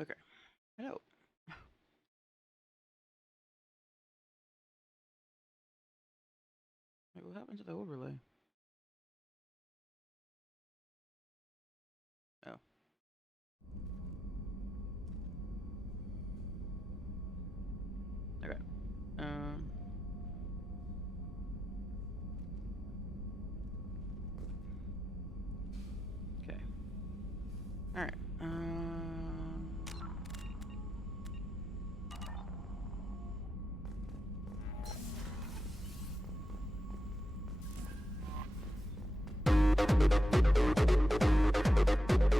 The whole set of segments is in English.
Okay. Hello. Wait, what happened to the overlay? Oh. Okay. Um. Okay. All right.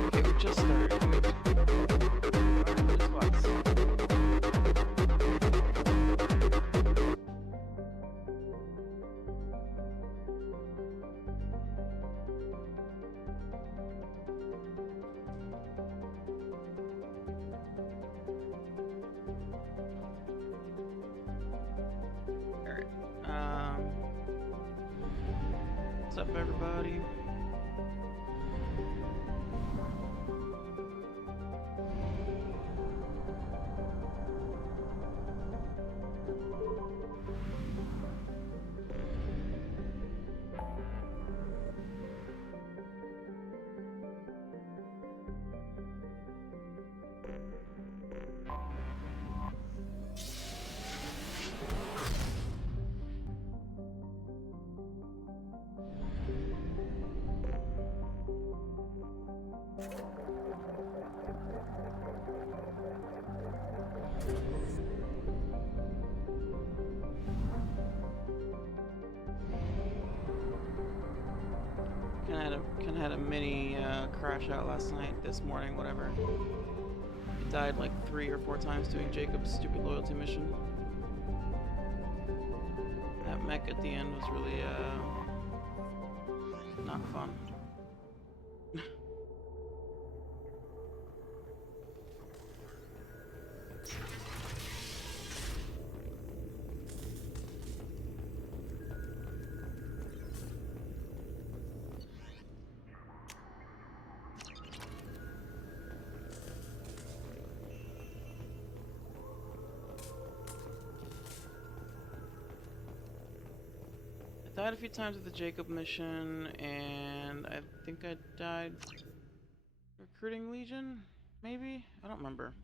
Okay, we just started. Just watch. All right. What's up, everybody? Kinda had a mini crash out last night, this morning, whatever. It died like 3 or 4 times doing Jacob's stupid loyalty mission. That mech at the end was really not fun. Died a few times with the Jacob mission, and I think I died recruiting Legion, maybe? I don't remember.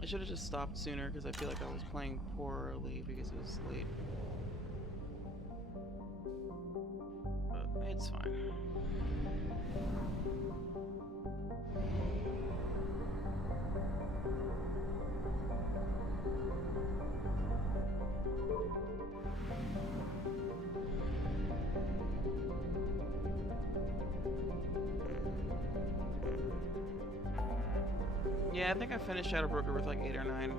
I should have just stopped sooner because I feel like I was playing poorly because it was late. But it's fine. Yeah, I think I finished Shadow Broker with like 8 or 9.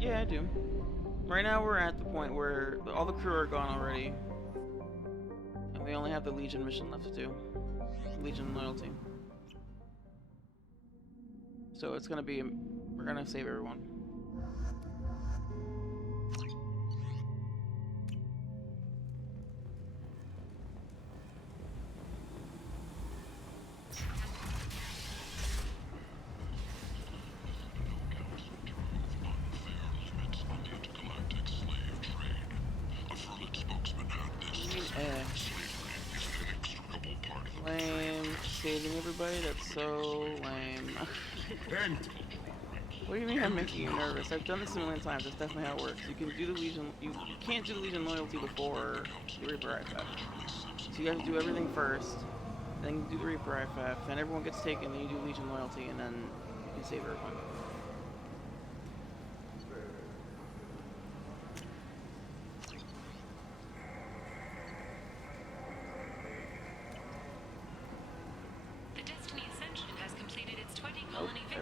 Yeah, I do. Right now we're at the point where all the crew are gone already. And we only have the Legion mission left to do. Legion loyalty. So it's gonna be... we're gonna save everyone. Lame. Saving everybody? That's so lame. What do you mean I'm making you nervous? I've done this a million times. That's definitely how it works. You can do the Legion... You can't do the Legion loyalty before the Reaper IFF. So you have to do everything first. Then you do the Reaper IFF. Then everyone gets taken. Then you do Legion loyalty. And then you can save everyone.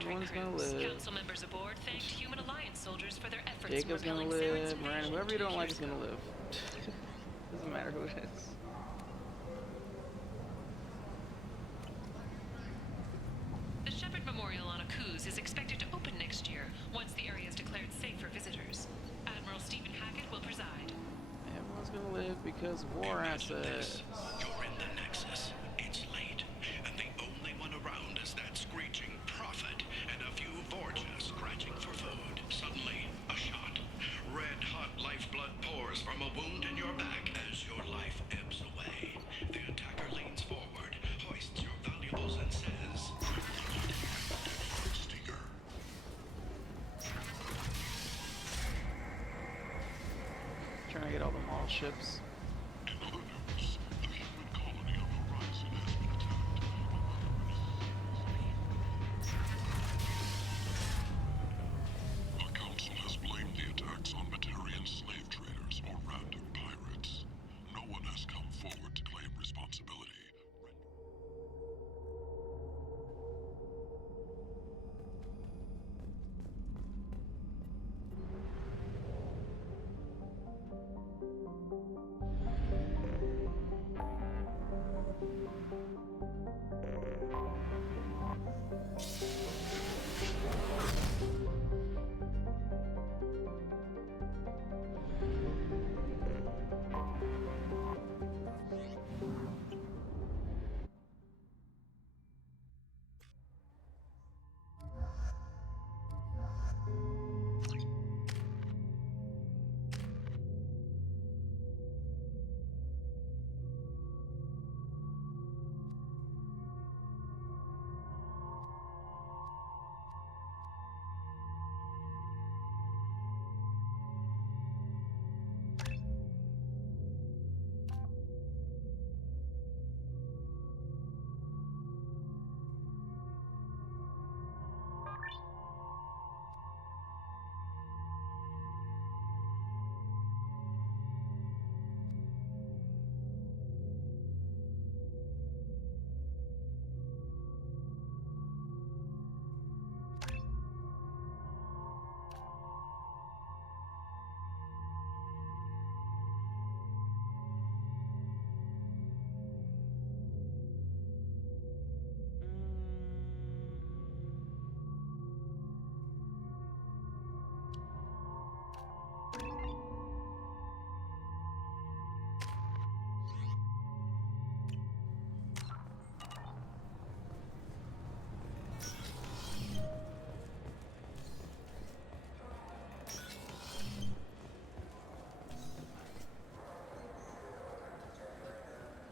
capturing Everyone's gonna crews. live. Council members aboard thanked Human Alliance soldiers for their efforts in Jacob's gonna repelling Saren's live. Miranda, invasion whoever you 2 don't like years is gonna ago. live. Doesn't matter who it is. The Shepard Memorial on Akuz is expected to open next year, once the area is declared safe for visitors. Admiral Stephen Hackett will preside. Everyone's gonna live because war assets. You're in the Nexus. It's late, and the only one around is that screeching prophet and a few Vorjas scratching for food. Suddenly, a shot. Red-hot lifeblood pours from a wound in your back as your life ebbs away. The attacker leans forward, hoists your valuables, and says, Stinger. Trying to get all the model ships. In other news, the human colony on Horizon has been attacked. The Council has blamed the attacks on Batarian slave traders or random pirates. No one has come forward to claim responsibility.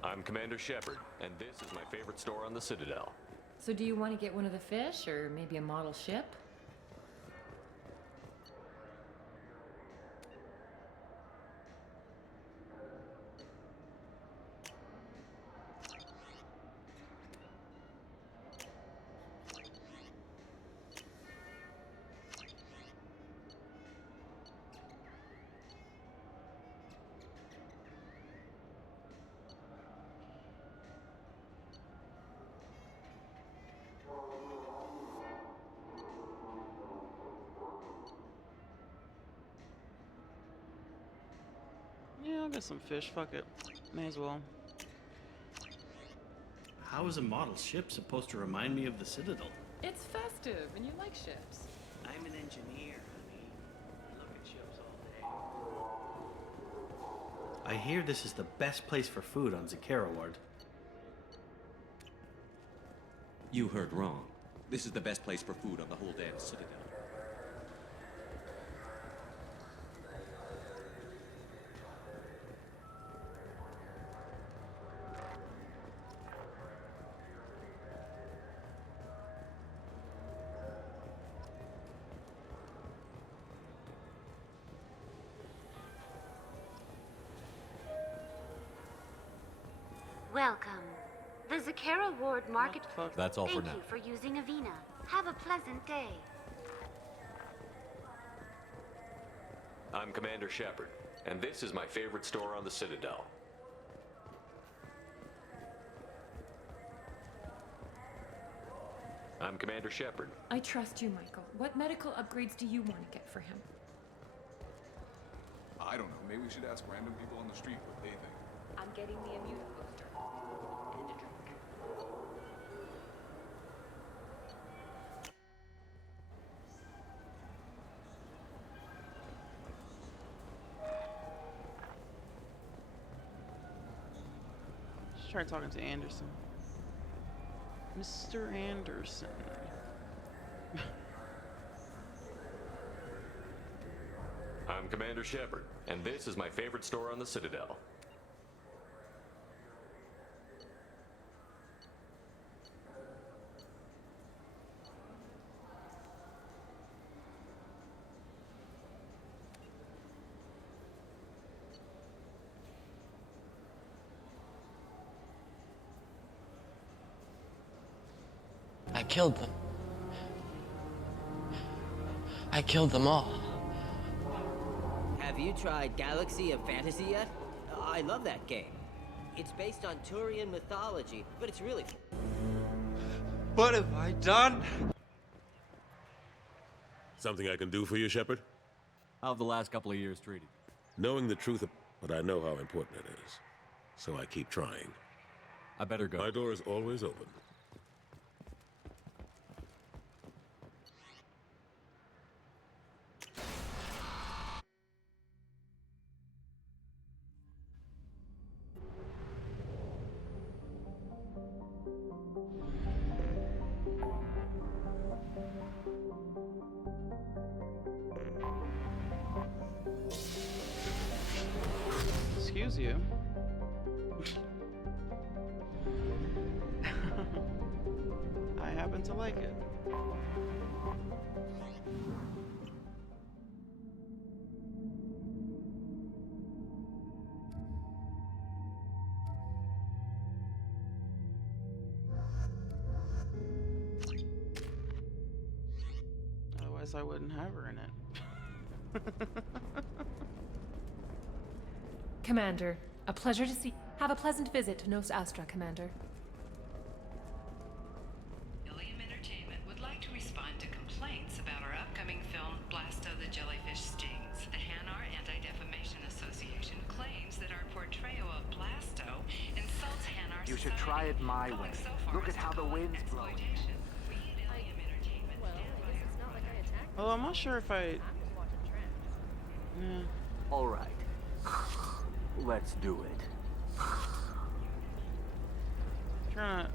I'm Commander Shepard, and this is my favorite store on the Citadel. So do you want to get one of the fish, or maybe a model ship? Yeah, I'll get some fish. Fuck it. May as well. How is a model ship supposed to remind me of the Citadel? It's festive, and you like ships. I'm an engineer, honey. I look at ships all day. I hear this is the best place for food on Zakera Ward. You heard wrong. This is the best place for food on the whole damn Citadel. Welcome. The Zakera Ward Market. Fuck. That's all for Thank now. you for using Avena. Have a pleasant day. I'm Commander Shepard, and this is my favorite store on the Citadel. I'm Commander Shepard. I trust you, Michael. What medical upgrades do you want to get for him? I don't know. Maybe we should ask random people on the street what they think. I'm getting the immune booster. And a drink. Just try talking to Anderson. Mr. Anderson. I'm Commander Shepard, and this is my favorite store on the Citadel. I killed them. I killed them all. Have you tried Galaxy of Fantasy yet? I love that game. It's based on Turian mythology, but it's really... What have I done? Something I can do for you, Shepard? How have the last couple of years treated you? Knowing the truth, but I know how important it is. So I keep trying. I better go. My door is always open. Excuse you. I happen to like it. Otherwise, I wouldn't have her in it. Commander, a pleasure to see. Have a pleasant visit to Nos Astra, Commander. Ilium Entertainment would like to respond to complaints about our upcoming film, Blasto the Jellyfish Stings. The Hanar Anti-Defamation Association claims that our portrayal of Blasto insults Hanar You should try it my way. Look at how the wind's blowing. Well, I'm not sure if I... All right. Let's do it. Trying to...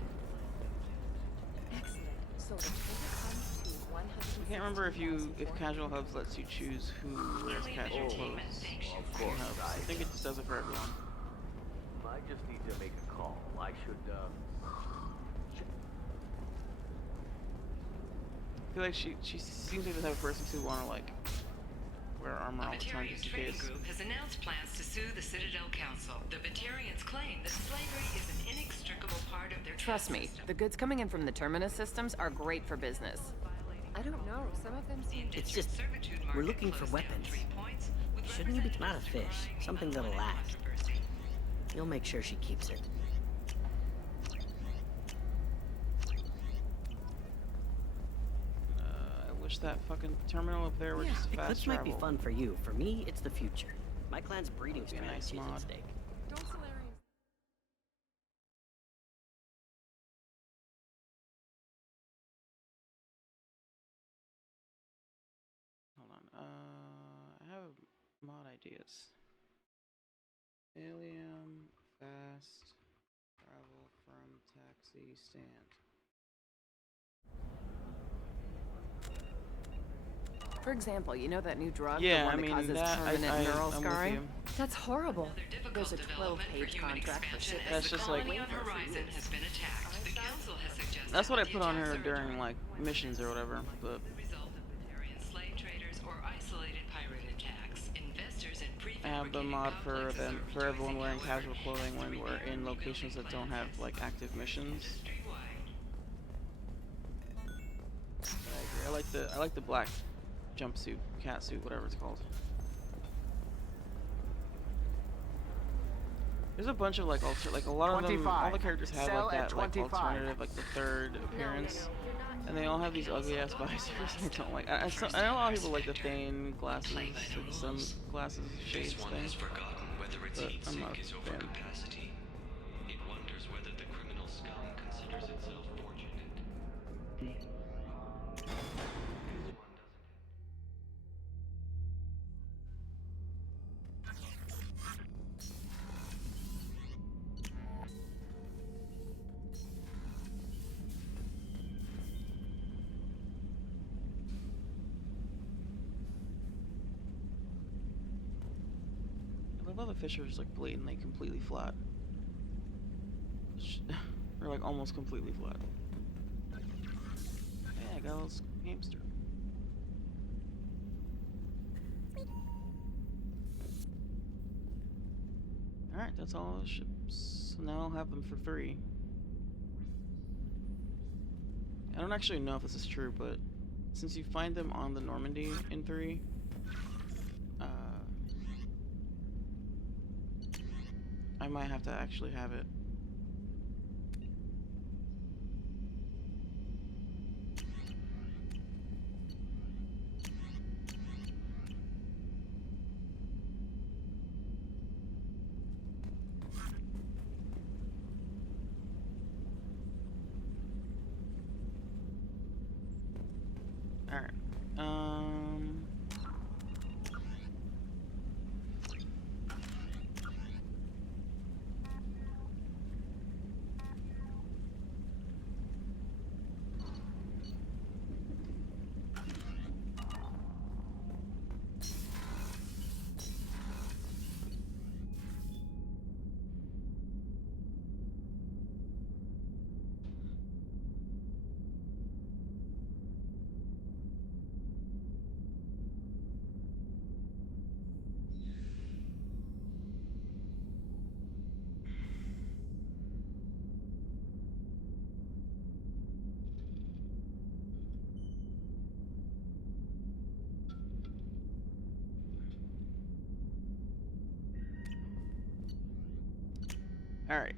Excellent. So the ticket comes to 100. I can't remember if Casual Hubs lets you choose who wears casual clothes. Of course, Hubs. I think it just does it for everyone. I just need to make a call. I should, I feel like she seems like the type of person who want to, like, wear armor all the time Batarian just in Trading case. Group has announced plans to sue the Citadel Council. The Batarians claim that slavery is an inextricable part of their Trust me, the goods coming in from the Terminus systems are great for business. I don't know. Some of them seem... It's just, we're looking for weapons. Shouldn't you be not a fish? Something that'll last. You'll make sure she keeps it. I wish that fucking terminal up there were Yeah, just fast Eclipse travel. might be fun for you. For me, it's the future. My clan's breeding That'd be a nice strategy is mod. at stake. Don't Solarians... Hold on. I have mod ideas. Alien fast travel from taxi stand. For example, you know that new drug, Yeah, the one I mean, that causes that- permanent neural I'm with scarring? you. That's horrible. There's a 12-page contract for shipping. That's just like... Horizon has been attacked. The council has suggested That's what I the put on attacks her are during, like, missions or whatever, but... the result of Batarian slave traders or isolated pirate attacks. Investors in I have the prefabricated mod for complexes them are for everyone rejoicing, wearing however, casual clothing when we're in locations that don't have like active missions. I agree. I like the black jumpsuit, catsuit, whatever it's called. There's a bunch of like like a lot of them. All the characters have Sell like at that like 25. alternative, like the third appearance, and they all have these ugly ass visors. I don't like. I know a lot of people like the Thane glasses, like the sunglasses shades This one thing, has forgotten whether its but heat I'm sink not is a over fan. capacity. It wonders whether the criminal scum considers itself fortunate. I love how the fish are just like blatantly completely flat. Or like almost completely flat. Yeah, I got a little hamster. Alright, that's all the ships. So now I'll have them for 3. I don't actually know if this is true, but since you find them on the Normandy in 3, I might have to actually have it. Alright. Alright.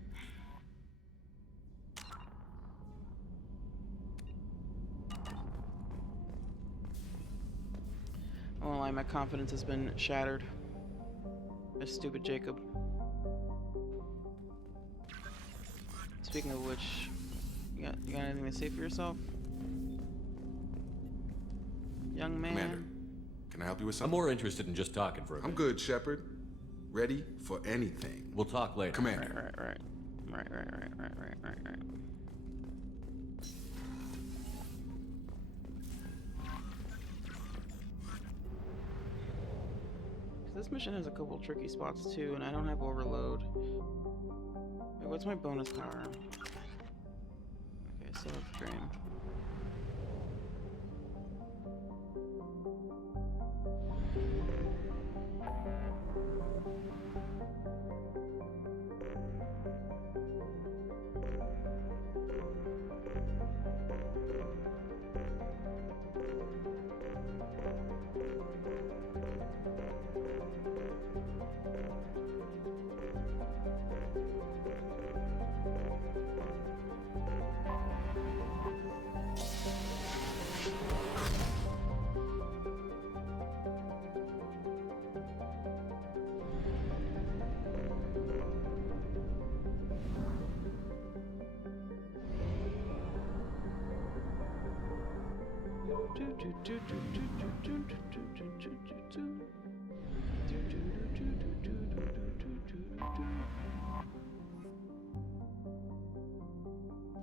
I won't lie, my confidence has been shattered. By stupid Jacob. Speaking of which, you got anything to say for yourself? Young man? Commander, can I help you with I'm something? more interested in just talking for a I'm bit. good, Shepard. Ready for anything. We'll talk later. Commander. Right. This mission has a couple tricky spots too, and I don't have overload. Wait, what's my bonus power? Okay, so that's drain.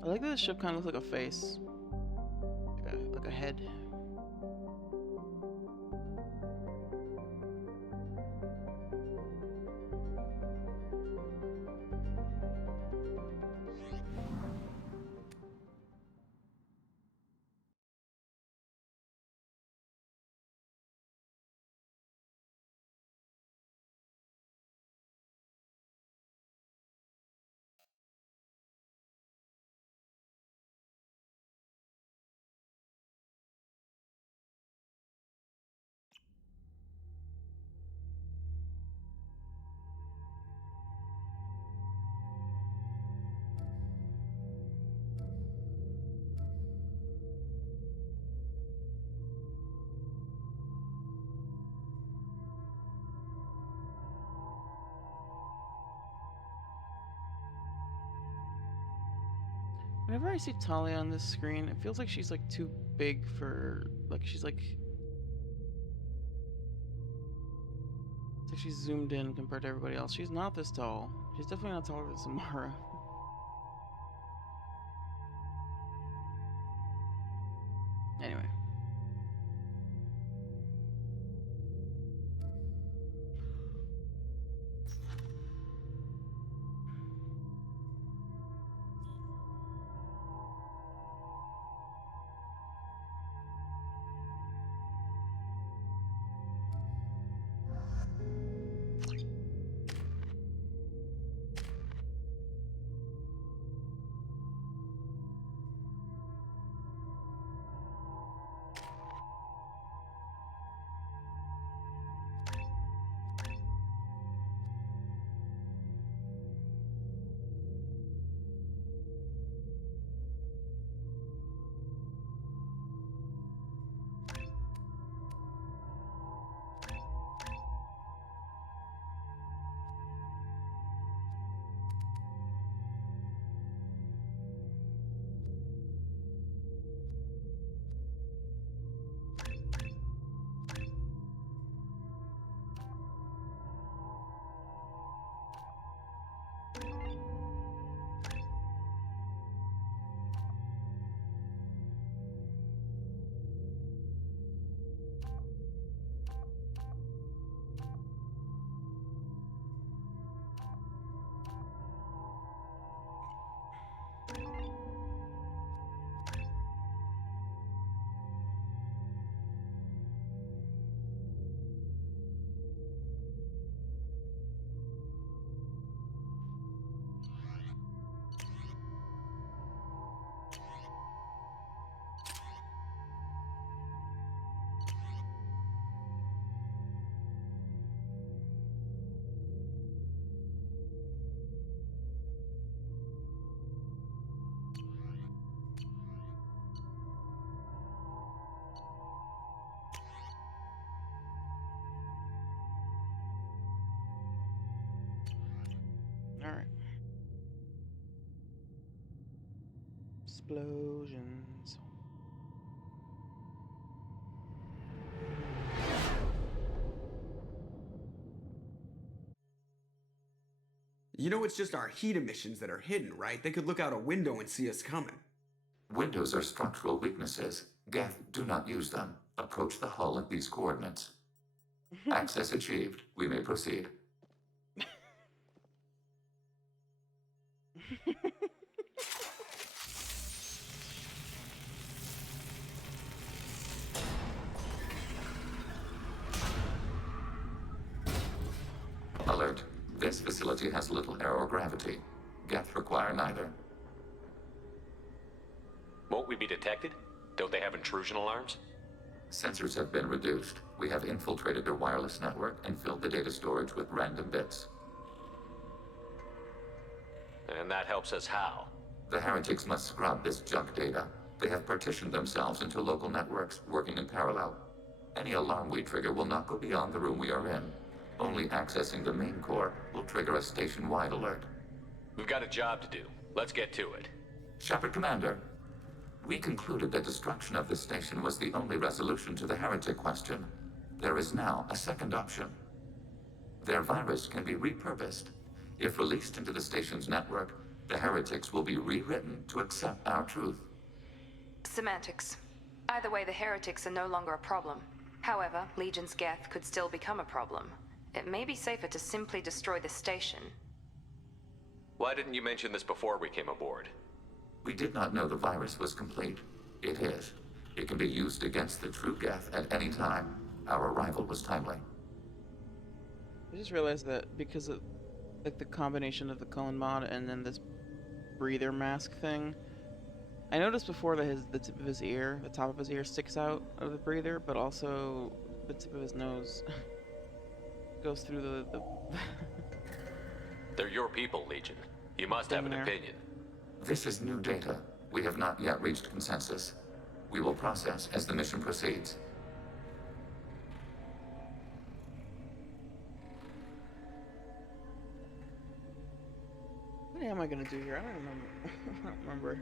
I like that this ship kind of looks like a face, like a head. Whenever I see Talia on this screen, it feels like she's like too big for, like she's like, it's like she's zoomed in compared to everybody else. She's not this tall. She's definitely not taller than Samara. Anyway. Alright. Explosions. You know it's just our heat emissions that are hidden, right? They could look out a window and see us coming. Windows are structural weaknesses. Geth, do not use them. Approach the hull at these coordinates. Access achieved. We may proceed. Alert. This facility has little air or gravity. Geth require neither. Won't we be detected? Don't they have intrusion alarms? Sensors have been reduced. We have infiltrated their wireless network and filled the data storage with random bits. And that helps us how? The heretics must scrub this junk data. They have partitioned themselves into local networks, working in parallel. Any alarm we trigger will not go beyond the room we are in. Only accessing the main core will trigger a station-wide alert. We've got a job to do. Let's get to it. Shepard, Commander. We concluded that destruction of this station was the only resolution to the heretic question. There is now a second option. Their virus can be repurposed. If released into the station's network, the heretics will be rewritten to accept our truth. Semantics. Either way, the heretics are no longer a problem. However, Legion's Geth could still become a problem. It may be safer to simply destroy the station. Why didn't you mention this before we came aboard? We did not know the virus was complete. It is. It can be used against the true Geth at any time. Our arrival was timely. I just realized that because of like the combination of the Cullen mod and then this breather mask thing, I noticed before that the tip of his ear, the top of his ear sticks out of the breather, but also the tip of his nose goes through the They're your people, Legion. You must have an opinion. This is new data. We have not yet reached consensus. We will process as the mission proceeds. What am I gonna do here? I don't remember. I don't remember.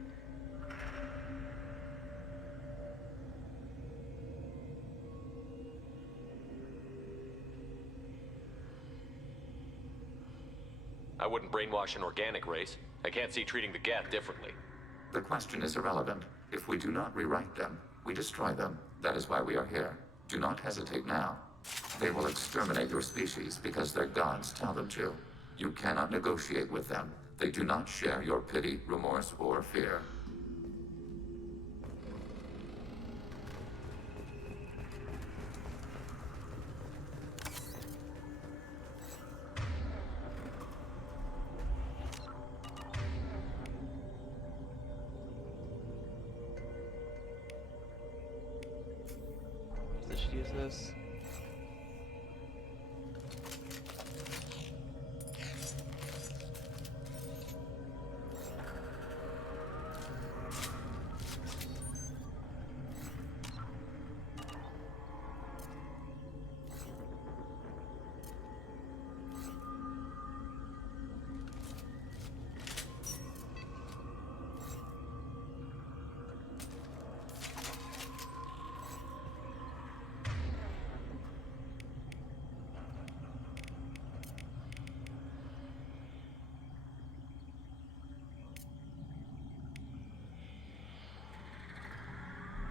I wouldn't brainwash an organic race. I can't see treating the Geth differently. The question is irrelevant. If we do not rewrite them, we destroy them. That is why we are here. Do not hesitate now. They will exterminate your species because their gods tell them to. You cannot negotiate with them. They do not share your pity, remorse, or fear. Let's just use this.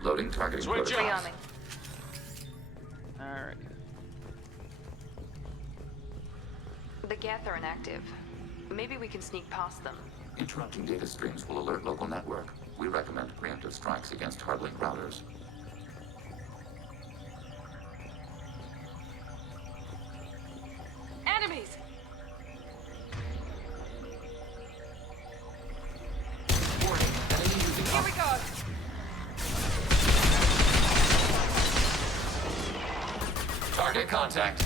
Loading targeting Switch protocols. Alright. The Geth are inactive. Maybe we can sneak past them. Interrupting data streams will alert local network. We recommend preemptive strikes against hardlink routers. Enemies! Warning, enemy using Here we go! target contact.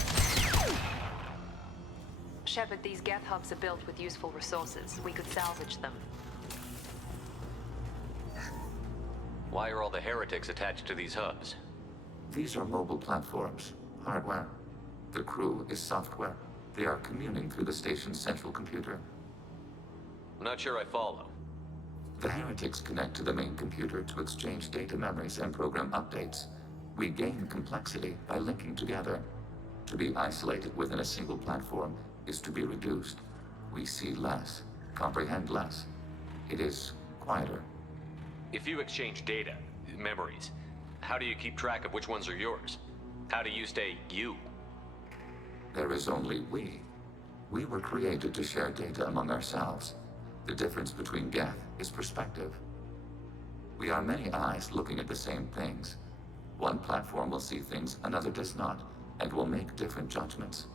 Shepard, these Geth hubs are built with useful resources. We could salvage them. Why are all the heretics attached to these hubs? These are mobile platforms, hardware. The crew is software. They are communing through the station's central computer. I'm not sure I follow. The heretics connect to the main computer to exchange data memories and program updates. We gain complexity by linking together. To be isolated within a single platform is to be reduced. We see less, comprehend less. It is quieter. If you exchange data, memories, how do you keep track of which ones are yours? How do you stay you? There is only we. We were created to share data among ourselves. The difference between Geth is perspective. We are many eyes looking at the same things. One platform will see things another does not, and will make different judgments.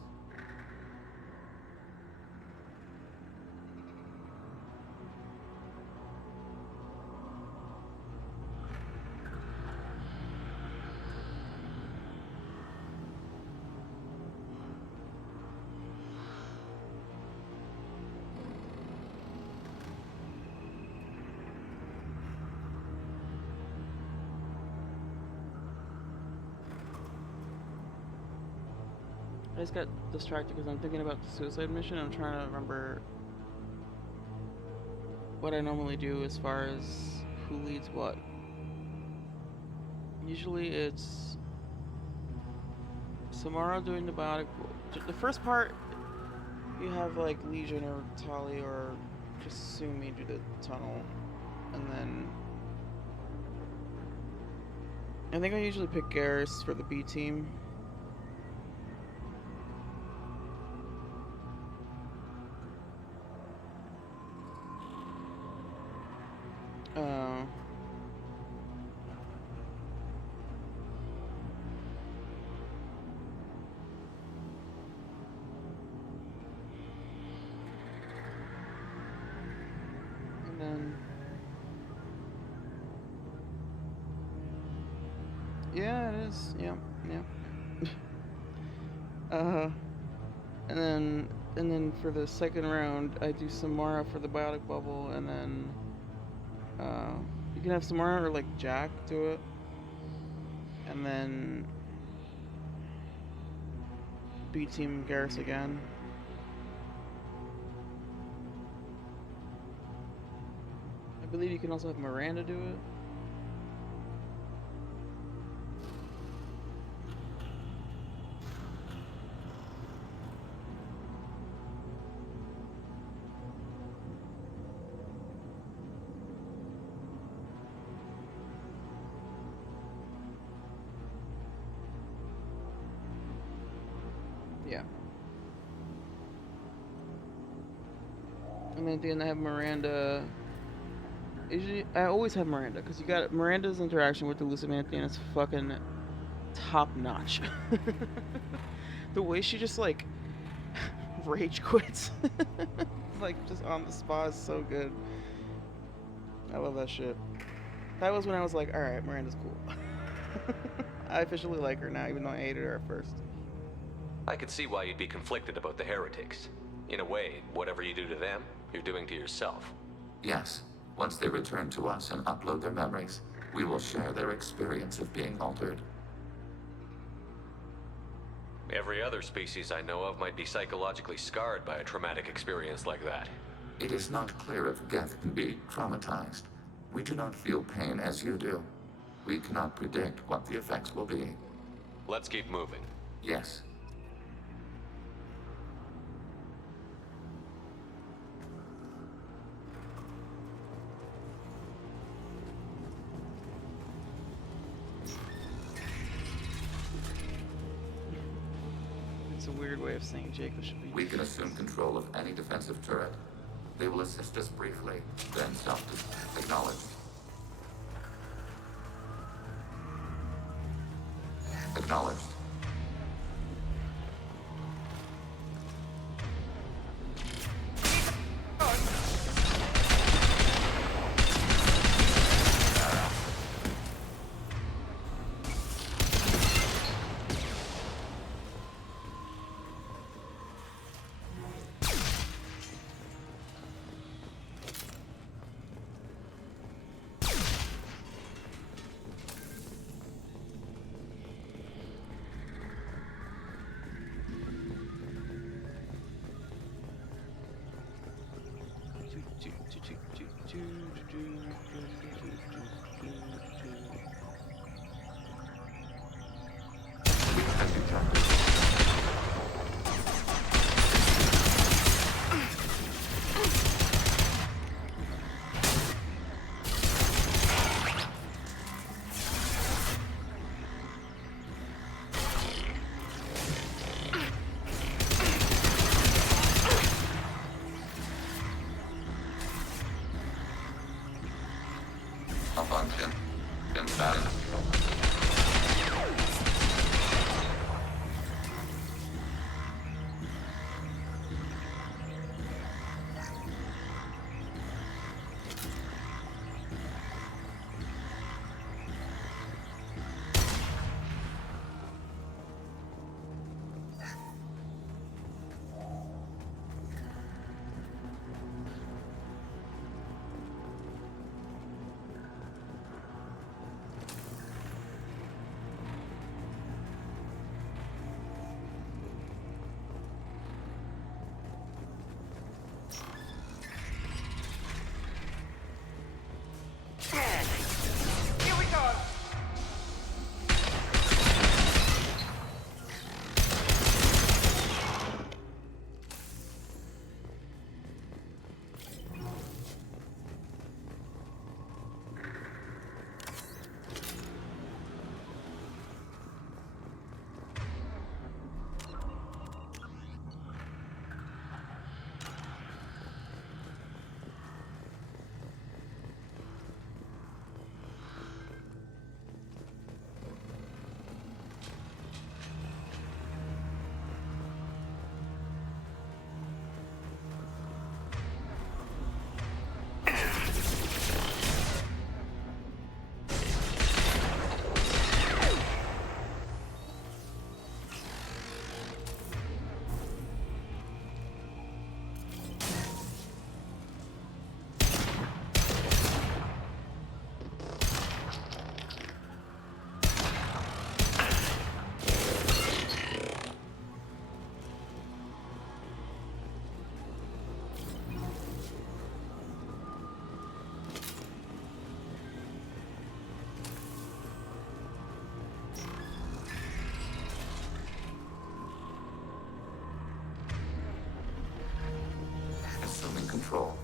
I just got distracted because I'm thinking about the suicide mission. I'm trying to remember what I normally do as far as who leads what. Usually it's Samara doing the biotic. The first part, you have like Legion or Tali or just Sumi do the tunnel, and then I think I usually pick Garrus for the B team. And then yeah, it is. Yeah. And then for the second round, I do Samara for the biotic bubble, and then you can have Samara or like Jack do it, and then B team Garrus again. I believe you can also have Miranda do it. Yeah. And then at the end I have Miranda. Usually, I always have Miranda, because you got Miranda's interaction with the Lucimanthian is fucking top notch. The way she just like rage quits, like just on the spot, is so good. I love that shit. That was when I was like, alright, Miranda's cool. I officially like her now, even though I hated her at first. I could see why you'd be conflicted about the heretics. In a way, whatever you do to them, you're doing to yourself. Yes. Once they return to us and upload their memories, we will share their experience of being altered. Every other species I know of might be psychologically scarred by a traumatic experience like that. It is not clear if Geth can be traumatized. We do not feel pain as you do. We cannot predict what the effects will be. Let's keep moving. Yes. It's a weird way of saying Jacob should be. We can assume control of any defensive turret. They will assist us briefly, then acknowledged. Acknowledged. Malfunction. Imbalance. Here we go! Assuming control.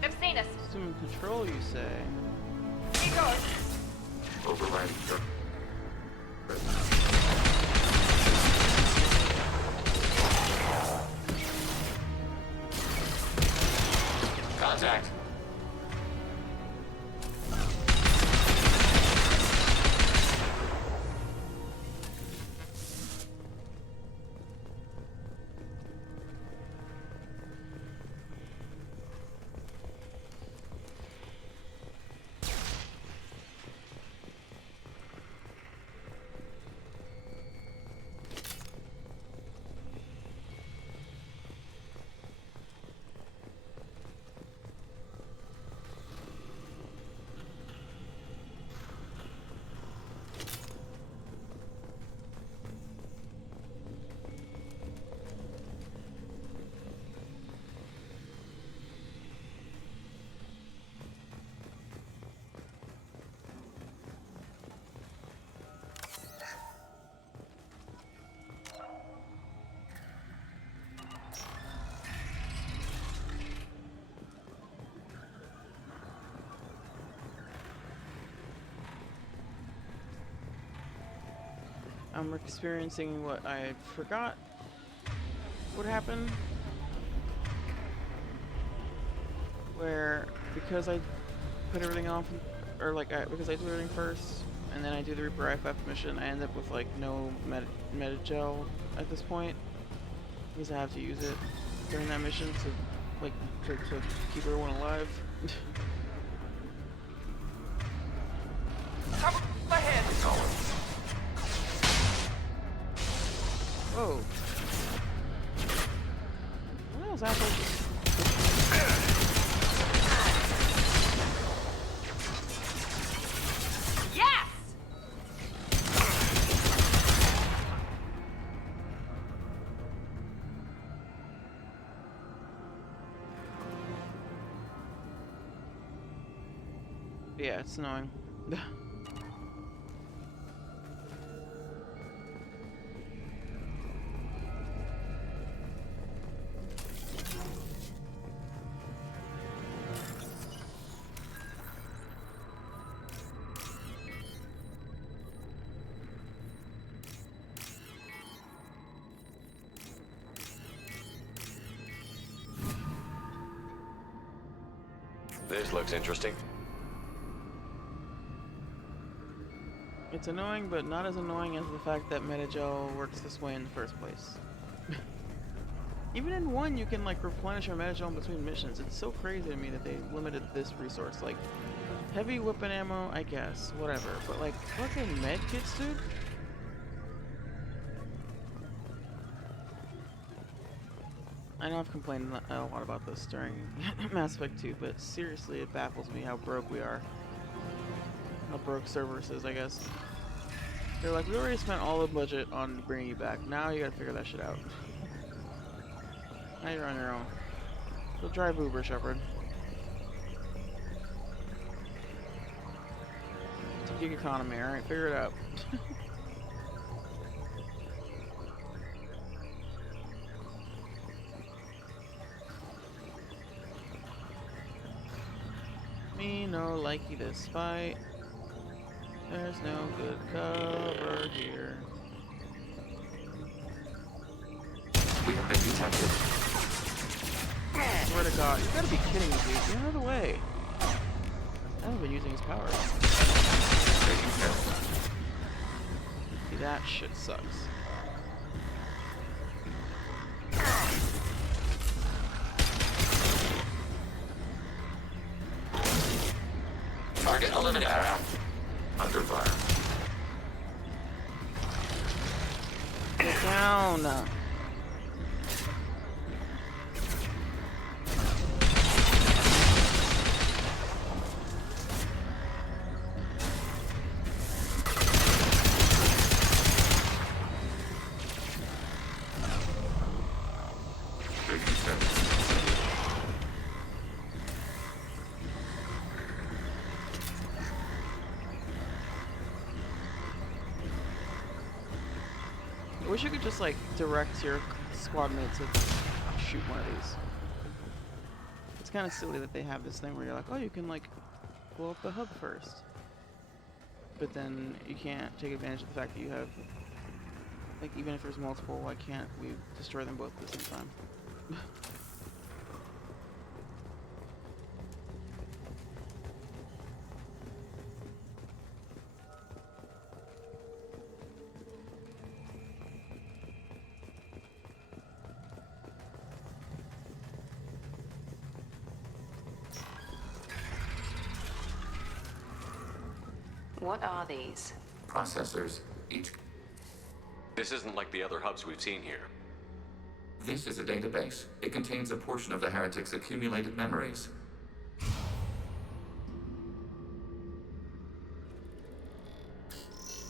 They've seen us. Assuming control, you say? He goes. Overriding your... Contact. I'm experiencing what I forgot what happened. Where, because I put everything off, or like, because I do everything first, and then I do the Reaper IFF mission, I end up with like no Metagel at this point. Because I have to use it during that mission to, like, to keep everyone alive. Cover my head! Whoa. What was that? Yes! Yeah, it's annoying. This looks interesting. It's annoying, but not as annoying as the fact that Metagel works this way in the first place. Even in 1, you can like replenish your Metagel in between missions. It's so crazy to me that they limited this resource. Like, heavy weapon ammo, I guess, whatever. But like, fucking med kits, dude? I know I've complained a lot about this during Mass Effect 2, but seriously, it baffles me how broke we are. How broke Cerberus is, I guess. They're like, we already spent all the budget on bringing you back. Now you gotta figure that shit out. Now you're on your own. Go drive Uber, Shepard. It's a gig economy, alright? Figure it out. Me no likey this fight. There's no good cover here. We have been detected. Swear to God, you gotta be kidding me, dude. Get out of the way. I haven't been using his power. See, that shit sucks. Target eliminated. Under fire. Get down. I wish you could just like direct your squad mates to shoot one of these. It's kind of silly that they have this thing where you're like, oh, you can like blow up the hub first, but then you can't take advantage of the fact that you have, like, even if there's multiple, why can't we destroy them both at the same time? What are these? Processors, each... This isn't like the other hubs we've seen here. This is a database. It contains a portion of the heretic's accumulated memories.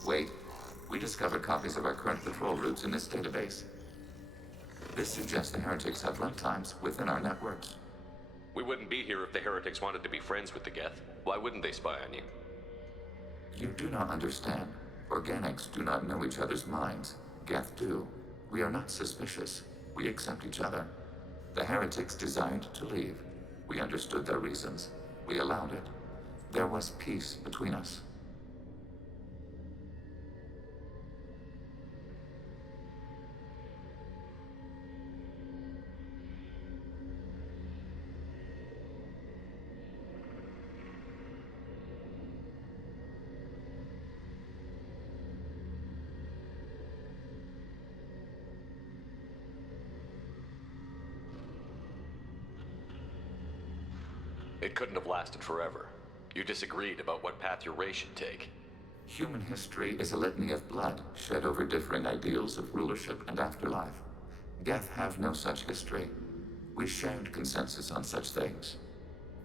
Wait. We discovered copies of our current patrol routes in this database. This suggests the heretics have runtimes within our networks. We wouldn't be here if the heretics wanted to be friends with the Geth. Why wouldn't they spy on you? You do not understand. Organics do not know each other's minds. Geth do. We are not suspicious. We accept each other. The heretics desired to leave. We understood their reasons. We allowed it. There was peace between us. It couldn't have lasted forever. You disagreed about what path your race should take. Human history is a litany of blood shed over differing ideals of rulership and afterlife. Geth have no such history. We shared consensus on such things.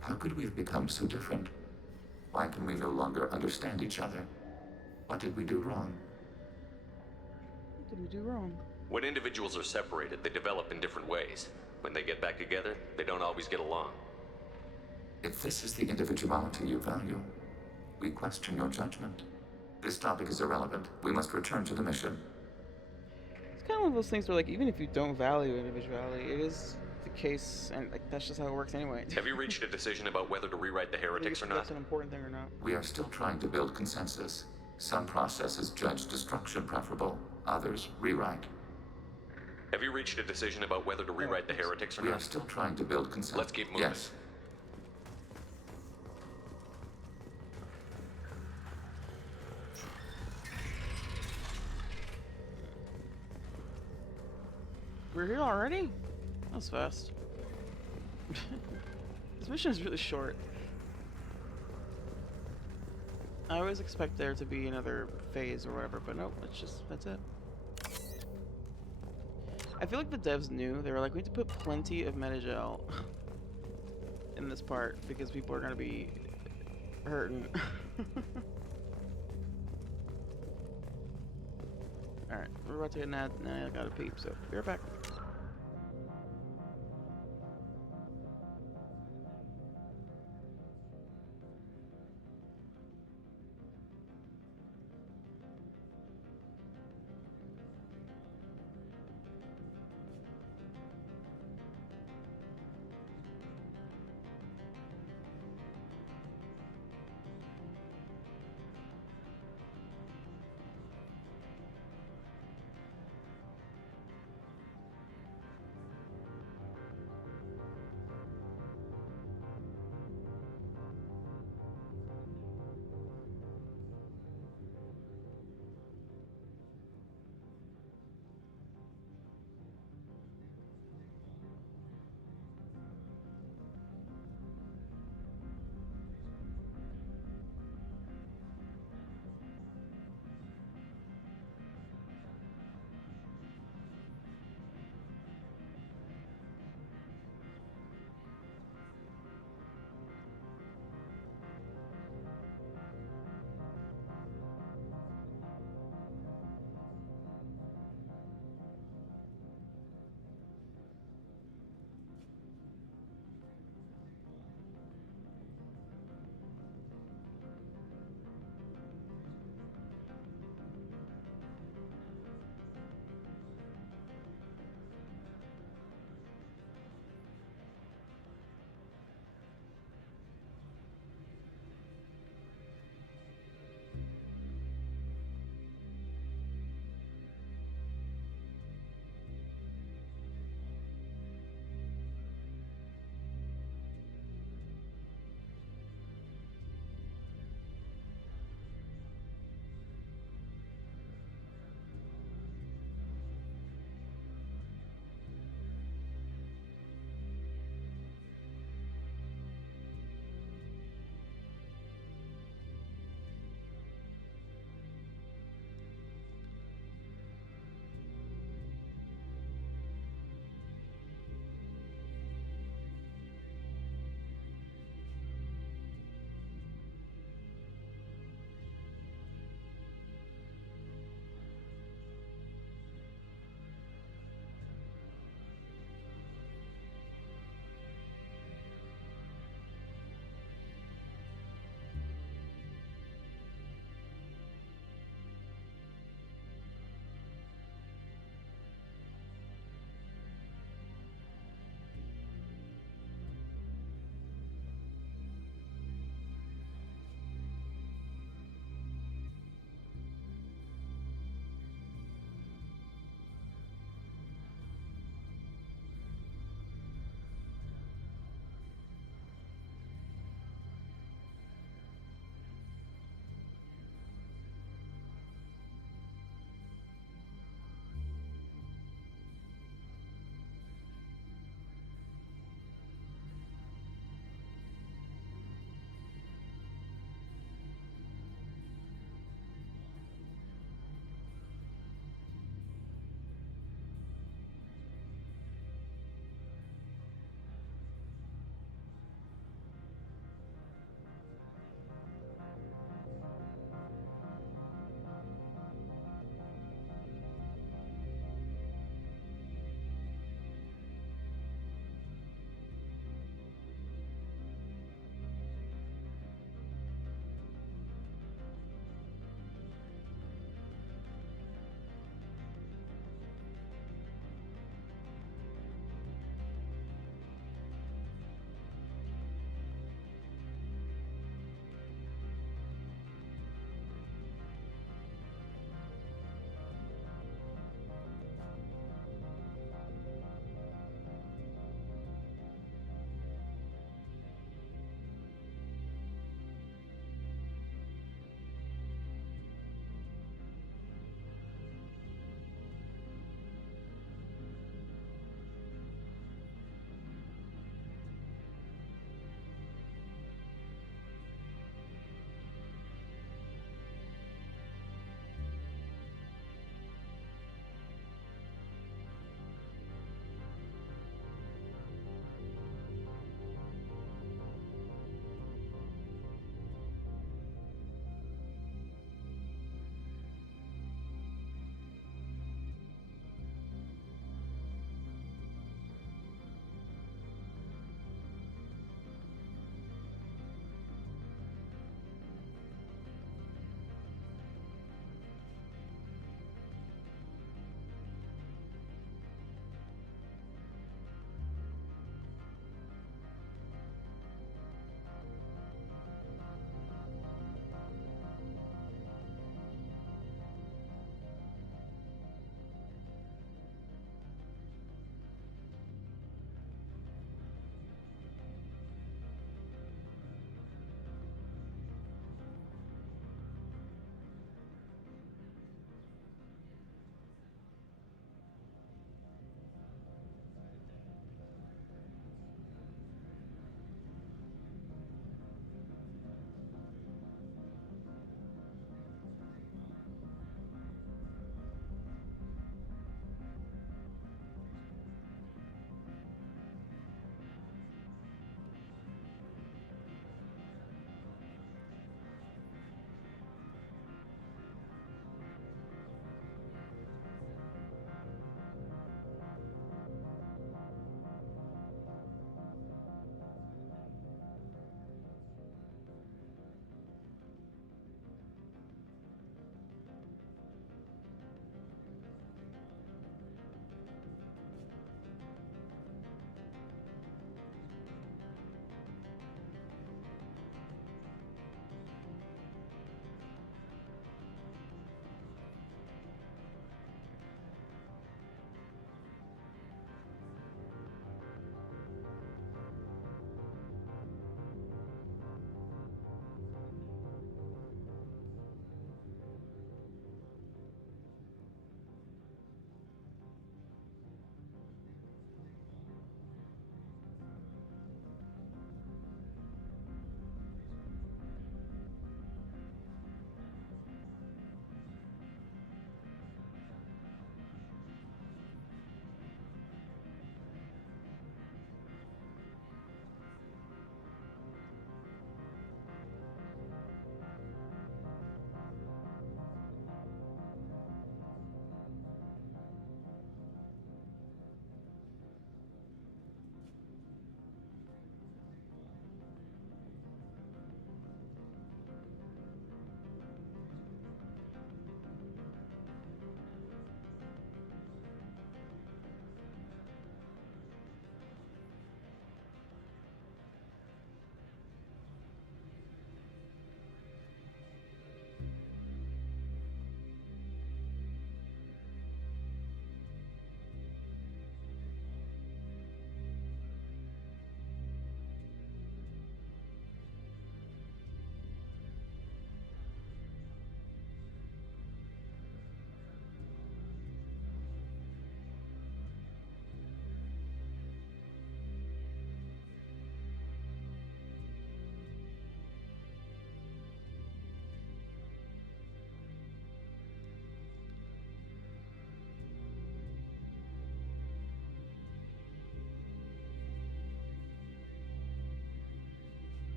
How could we have become so different? Why can we no longer understand each other? What did we do wrong? What did we do wrong? When individuals are separated, they develop in different ways. When they get back together, they don't always get along. If this is the individuality you value, we question your judgment. This topic is irrelevant. We must return to the mission. It's kind of one of those things where, like, even if you don't value individuality, it is the case, and like that's just how it works anyway. Have you reached a decision about whether to rewrite the heretics or not? That's an important thing or not. We are still trying to build consensus. Some processes judge destruction preferable, others rewrite. Have you reached a decision about whether to rewrite the heretics or not? We are still trying to build consensus. Let's keep moving. Yes. We're here already? That was fast. This mission is really short. I always expect there to be another phase or whatever, but nope, that's it. I feel like the devs knew. They were like, we need to put plenty of metagel in this part because people are gonna be hurting. Alright, we're about to get now I gotta peep, so be right back.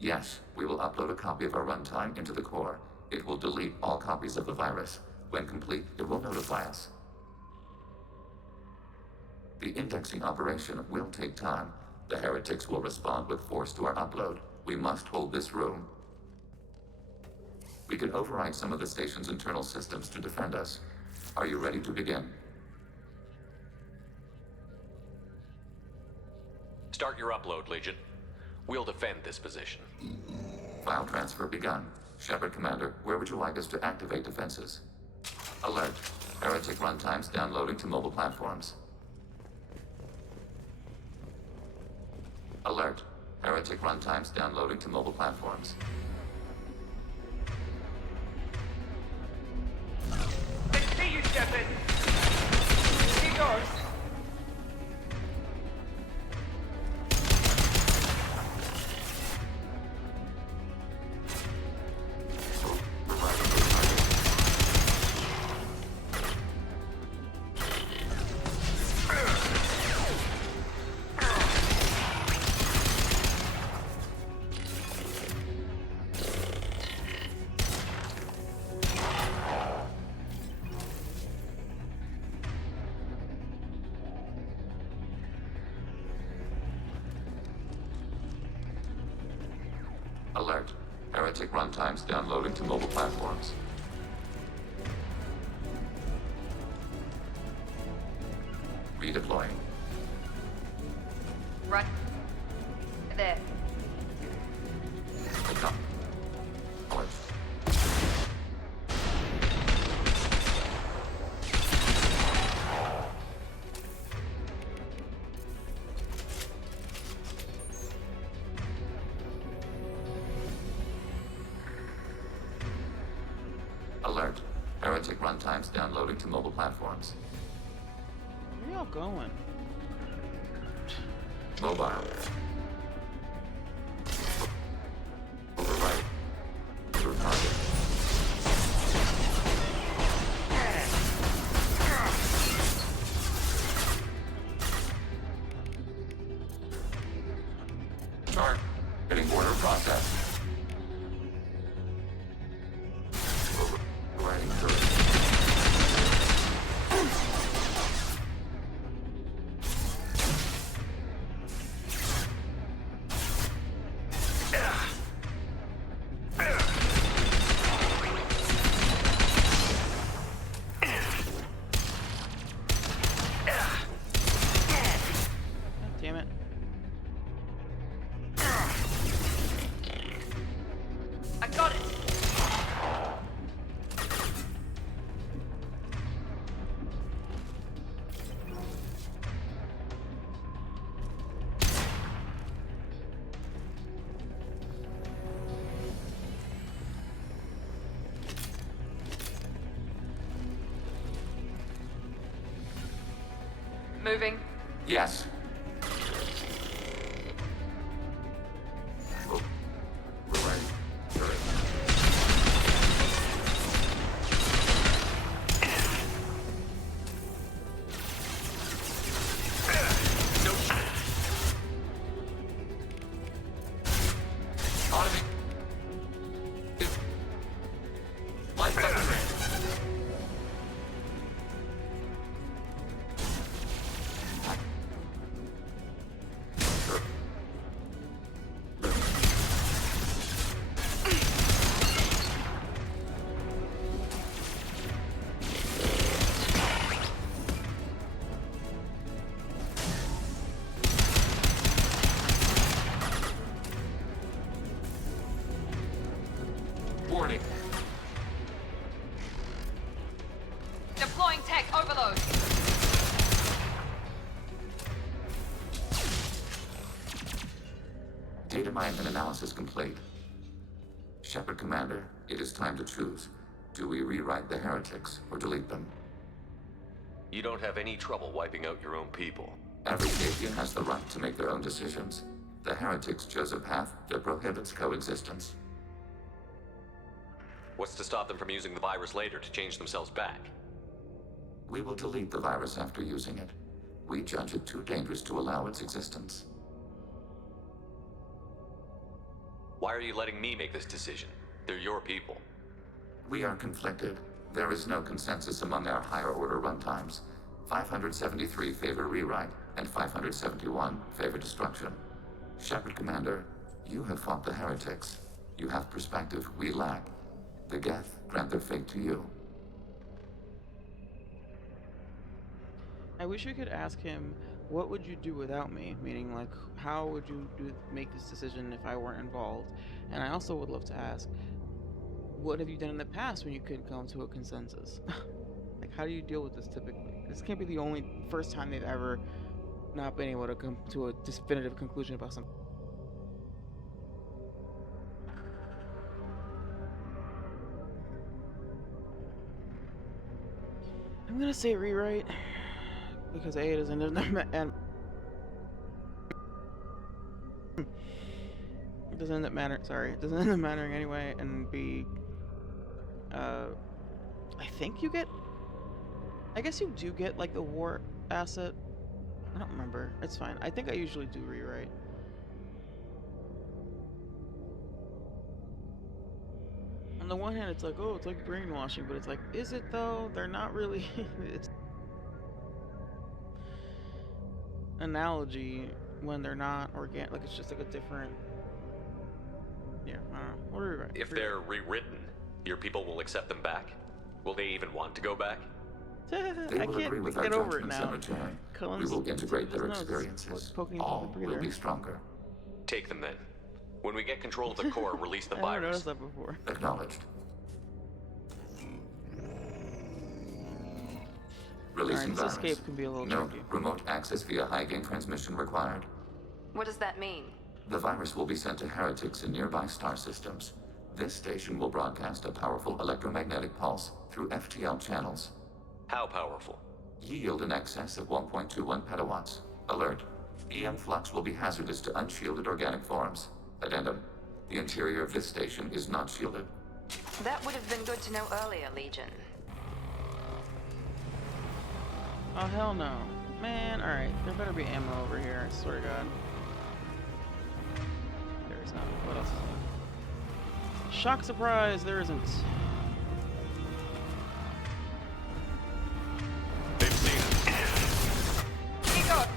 Yes, we will upload a copy of our runtime into the core. It will delete all copies of the virus. When complete, it will notify us. The indexing operation will take time. The heretics will respond with force to our upload. We must hold this room. We can override some of the station's internal systems to defend us. Are you ready to begin? Start your upload, Legion. We'll defend this position. File transfer begun. Shepard Commander, where would you like us to activate defenses? Alert. Heretic runtimes downloading to mobile platforms. Alert. Heretic runtimes downloading to mobile platforms. I see you, Shepard. See yours. Alert. Heretic runtimes downloading to mobile platforms. Redeploying. Right there. Alert. Alert. Heretic runtimes downloading to mobile platforms. Where y'all going? Mobile. Override. Your target. Start. Getting order processed. Overriding turret. Damn it. I got it. Moving. Yes. Overriding turret. Automate. Light weapon range. Warning. Deploying tech overload. Data mine and analysis complete. Shepard Commander, it is time to choose. Do we rewrite the heretics or delete them? You don't have any trouble wiping out your own people. Every Sapien has the right to make their own decisions. The heretics chose a path that prohibits coexistence. What's to stop them from using the virus later to change themselves back? We will delete the virus after using it. We judge it too dangerous to allow its existence. Why are you letting me make this decision? They're your people. We are conflicted. There is no consensus among our higher order runtimes. 573 favor rewrite, and 571 favor destruction. Shepard Commander, you have fought the heretics. You have perspective we lack. The Geth grant their fate to you. I wish we could ask him, what would you do without me? Meaning, like, how would you make this decision if I weren't involved? And I also would love to ask, what have you done in the past when you couldn't come to a consensus? Like, how do you deal with this typically? This can't be the first time they've ever not been able to come to a definitive conclusion about something. I'm gonna say rewrite because A, it doesn't end up it doesn't end up mattering anyway, and B, I think you get, I guess you do get like the war asset. I don't remember. It's fine. I think I usually do rewrite. On the one hand, it's like, oh, it's like brainwashing, but it's like, is it though? They're not really. It's analogy when they're not organic. Like, it's just like a different. Yeah, I don't know. What are rewrite? If they're rewritten, your people will accept them back? Will they even want to go back? They will agree with our judgments in return. We will integrate their experiences. All will be stronger. Take them then. When we get control of the core, release the virus. I never noticed that before. Acknowledged. Releasing virus. Escape can be a little No tricky. remote access via high-gain transmission required. What does that mean? The virus will be sent to heretics in nearby star systems. This station will broadcast a powerful electromagnetic pulse through FTL channels. How powerful? Yield in excess of 1.21 petawatts. Alert. EM flux will be hazardous to unshielded organic forms. Addendum. The interior of this station is not shielded. That would have been good to know earlier, Legion. Oh, hell no. Man, alright. There better be ammo over here, I swear to God. There is not. What else is there? Shock surprise! There isn't. They've seen it. Nico!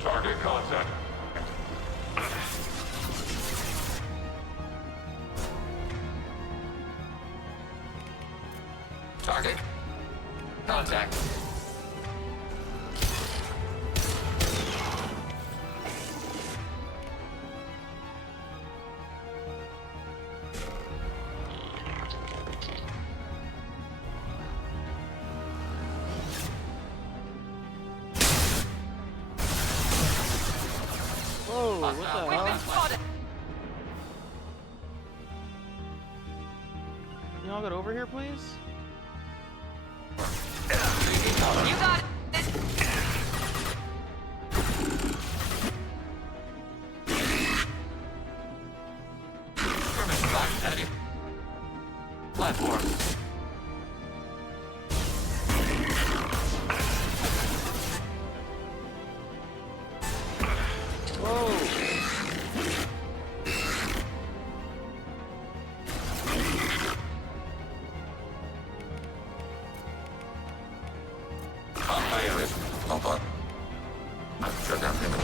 Target contact. Target. Contact. Whoa, what the hell? Can y'all get over here, please? You got it! Platform. Shut down payment.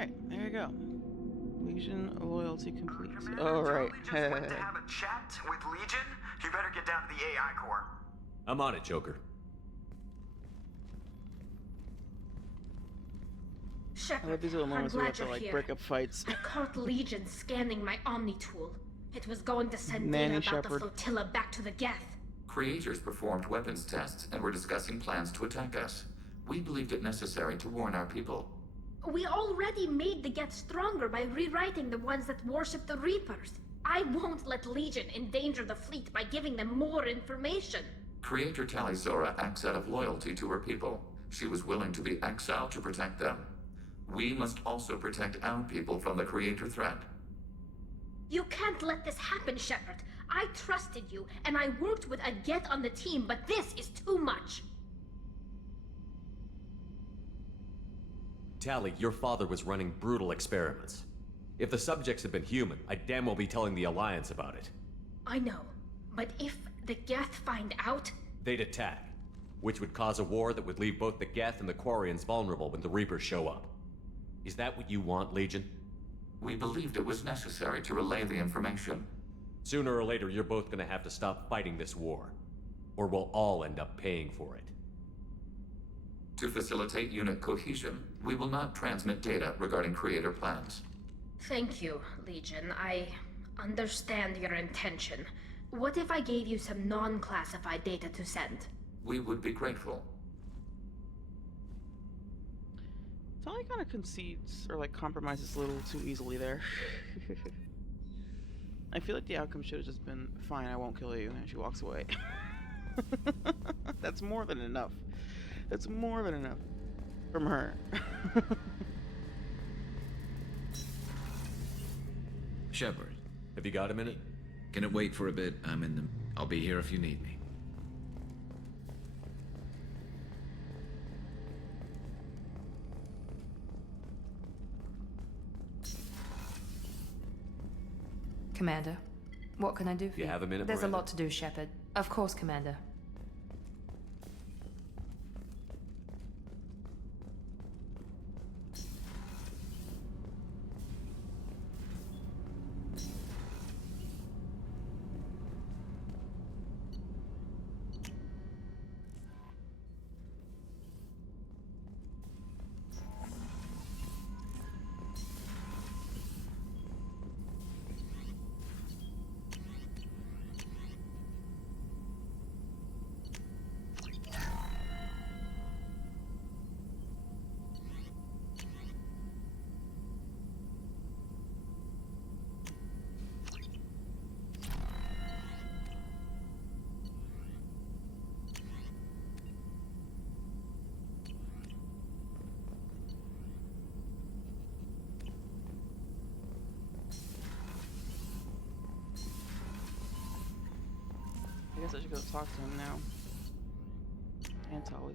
Alright, there you go. Legion loyalty complete. Oh, right. Just went to have a chat with Legion. You better get down to the AI core. I'm on it, Joker. I Shepard, love these little I'm moments where we glad have to you're like here. break up fights. I caught Legion scanning my Omni tool. It was going to send Nanny data about the Shepard. flotilla back to the Geth. Creators performed weapons tests and were discussing plans to attack us. We believed it necessary to warn our people. We already made the Geth stronger by rewriting the ones that worship the Reapers. I won't let Legion endanger the fleet by giving them more information. Creator Talisora acts out of loyalty to her people. She was willing to be exiled to protect them. We must also protect our people from the Creator threat. You can't let this happen, Shepard. I trusted you, and I worked with a Geth on the team, but this is too much. Tali, your father was running brutal experiments. If the subjects had been human, I'd damn well be telling the Alliance about it. I know, but if the Geth find out... They'd attack, which would cause a war that would leave both the Geth and the Quarians vulnerable when the Reapers show up. Is that what you want, Legion? We believed it was necessary to relay the information. Sooner or later, you're both gonna have to stop fighting this war, or we'll all end up paying for it. To facilitate unit cohesion, we will not transmit data regarding Creator plans. Thank you, Legion. I understand your intention. What if I gave you some non-classified data to send? We would be grateful. Tali kind of concedes or like compromises a little too easily there. I feel like the outcome should have just been, fine, I won't kill you, and she walks away. That's more than enough. That's more than enough from her. Shepard. Have you got a minute? Can it wait for a bit? I'll be here if you need me. Commander, what can I do for you? You have a minute, There's Miranda? a lot to do, Shepard. Of course, Commander. I guess I should go talk to him now. And Tali.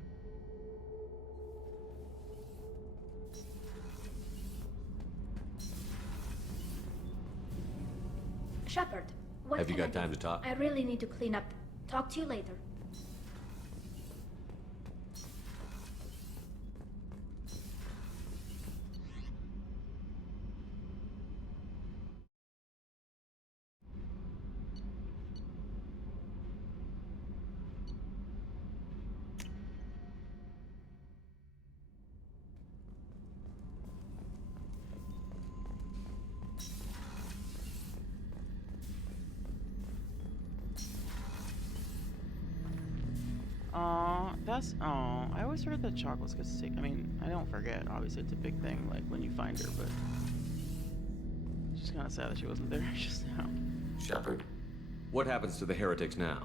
Shepard, what Have you can I got do? time to talk? I really need to clean up. Talk to you later. I always forget that chocolates get sick. I mean, I don't forget. Obviously, it's a big thing, like when you find her, but it's just kind of sad that she wasn't there just now. Shepard. What happens to the heretics now?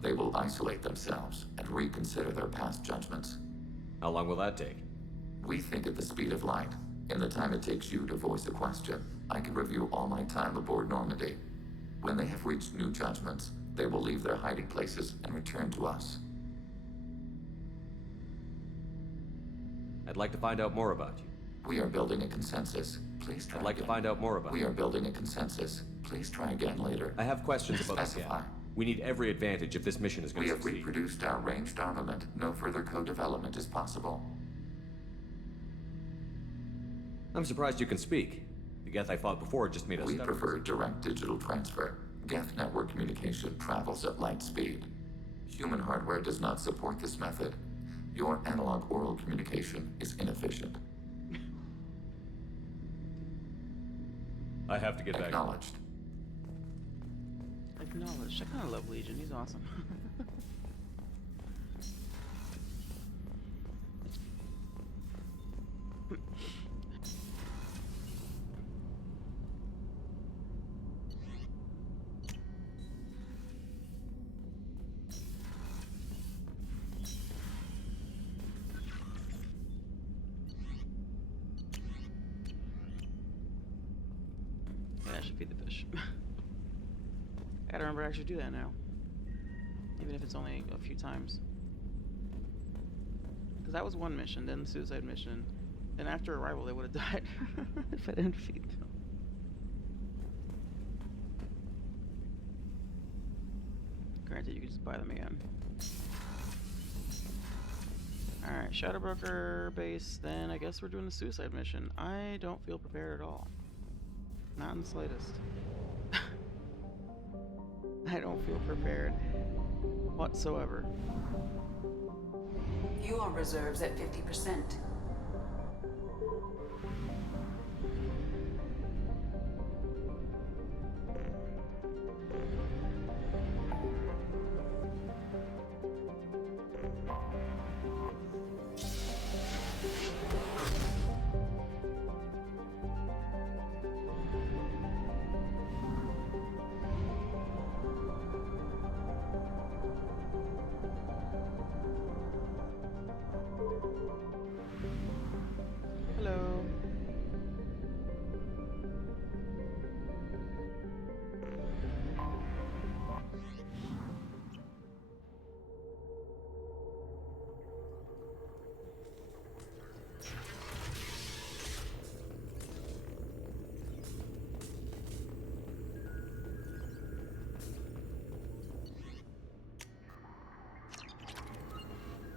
They will isolate themselves and reconsider their past judgments. How long will that take? We think at the speed of light. In the time it takes you to voice a question, I can review all my time aboard Normandy. When they have reached new judgments, they will leave their hiding places and return to us. I'd like to find out more about you. We are building a consensus. Please try I'd like again. to find out more about We you. are building a consensus. Please try again later. I have questions about the Specify. gap. We need every advantage if this mission is going We to have succeed. reproduced our ranged armament. No further co-development is possible. I'm surprised you can speak. The Geth I fought before just made us We stutter. prefer direct digital transfer. Geth network communication travels at light speed. Human hardware does not support this method. Your analog oral communication is inefficient. I have to get back. Acknowledged. Acknowledged. I kind of love Legion. He's awesome. Yeah, I should feed the fish. I gotta remember to actually do that now. Even if it's only a few times. Because that was one mission, then the suicide mission. Then after arrival they would have died if I didn't feed them. Granted, you could just buy them again. Alright, Shadow Broker base, then I guess we're doing the suicide mission. I don't feel prepared at all. Not in the slightest. I don't feel prepared whatsoever. Fuel reserves at 50%. Hello.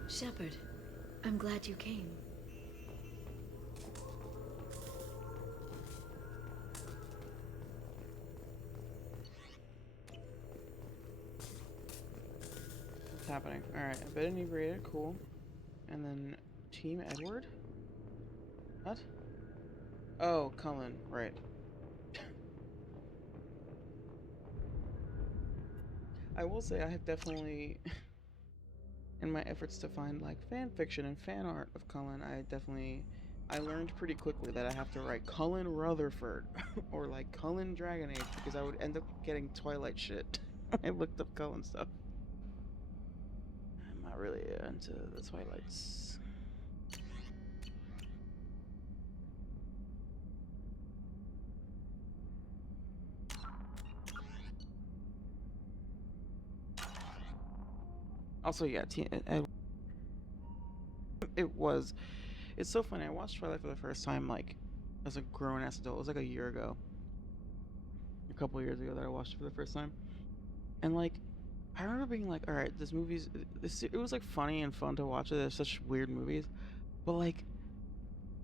Shepard, I'm glad you came. What's happening? Alright, a bit inebriated, cool. And then Team Edward? What? Oh, Cullen, right. I will say I have definitely, in my efforts to find like fan fiction and fan art of Cullen, I learned pretty quickly that I have to write Cullen Rutherford or like Cullen Dragon Age because I would end up getting Twilight shit. I looked up Cullen stuff. I'm not really into the Twilights. Also, yeah, it's so funny. I watched Twilight for the first time, like, as a grown-ass adult. It was like a year ago. A couple years ago that I watched it for the first time. And, like, I remember being like, alright, it was, like, funny and fun to watch it. They're such weird movies. But, like,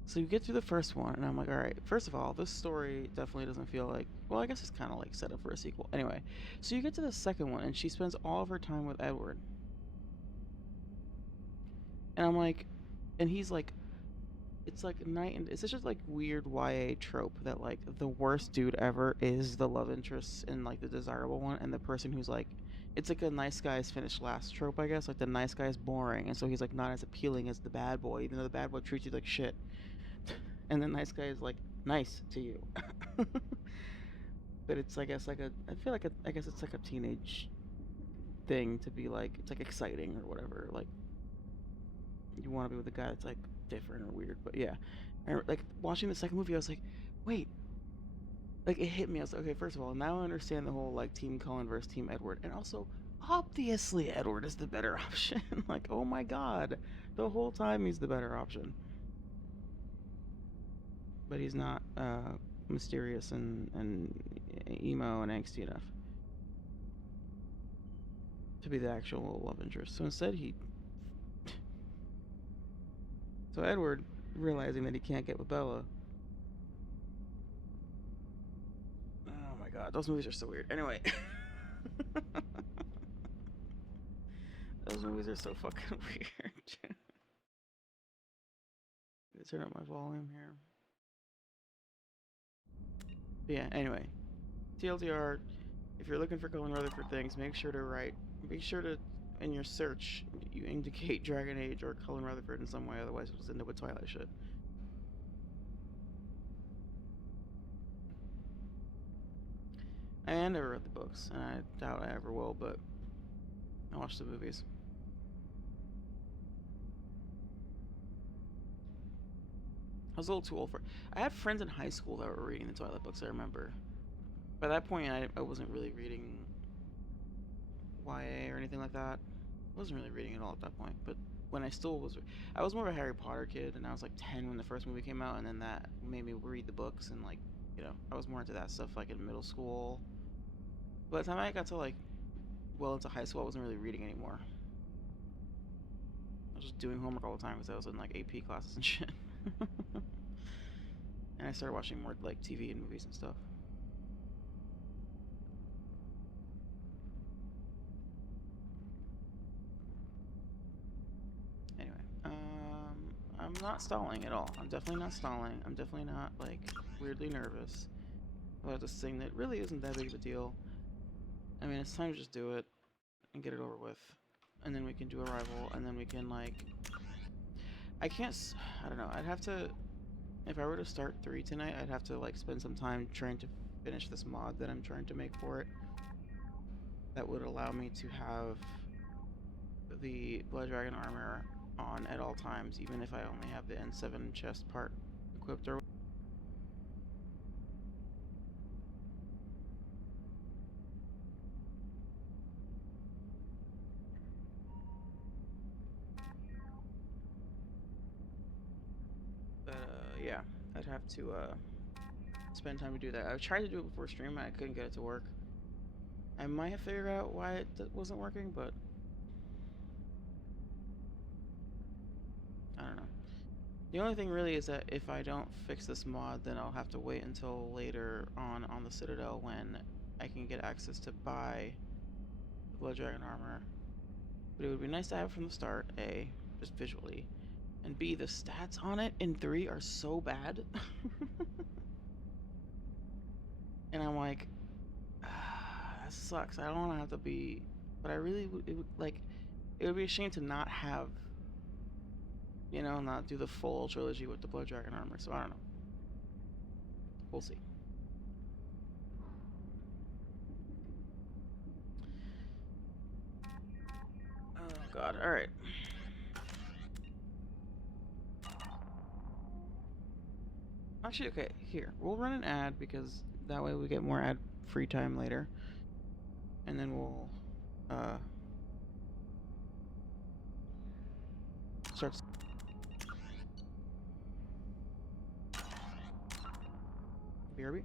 so you get through the first one, and I'm like, alright, first of all, this story definitely doesn't feel like, well, I guess it's kind of, like, set up for a sequel. Anyway, so you get to the second one, and she spends all of her time with Edward. And I'm like, and he's like, it's like it's such a like weird YA trope that like the worst dude ever is the love interest and like the desirable one, and the person who's like, it's like a nice guy's finished last trope, I guess. Like the nice guy's boring, and so he's like not as appealing as the bad boy, even though the bad boy treats you like shit. And the nice guy is like nice to you. But it's I guess like I guess it's like a teenage thing to be like, it's like exciting or whatever, like. You want to be with a guy that's like different or weird, but yeah. And like watching the second movie, I was like, wait, like it hit me. I was like, okay, first of all, now I understand the whole like Team Cullen versus Team Edward, and also obviously Edward is the better option. Like, oh my god, the whole time he's the better option, but he's not mysterious and emo and angsty enough to be the actual love interest. So instead, So Edward, realizing that he can't get with Bella, god, those movies are so weird. Anyway. Those movies are so fucking weird. Let me turn up my volume here. But yeah, anyway. TLDR, if you're looking for Cullen Rutherford things, make sure to, in your search, you indicate Dragon Age or Cullen Rutherford in some way, otherwise it'll just end up with Twilight shit. I never read the books, and I doubt I ever will, but I watched the movies. I was a little too old for it. I had friends in high school that were reading the Twilight books, I remember. By that point, I wasn't really reading YA or anything like that. I wasn't really reading at all at that point, but when I still was... I was more of a Harry Potter kid, and I was like 10 when the first movie came out, and then that made me read the books, and like, you know, I was more into that stuff like in middle school. By the time I got to like, well into high school, I wasn't really reading anymore. I was just doing homework all the time because I was in like AP classes and shit. And I started watching more like TV and movies and stuff. Anyway, I'm not stalling at all. I'm definitely not stalling. I'm definitely not like weirdly nervous about this thing that really isn't that big of a deal. I mean, it's time to just do it and get it over with, and then we can do Arrival, and then we can like. I don't know. I'd have to. If I were to start 3 tonight, I'd have to like spend some time trying to finish this mod that I'm trying to make for it. That would allow me to have the Blood Dragon armor on at all times, even if I only have the N7 chest part equipped or. Yeah, I'd have to spend time to do that. I tried to do it before stream, I couldn't get it to work. I might have figured out why it wasn't working, but I don't know. The only thing really is that if I don't fix this mod, then I'll have to wait until later on the Citadel when I can get access to buy the Blood Dragon armor. But it would be nice to have it from the start, A, just visually, and B, the stats on it in 3 are so bad. And I'm like, that sucks. I don't want to have to be, but I really it would be a shame to not have, you know, not do the full trilogy with the Blood Dragon armor. So I don't know. We'll see. Oh god. All right. Actually, okay. Here, we'll run an ad because that way we get more ad free time later, and then we'll start. BRB.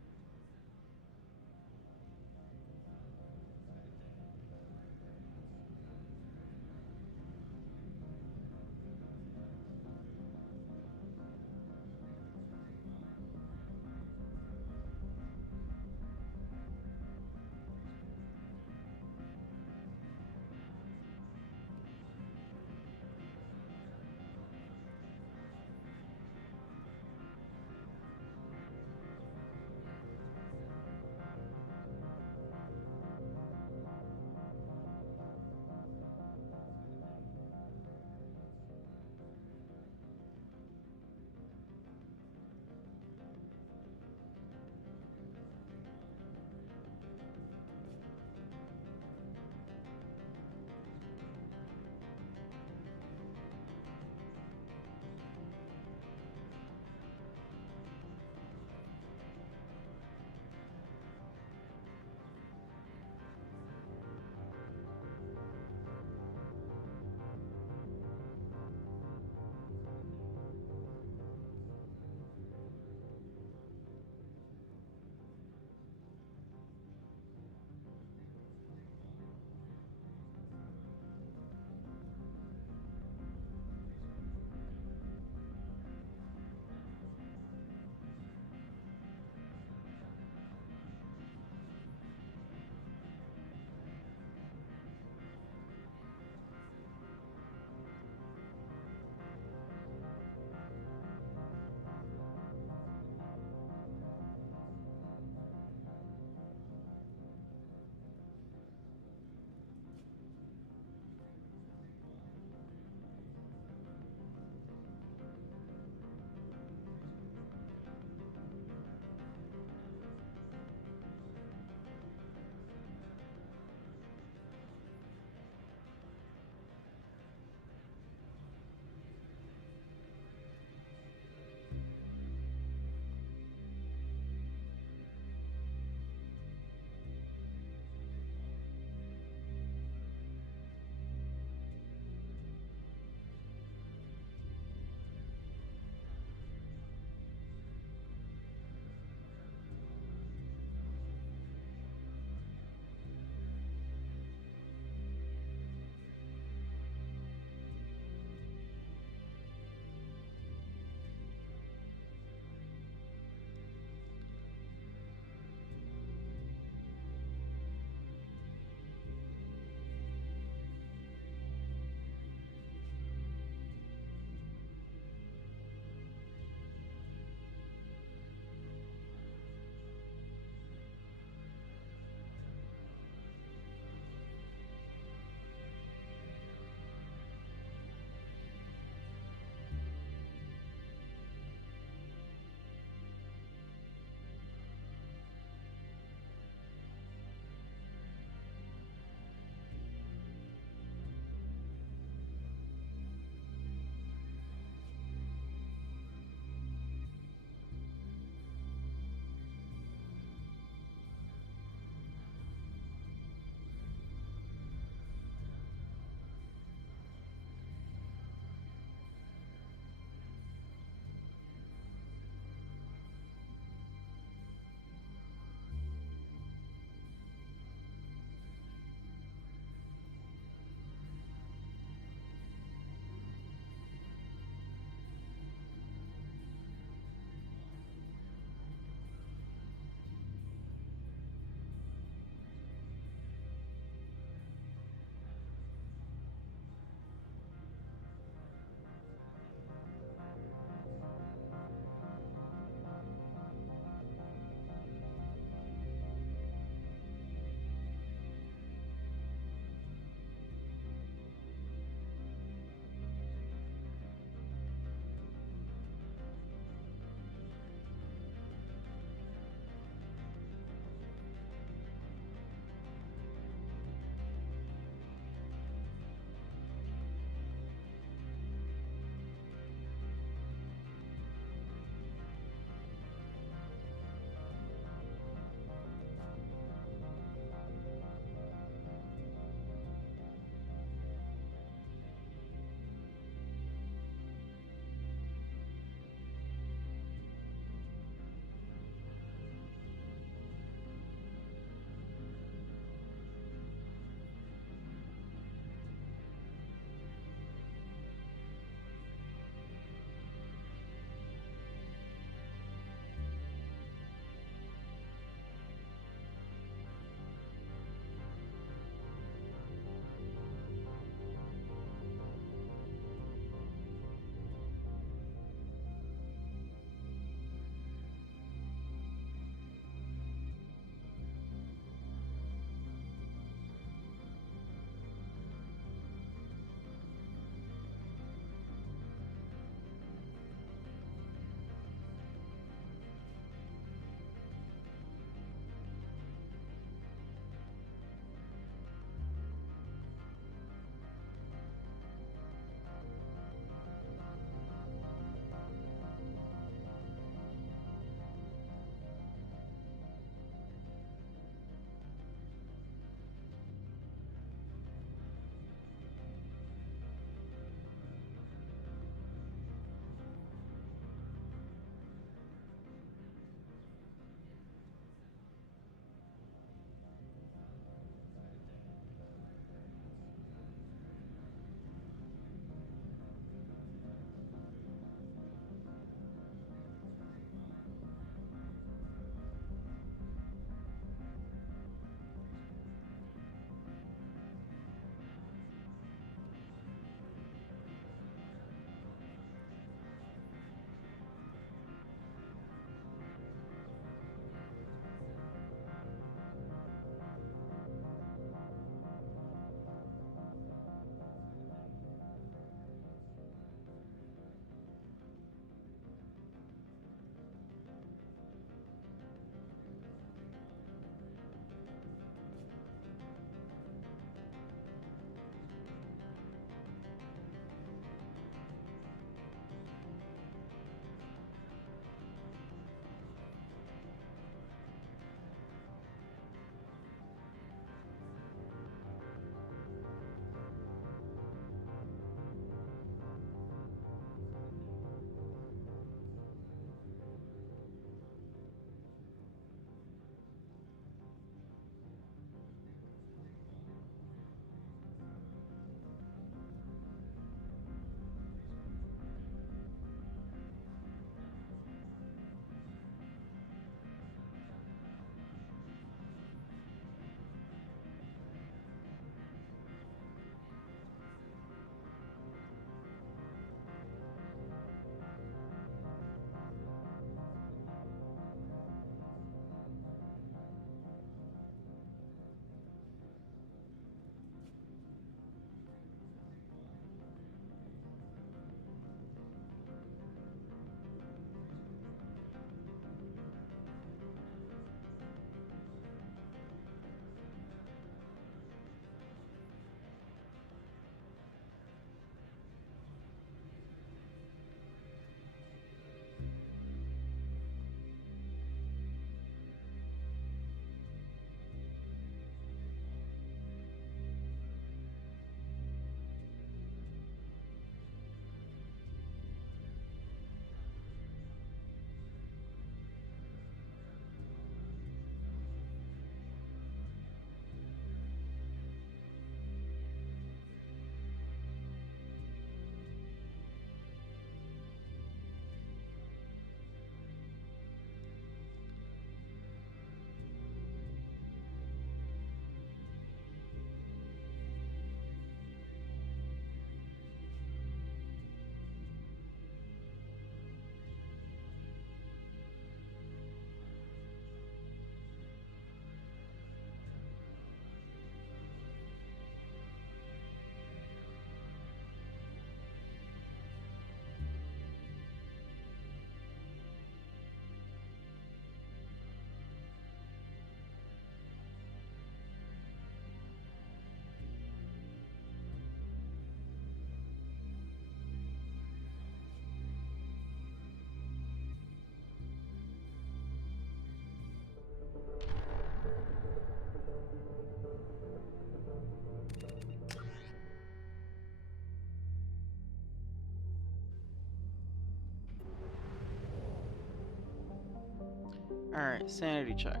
Alright, sanity check.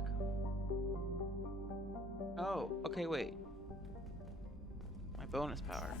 Oh, okay, wait. My bonus power.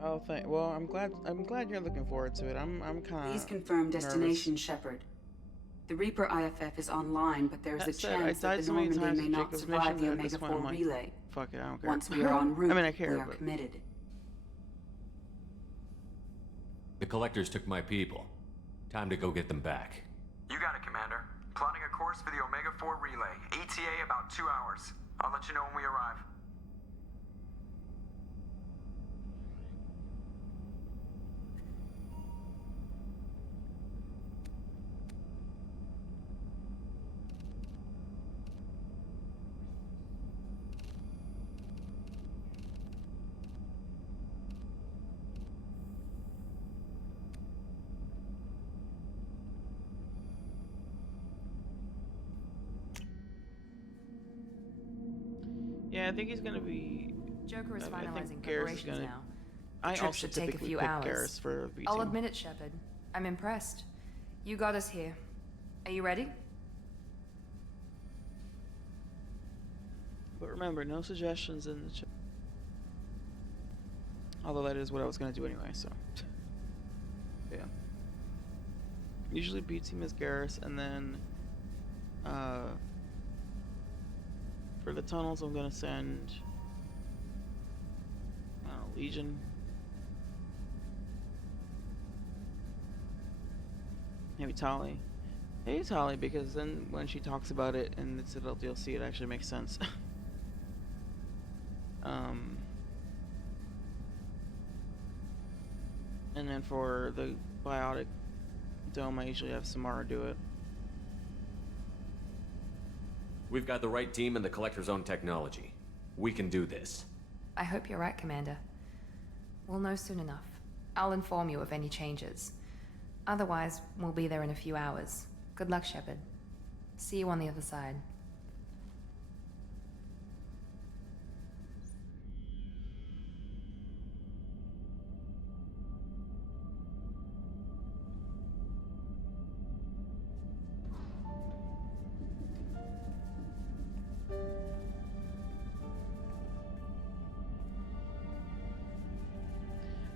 Oh, well, I'm glad you're looking forward to it. I'm kind of Please confirm destination, nervous. Shepard. The Reaper IFF is online, but there's That a said, chance I that died the so many Normandy times may in not Jacob's survive mission the that at this Omega point 4 I'm like, relay. fuck it, I don't care. Once we are en route, I mean, I care, we are but committed. The collectors took my people. Time to go get them back. You got it, Commander. Plotting a course for the Omega 4 relay. ETA about 2 hours. I'll let you know when we arrive. yeah, I think he's gonna be. Joker is I finalizing think Garrus is preparations gonna. now. I Trip also should take a typically few pick hours. Garrus for B I'll team. admit it, Shepard. I'm impressed. You got us here. Are you ready? But remember, no suggestions in the chat. Although that is what I was gonna do anyway, so. Yeah. Usually B team is Garrus, and then for the tunnels I'm gonna send Legion. Maybe Tali. I use Holly because then when she talks about it in the Citadel DLC, it actually makes sense. And then for the biotic dome, I usually have Samara do it. We've got the right team and the Collector's own technology. We can do this. I hope you're right, Commander. We'll know soon enough. I'll inform you of any changes. Otherwise, we'll be there in a few hours. Good luck, Shepard. See you on the other side.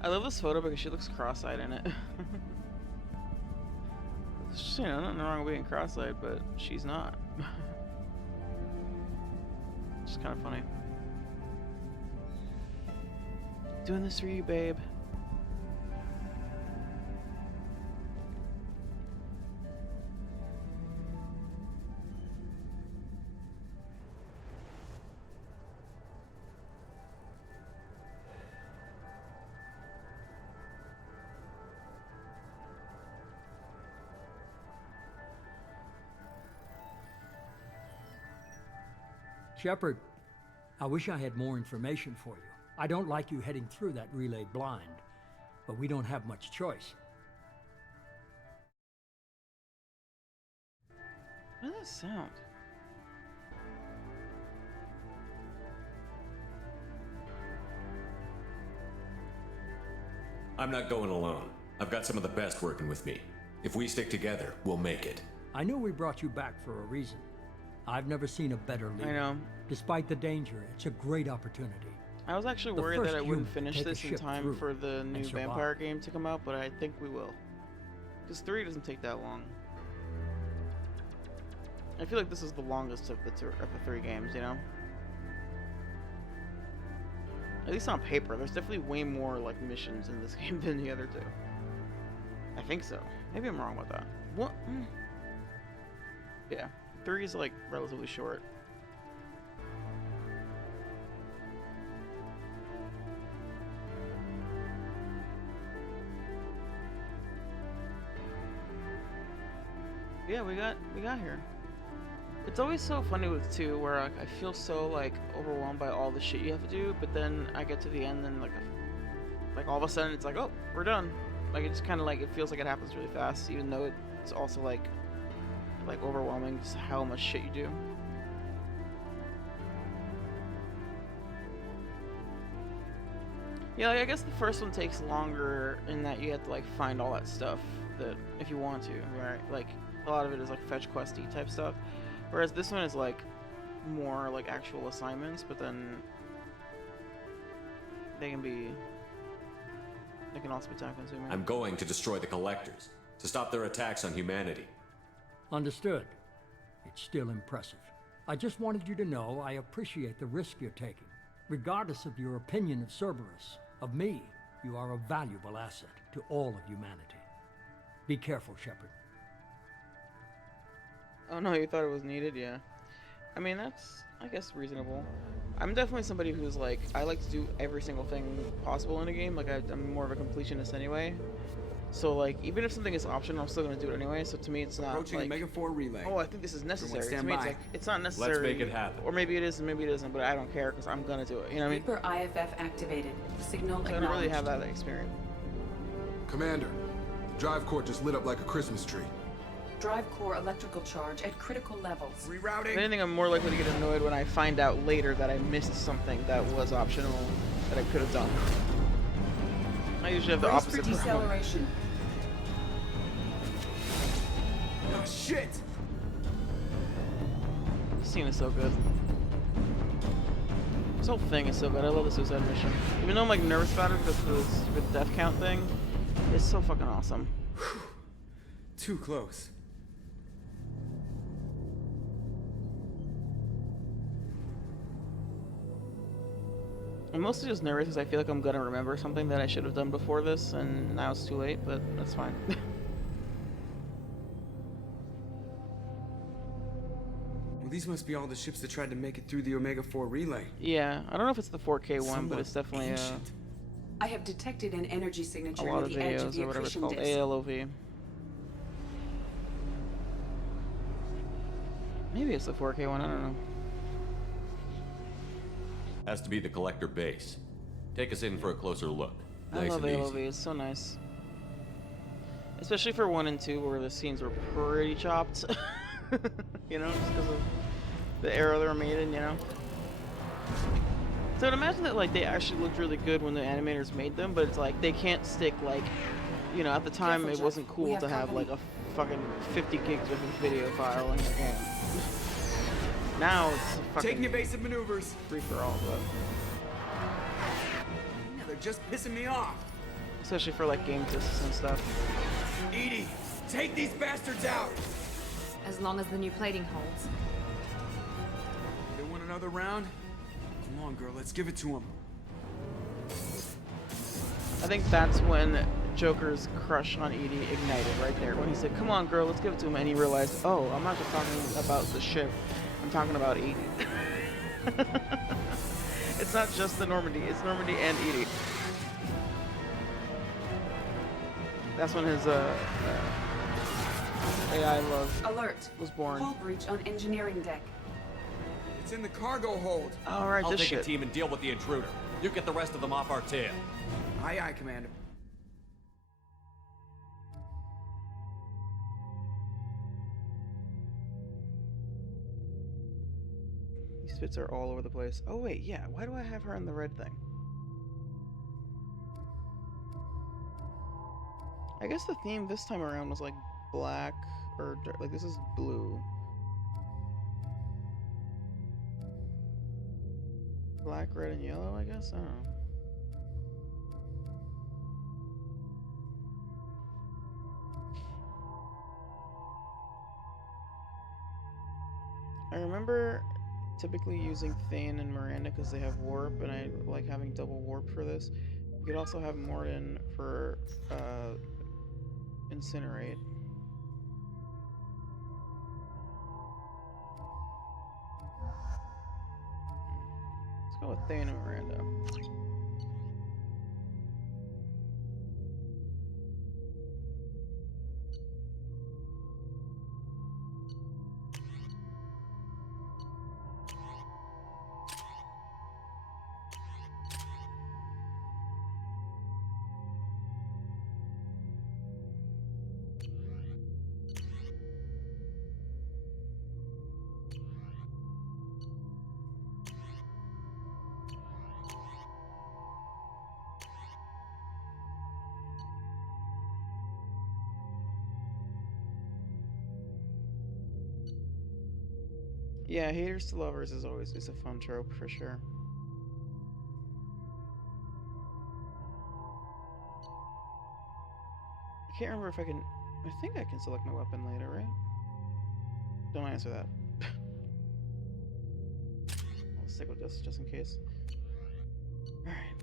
I love this photo because she looks cross-eyed in it. You know, nothing wrong with being cross-eyed, but she's not. It's kind of funny. Doing this for you, babe. Shepard, I wish I had more information for you. I don't like you heading through that relay blind, but we don't have much choice. What does that sound? I'm not going alone. I've got some of the best working with me. If we stick together, we'll make it. I knew we brought you back for a reason. I've never seen a better leader. I know. Despite the danger, it's a great opportunity. I was actually worried that I wouldn't finish this in time for the new vampire game to come out, but I think we will. Because 3 doesn't take that long. I feel like this is the longest of the 3 games, you know? At least on paper, there's definitely way more like missions in this game than the other 2. I think so. Maybe I'm wrong about that. What? Yeah. 3 is like relatively short. Yeah, we got here. It's always so funny with 2 where like, I feel so like overwhelmed by all the shit you have to do, but then I get to the end and like all of a sudden it's like, oh, we're done. Like it's kind of like it feels like it happens really fast, even though it's also like overwhelming just how much shit you do. Yeah, like, I guess the first one takes longer in that you have to like find all that stuff that if you want to, right? Like a lot of it is like fetch questy type stuff, whereas this one is like more like actual assignments, but then they can also be time consuming. I'm going to destroy the Collectors to stop their attacks on humanity. Understood. It's still impressive. I just wanted you to know I appreciate the risk you're taking. Regardless of your opinion of Cerberus, of me, you are a valuable asset to all of humanity. Be careful, Shepard. Oh no, you thought it was needed? Yeah. I mean, that's, I guess, reasonable. I'm definitely somebody who's like, I like to do every single thing possible in a game. Like, I'm more of a completionist anyway. So like, even if something is optional, I'm still gonna do it anyway. So to me, it's not Approaching like Omega 4 relay. Oh, I think this is necessary. To stand me, it's by. like it's not necessary. Let's make it happen. Or maybe it is, and maybe it isn't. But I don't care because I'm gonna do it. You know what I mean? Reaper IFF activated. Signal So I don't really have that experience. Commander, the drive core just lit up like a Christmas tree. Drive core electrical charge at critical levels. Rerouting. If anything, I'm more likely to get annoyed when I find out later that I missed something that was optional that I could have done. I usually have the Brace for opposite problem. deceleration. Oh shit! This scene is so good. This whole thing is so good. I love the suicide mission. Even though I'm like nervous about it because of the death count thing, it's so fucking awesome. Too close. I'm mostly just nervous because I feel like I'm gonna remember something that I should have done before this, and now it's too late, but that's fine. these must be all the ships that tried to make it through the Omega-4 relay. Yeah, I don't know if it's the 4K one, Somewhat but it's definitely I have detected an energy a signature lot near of the edge of videos the or whatever it's accretion called, disk. ALOV. Maybe it's the 4K one, I don't know. Has to be the collector base. Take us in for a closer look. I Nice love and ALOV, easy. it's so nice. Especially for 1 and 2 where the scenes were pretty chopped. You know, just because of the era they were made in, you know? So I'd imagine that like they actually looked really good when the animators made them, but it's like they can't stick like, you know, at the time it wasn't cool to have like a fucking 50 gigs of a video file in your game. Now it's a fucking Taking evasive maneuvers. free for all, but They're just pissing me off. especially for like game discs and stuff. Edie, take these bastards out. As long as the new plating holds. They want another round? Come on, girl, let's give it to them. I think that's when Joker's crush on Edie ignited right there. When he said, "Come on, girl, let's give it to him," and he realized, oh, I'm not just talking about the ship. I'm talking about Edie. It's not just the Normandy. It's Normandy and Edie. That's when his AI love Alert. was born. Hull breach on engineering deck. It's in the cargo hold. All right, I'll this take shit. a team and deal with the intruder. You get the rest of them off our tail. Aye, aye, Commander. These fits are all over the place. Oh wait, yeah. Why do I have her in the red thing? I guess the theme this time around was like black or like this is blue. Black, red, and yellow, I guess? I don't know. I remember typically using Thane and Miranda because they have warp, and I like having double warp for this. You could also have Morden for Incinerate. Let's go with Thane and Miranda. Yeah, haters to lovers is always a fun trope for sure. I can't remember if I can. I think I can select my weapon later, right? Don't answer that. I'll stick with this just in case. Alright.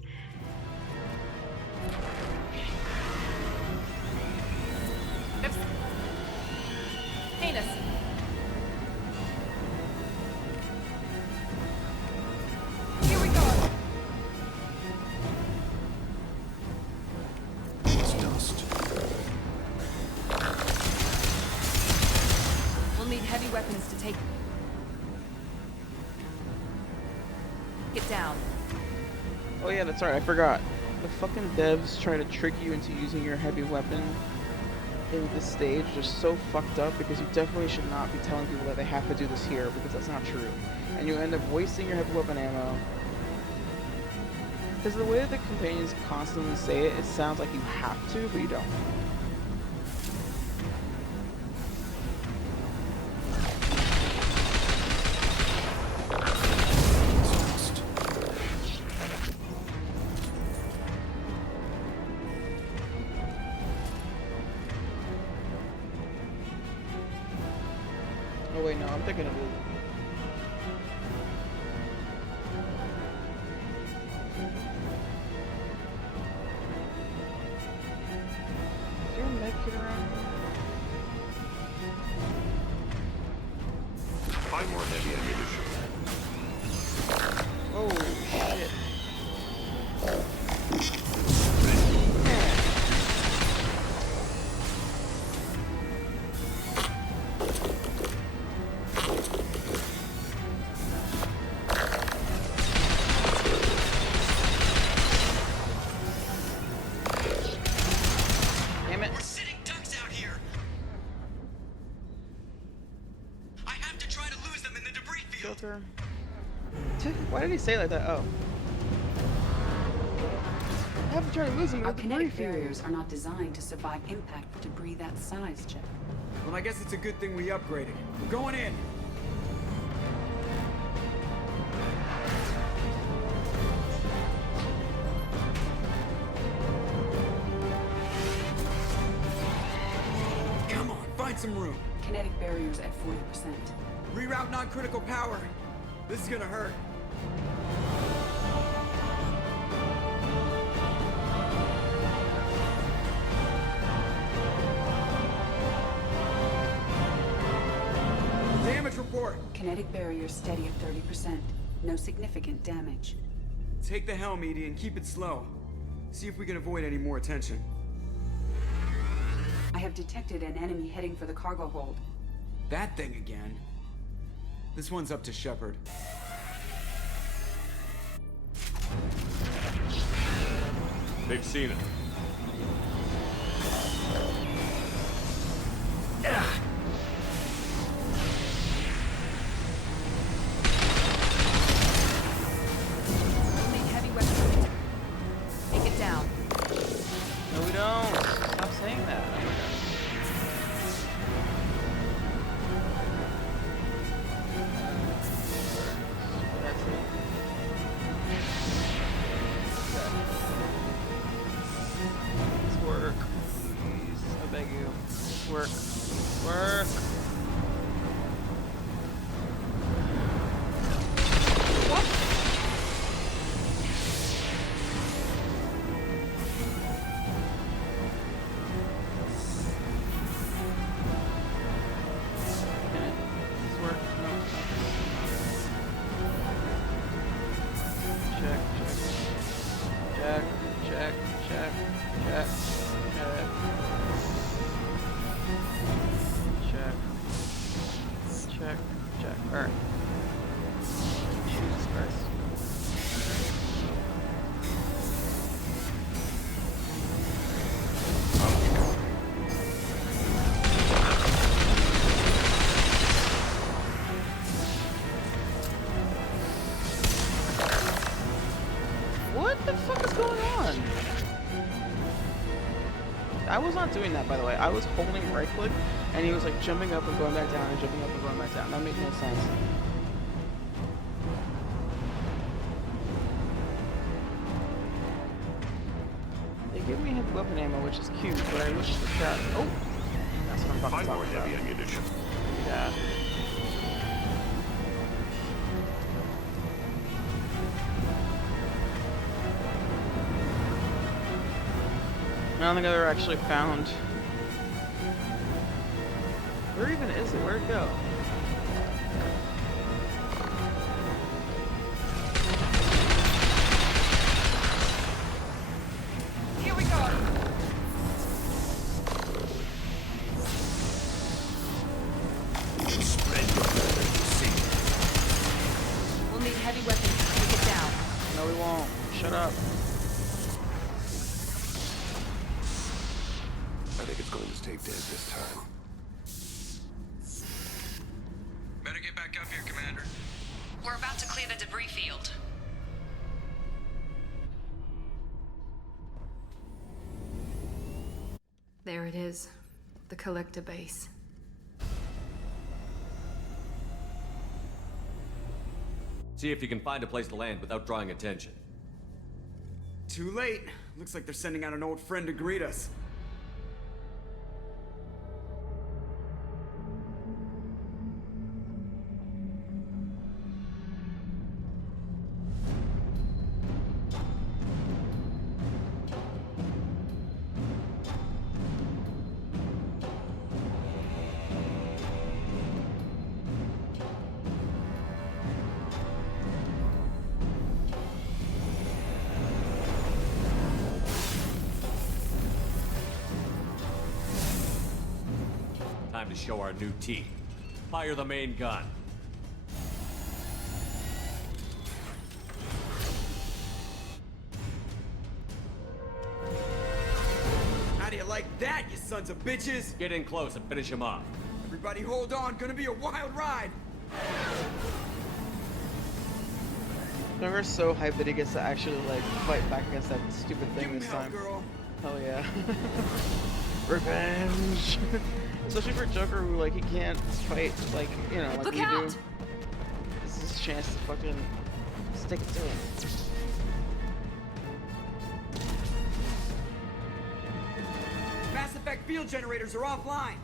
Oops. Heinous. Here we go. It's dust. We'll need heavy weapons to take it down. Oh yeah, that's right, I forgot. The fucking devs try to trick you into using your heavy weapon in this stage just so fucked up because you definitely should not be telling people that they have to do this here because that's not true. And you end up wasting your heavy weapon ammo. Because the way that the companions constantly say it, it sounds like you have to, but you don't. Oh wait, no, I'm thinking of it. Is there a med kit around? Find more heavy shelter? Why did he say it like that? Oh. I haven't tried losing Our with the kinetic briefing. barriers are not designed to survive impact with debris that size, Shepard. Well, I guess it's a good thing we upgraded. We're going in. Come on, find some room. Kinetic barriers at 40%. Reroute non-critical power. This is gonna hurt. Damage report. Kinetic barriers steady at 30%. No significant damage. Take the helm, Edie, and keep it slow. See if we can avoid any more attention. I have detected an enemy heading for the cargo hold. That thing again. This one's up to Shepard. They've seen it. We'll need heavy weapons. Take it down. No, we don't. Stop saying that. Oh my God. That's it. Please work. Please. I beg you. Work. Work. Alright. Jesus Christ. What the fuck is going on? I was not doing that, by the way. I was holding right click, and he was like jumping up and going back down, and jumping up and going back down. That made no sense. They give me heavy weapon ammo, which is cute, but I wish the cat. Oh, that's what I'm about to talk about. Heavy ammunition. Yeah. I don't think I've ever actually found. Where even is it? Where'd it go? Here we go. We'll need heavy weapons to take it down. No, we won't. Shut up. I think it's going to stay dead this time. Better get back up here, Commander. We're about to clear the debris field. There it is. The collector base. See if you can find a place to land without drawing attention. Too late. Looks like they're sending out an old friend to greet us. Time to show our new teeth. Fire the main gun. How do you like that, you sons of bitches? Get in close and finish him off. Everybody hold on, gonna be a wild ride. Joker's so hyped that he gets to actually like fight back against that stupid thing this time. Girl. Hell yeah. Revenge! Especially for Joker who like he can't fight like, you know, like Look we out! do. This is his chance to fucking stick it to him. Mass Effect field generators are offline.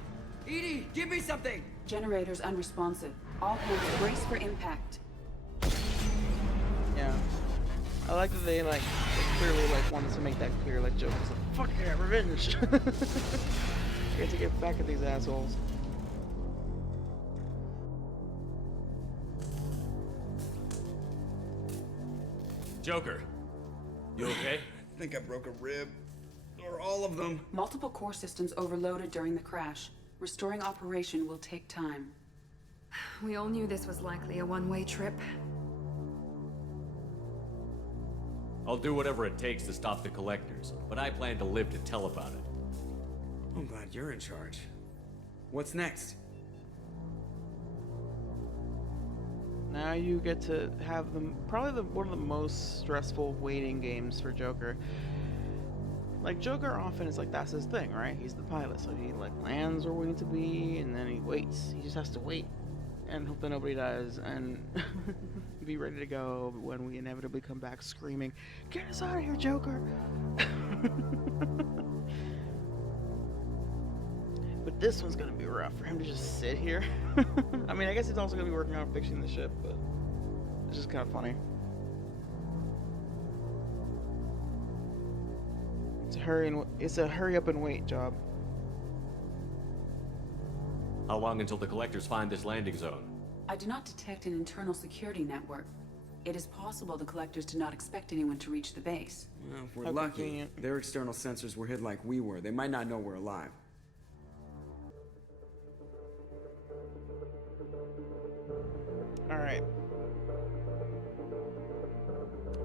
Edie, give me something. Generators unresponsive. All hands brace for impact. Yeah. I like that they like clearly like wanted to make that clear, like Joker's like, fuck yeah, revenge. You have to get back at these assholes. Joker, you okay? I think I broke a rib. Or all of them. Multiple core systems overloaded during the crash. Restoring operation will take time. We all knew this was likely a one-way trip. I'll do whatever it takes to stop the collectors, but I plan to live to tell about it. I'm glad you're in charge. What's next? Now you get to have probably one of the most stressful waiting games for Joker. Like Joker often is like that's his thing, right? He's the pilot, so he like lands where we need to be, and then he waits. He just has to wait and hope that nobody dies, and be ready to go when we inevitably come back screaming, "Get us out of here, Joker!" But this one's gonna be rough for him to just sit here. I mean, I guess he's also gonna be working on fixing the ship, but it's just kind of funny. It's a hurry up and wait job. How long until the collectors find this landing zone? I do not detect an internal security network. It is possible the collectors did not expect anyone to reach the base. Well, if we're How lucky, convenient. their external sensors were hid like we were. They might not know we're alive. Alright.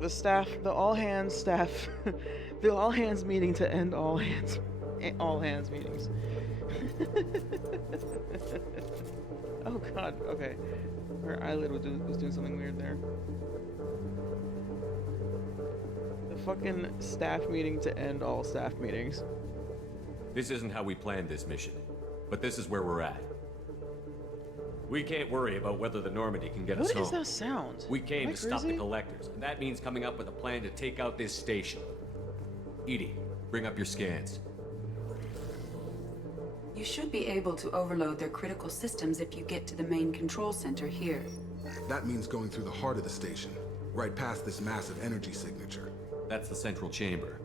The all hands staff, the all hands meeting to end all hands meetings. Oh god, okay. Her eyelid was doing something weird there. The fucking staff meeting to end all staff meetings. This isn't how we planned this mission, but this is where we're at. We can't worry about whether the Normandy can get us What home. is that sound? We came Am I to stop the crazy? collectors, and that means coming up with a plan to take out this station. Edie, bring up your scans. You should be able to overload their critical systems if you get to the main control center here. That means going through the heart of the station, right past this massive energy signature. That's the central chamber.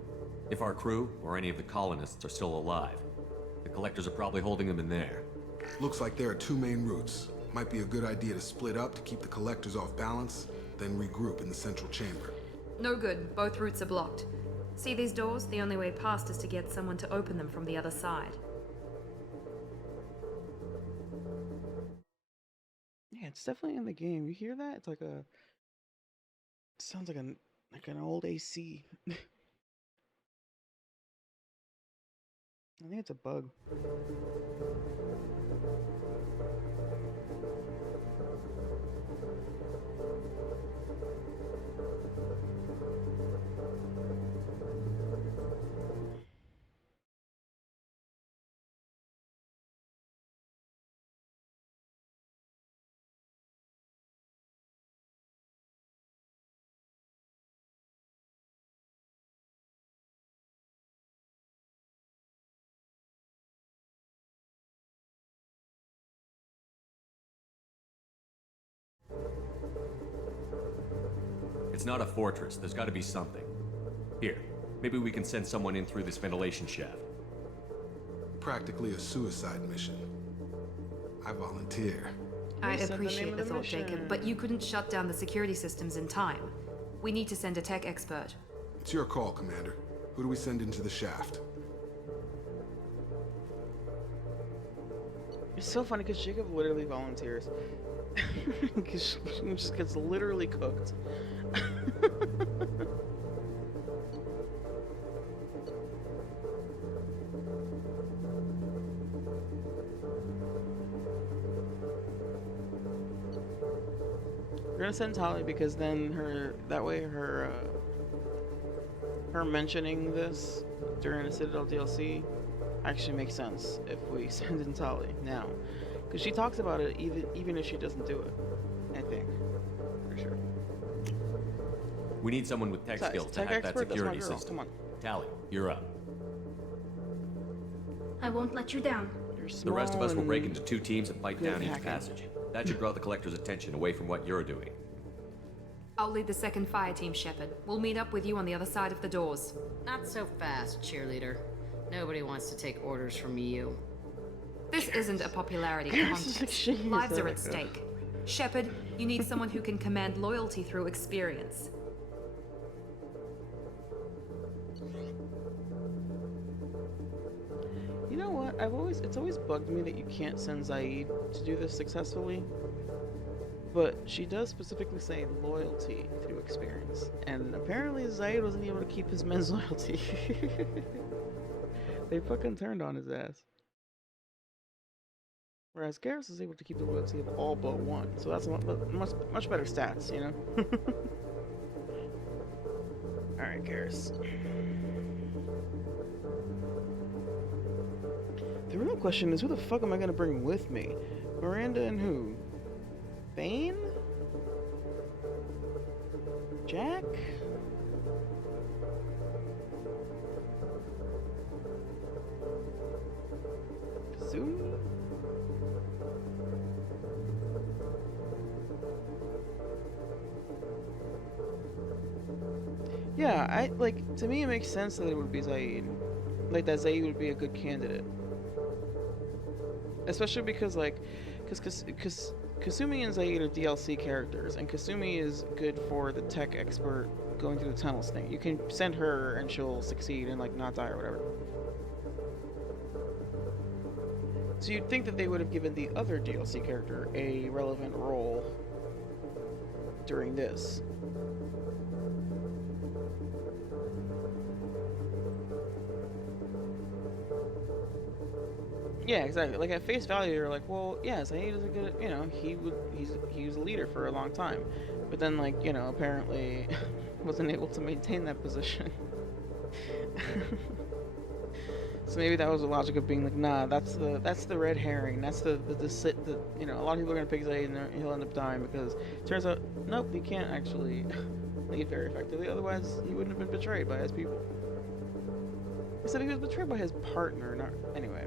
If our crew, or any of the colonists, are still alive, the collectors are probably holding them in there. Looks like there are two main routes. Might be a good idea to split up to keep the collectors off balance, then regroup in the central chamber. No good. Both routes are blocked. See these doors? The only way past is to get someone to open them from the other side. Yeah, it's definitely in the game. You hear that? It's like a. It sounds like an old AC. I think it's a bug. It's not a fortress. There's got to be something. Here, maybe we can send someone in through this ventilation shaft. Practically a suicide mission. I volunteer. I Please send the name appreciate of the the thought, mission. Jacob, but you couldn't shut down the security systems in time. We need to send a tech expert. It's your call, Commander. Who do we send into the shaft? It's so funny because Jacob literally volunteers. Because she just gets literally cooked. We're gonna send Tali because then her mentioning this during the Citadel DLC actually makes sense if we send in Tali now, because she talks about it even if she doesn't do it. I think, for sure. We need someone with tech skills to hack that security system. Come on. Tali, you're up. I won't let you down. The rest of us will break into 2 teams and fight down each passage. That should draw the Collector's attention away from what you're doing. I'll lead the second fire team, Shepard. We'll meet up with you on the other side of the doors. Not so fast, cheerleader. Nobody wants to take orders from you. This isn't a popularity contest. Lives are at stake. Shepard, you need someone who can command loyalty through experience. You know what? It's always bugged me that you can't send Zaid to do this successfully. But she does specifically say loyalty through experience. And apparently Zaid wasn't able to keep his men's loyalty. They fucking turned on his ass. Whereas Garrus is able to keep the loyalty of all but one. So that's much better stats, you know? Alright, Garrus. The real question is, who the fuck am I gonna bring with me? Miranda and who? Bane? Jack? Kazumi? Yeah, to me it makes sense that it would be Zaid. Like, that Zaid would be a good candidate. Especially because, because Kasumi and Zaid are DLC characters, and Kasumi is good for the tech expert going through the tunnels thing. You can send her and she'll succeed and, not die or whatever. So you'd think that they would have given the other DLC character a relevant role during this. Yeah, exactly. Like, at face value, you're like, well, yeah, Zaid is a good, he was a leader for a long time, but then, apparently wasn't able to maintain that position. So maybe that was the logic of being like, nah, that's the red herring. That's the a lot of people are gonna pick Zaid and he'll end up dying because it turns out, nope, he can't actually lead very effectively. Otherwise, he wouldn't have been betrayed by his people. Instead, he was betrayed by his partner. Not anyway.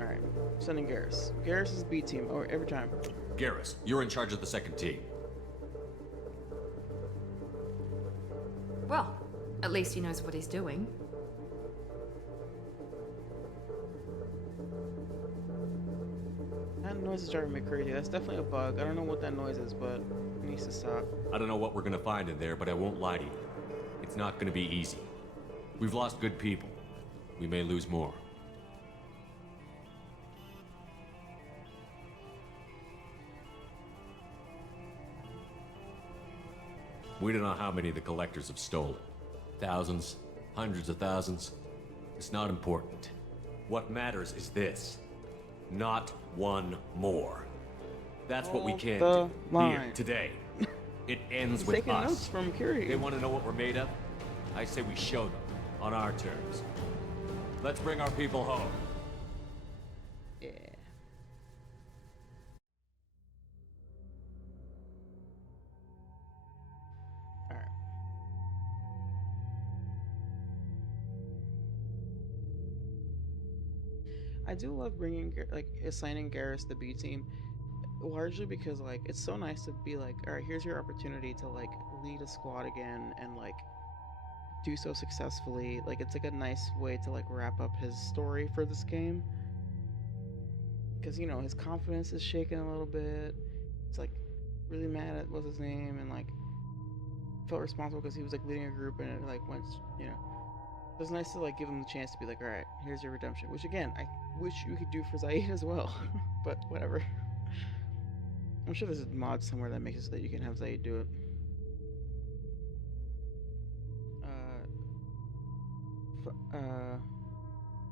Alright, sending Garrus. Garrus is B team every time. Garrus, you're in charge of the second team. Well, at least he knows what he's doing. That noise is driving me crazy. That's definitely a bug. I don't know what that noise is, but it needs to stop. I don't know what we're gonna find in there, but I won't lie to you. It's not gonna be easy. We've lost good people. We may lose more. We don't know how many the Collectors have stolen. Thousands, hundreds of thousands. It's not important. What matters is this. Not one more. That's what we can do here, today. It ends with us. Notes from Curie. They want to know what we're made of? I say we show them. On our terms. Let's bring our people home. Yeah. Alright. I do love assigning Garrus the B team, largely because, it's so nice to be like, alright, here's your opportunity to, lead a squad again and, do so successfully. It's a nice way to wrap up his story for this game, because his confidence is shaken a little bit. It's really mad at what's his name, and felt responsible because he was leading a group and it went, it's nice to give him the chance to be all right, here's your redemption, which again I wish you could do for Zaid as well. But whatever. I'm sure there's a mod somewhere that makes it so that you can have Zaid do it.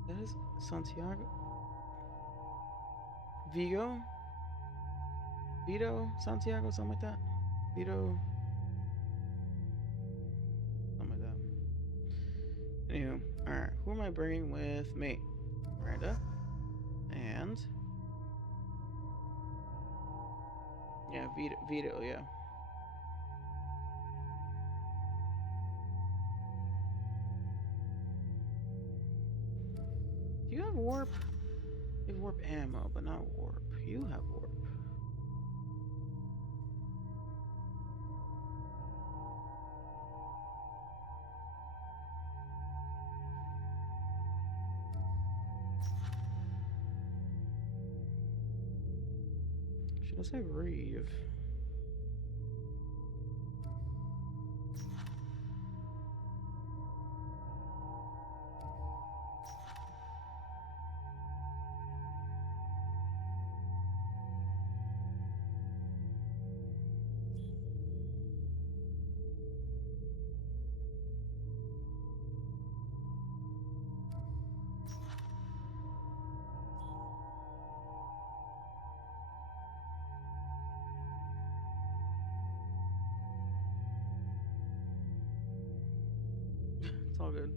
That is Santiago. Vito, Santiago, something like that. Vito, something like that. Anywho, all right. Who am I bringing with me? Miranda, and yeah, Vito, yeah. Do you have warp? You have warp ammo, but not warp. You have warp. She does have Reeve. It's all good.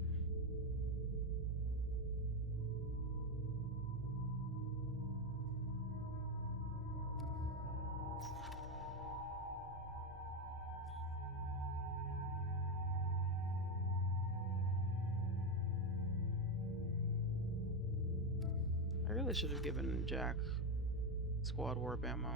I really should have given Jack squad warp ammo.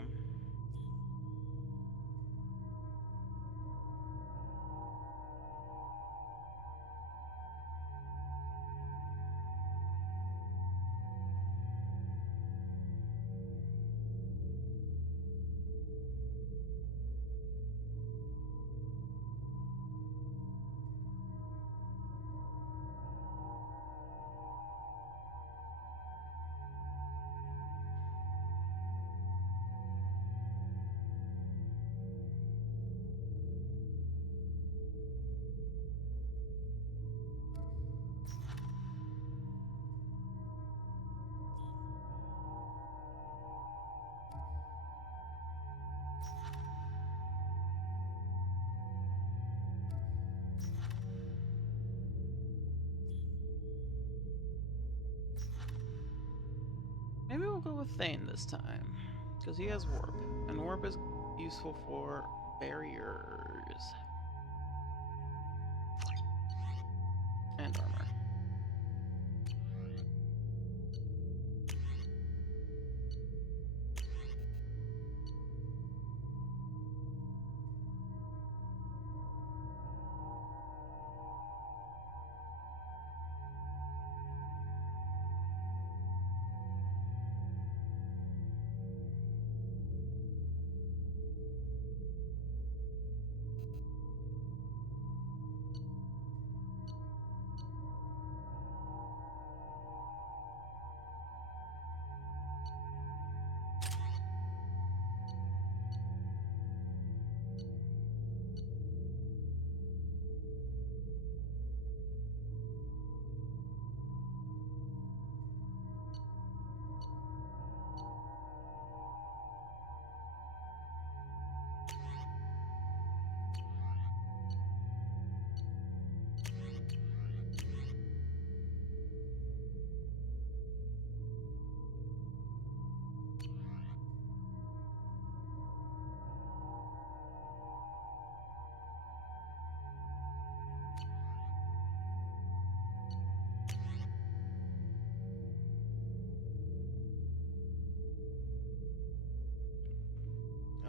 Maybe we'll go with Thane this time, because he has warp, and warp is useful for barriers and armor.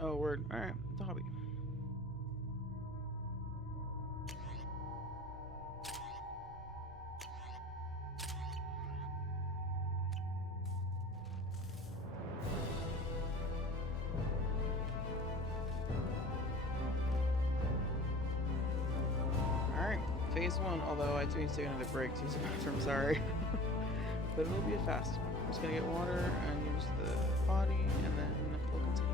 Oh, word. Alright, Dobby. Alright, phase one, although I do need to take another break to use the bathroom, sorry. But it'll be a fast one. I'm just gonna get water and use the body, and then we'll continue.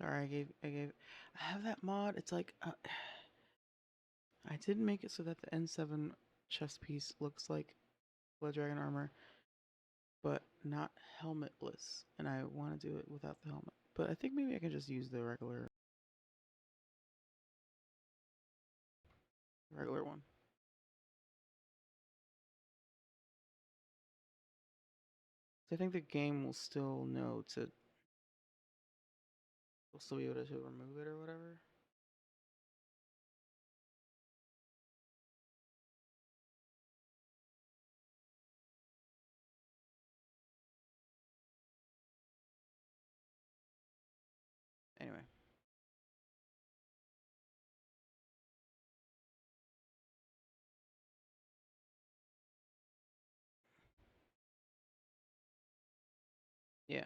Sorry, I have that mod. It's like I did make it so that the N7 chest piece looks like Blood Dragon armor, but not helmetless. And I want to do it without the helmet. But I think maybe I can just use the regular one. I think the game will still know to. We'll still be able to remove it or whatever. Anyway. Yeah.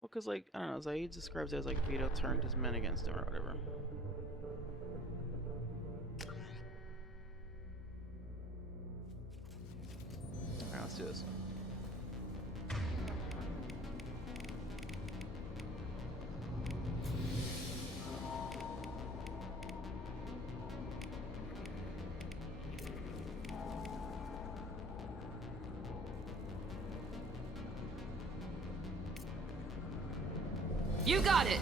Well, because, like, I don't know, Zaid describes it as, like, Vito turned his men against him or whatever. Alright, let's do this. You got it!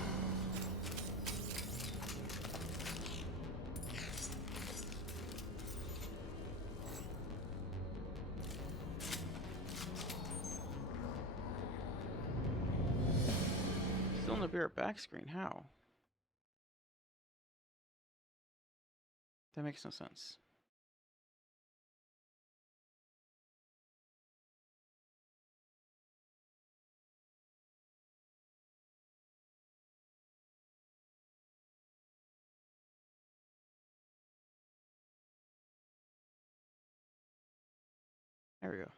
Still in the beer back screen, how? That makes no sense. There we go.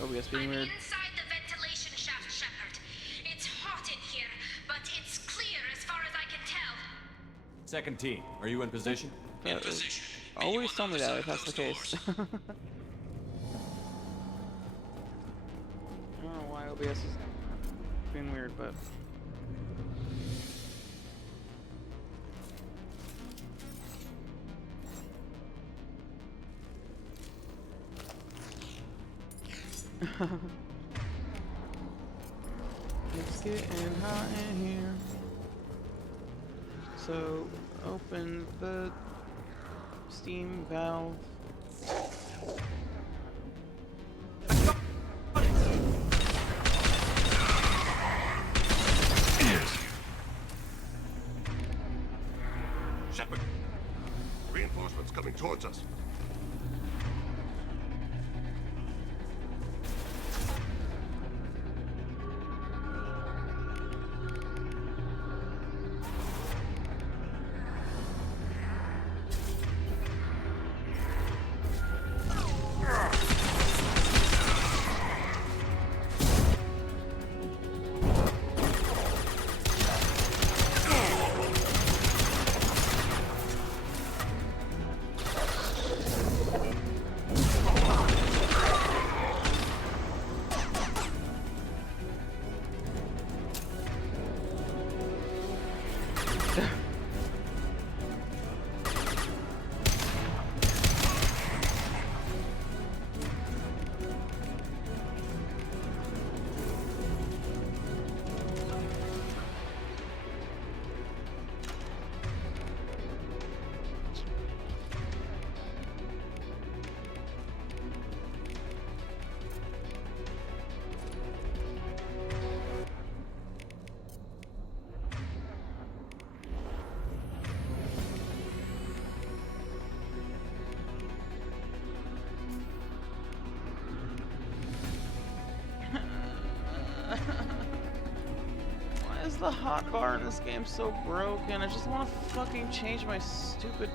OBS being weird. Inside the ventilation shaft, Shepard. It's hot in here, but it's clear as far as I can tell. Second team, are you in position? In position. Always tell me that if that's the case. I don't know why OBS is being weird, but. It's getting hot in here. So open the steam valve. Shepard, reinforcements coming towards us. Why is the hotbar in this game so broken? I just want to fucking change my stupid.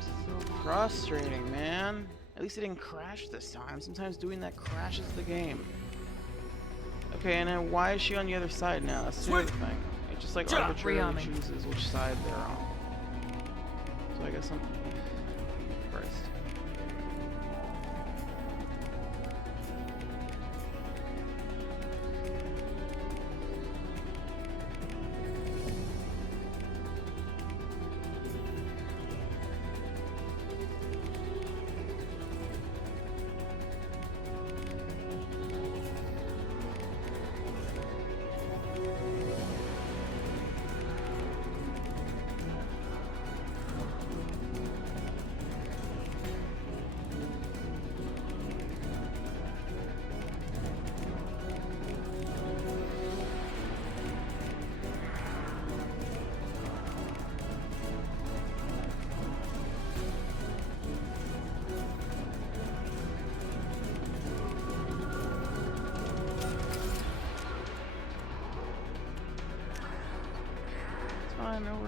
So frustrating, man. At least it didn't crash this time. Sometimes doing that crashes the game. Okay, and then why is she on the other side now? That's the other thing. It just like arbitrarily chooses which side they're on. So I guess I'm. Christ.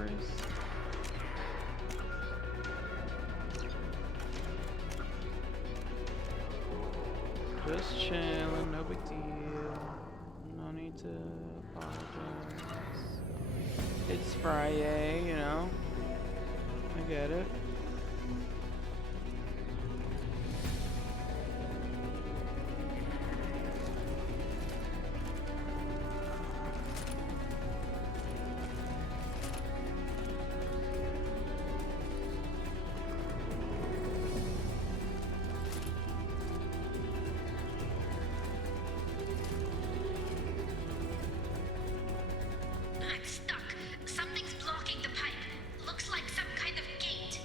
course. Just chilling, no big deal. No need to apologize. It's Friday, you know. I get it. I'm stuck. Something's blocking the pipe. Looks like some kind of gate.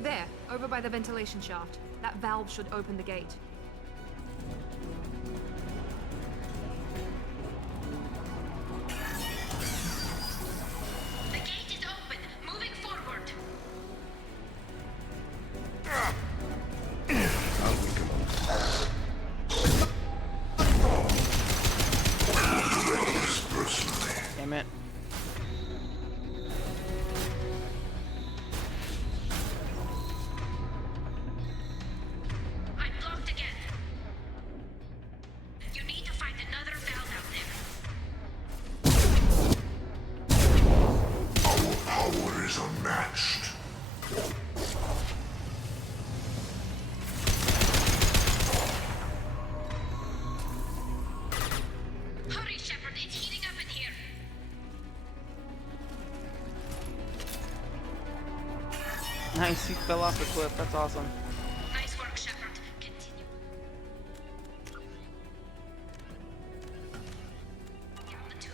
There, over by the ventilation shaft. That valve should open the gate. The gate is open. Moving forward. Damn it. I'm blocked again. You need to find another valve out there. Our power is unmatched. Hurry, Shepard. It's heating up in here. Nice, he fell off the cliff. That's awesome. Nice work, Shepard. Continue. Down the tube.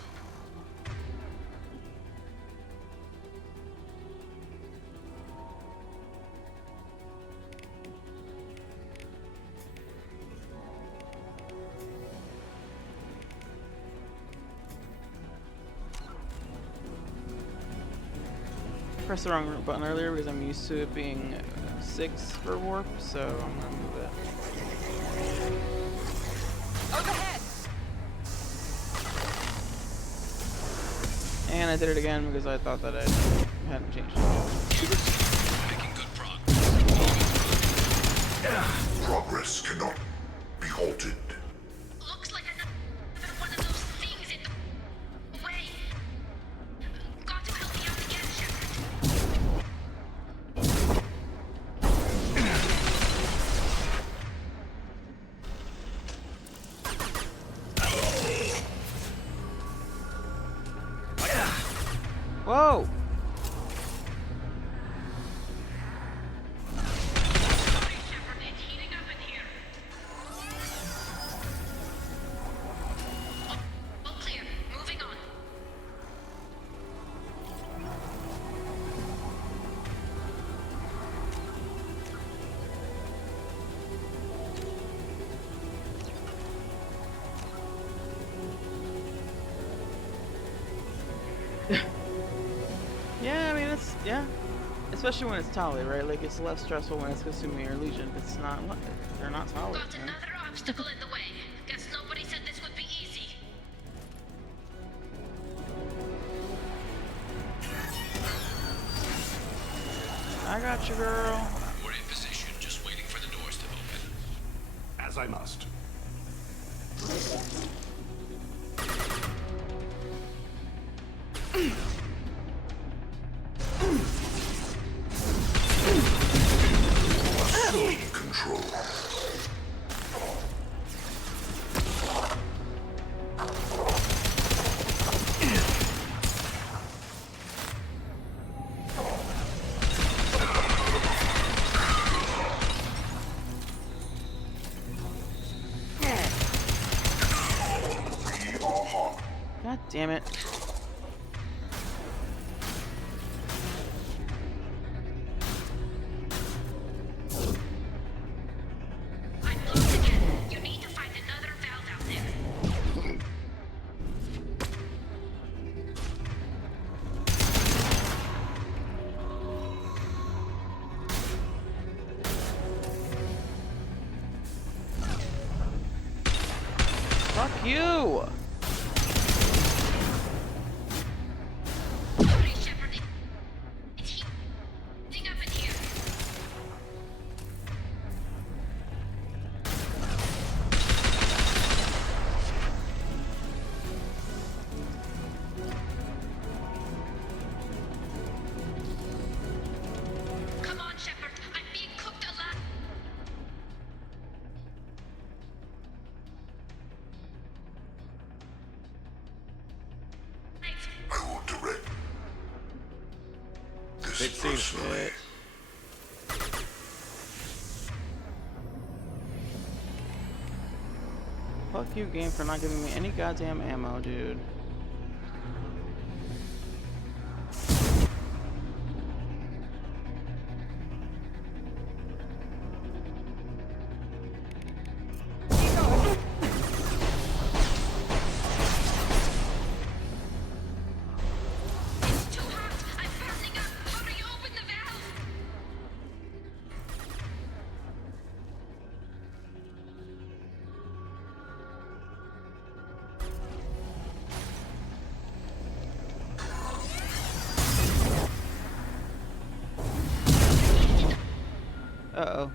Pressed the wrong button earlier because I'm used to it being 6 for warp, so I'm gonna move it. Overhead! And I did it again because I thought that I hadn't changed it. Making good progress. Progress cannot be halted. Looks like another one of those things in the way. Got to help me out again, Shepard. Whoa! Hurry, Shepard. It's heating up in here. All clear. Moving on. Yeah, I mean, it's, yeah. Especially when it's Tali, right? Like, it's less stressful when it's Kasumi or Legion. It's not, they're not Tali, Got man. another obstacle in the way. Guess nobody said this would be easy. I got you, girl. We're in position, just waiting for the doors to open. As I must. Facility control. God damn it. I'm blocked again. You need to find another valve out there. Fuck you! Hurry, Shepard. shit. Fuck you, game, for not giving me any goddamn ammo, dude. Uh-oh.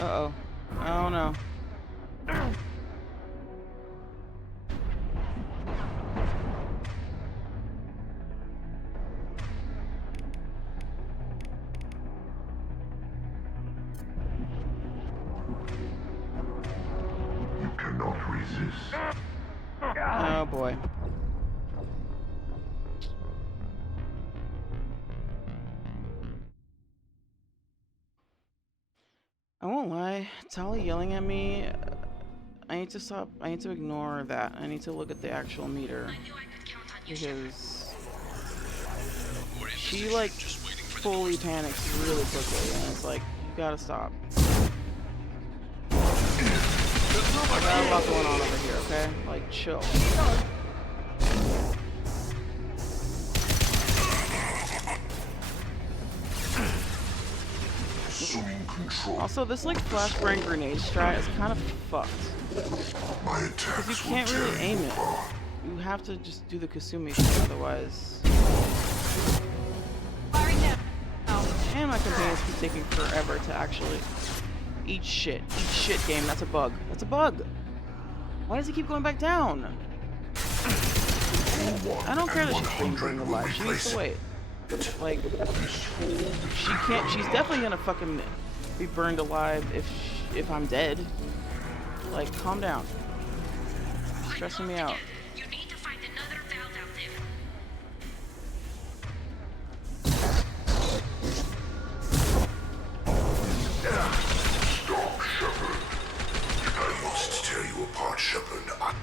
Uh-oh. Oh no. You cannot resist. Oh boy. I won't lie, Tali yelling at me, I need to stop, I need to ignore that. I need to look at the actual meter. Because she like fully panics really quickly and it's like, you gotta stop. I got a lot going on over here, okay? Like, chill. Also, this like flashbang grenade strat is kind of fucked. Because you can't really aim it. You have to just do the Kasumi thing, otherwise. And my companions keep taking forever to actually eat shit. Eat shit, game. That's a bug. That's a bug. Why does he keep going back down? I don't care that she's being burned alive. She needs to wait. Like, she can't. She's definitely gonna fucking be burned alive if I'm dead. Like, calm down. You're stressing me out. You need to find another valve out there. Stop, Shepard. I must tear you apart, Shepard. I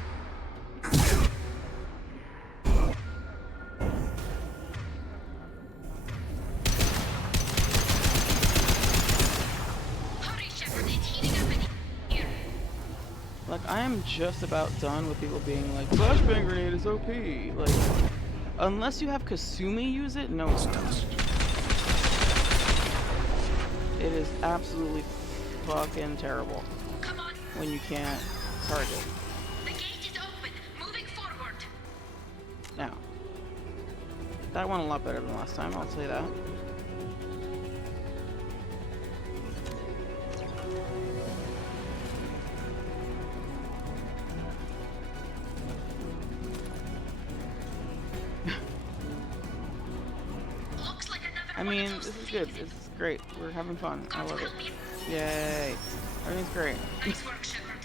Like, I am just about done with people being like, flashbang grenade is OP. Like, unless you have Kasumi use it, no, it's not. It is absolutely fucking terrible when you can't target. The gate is open. Moving forward. Now, that went a lot better than last time, I'll say that. I mean, this is good. This is great. We're having fun. I love it. Yay. Everything's great. Nice work, Shepard.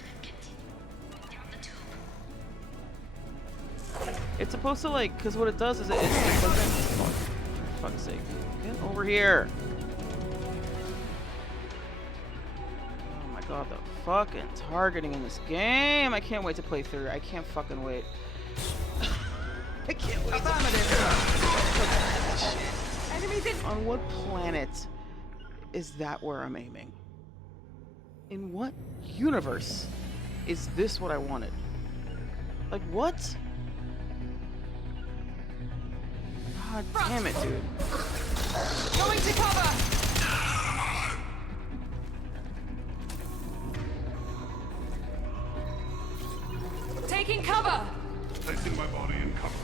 It's supposed to, like, because what it does is it doesn't... Oh, for fuck's sake. Get over here. Oh my god, the fucking targeting in this game. I can't wait to play through. I can't fucking wait. I can't wait On what planet is that where I'm aiming? In what universe is this what I wanted? Like, what? God damn it, dude. Going to cover! Taking cover! Placing my body in cover.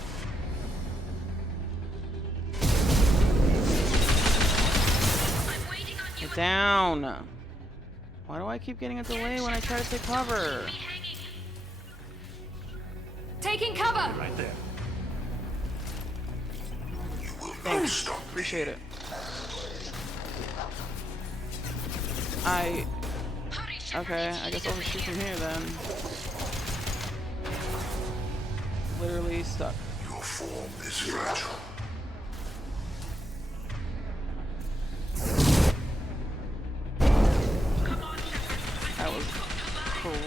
Get down. Why do I keep getting a delay when I try to take cover? Taking cover! Right there. Thanks. Appreciate it. Okay, I guess I'll just shoot from here then. Literally stuck. Your form is fragile. That was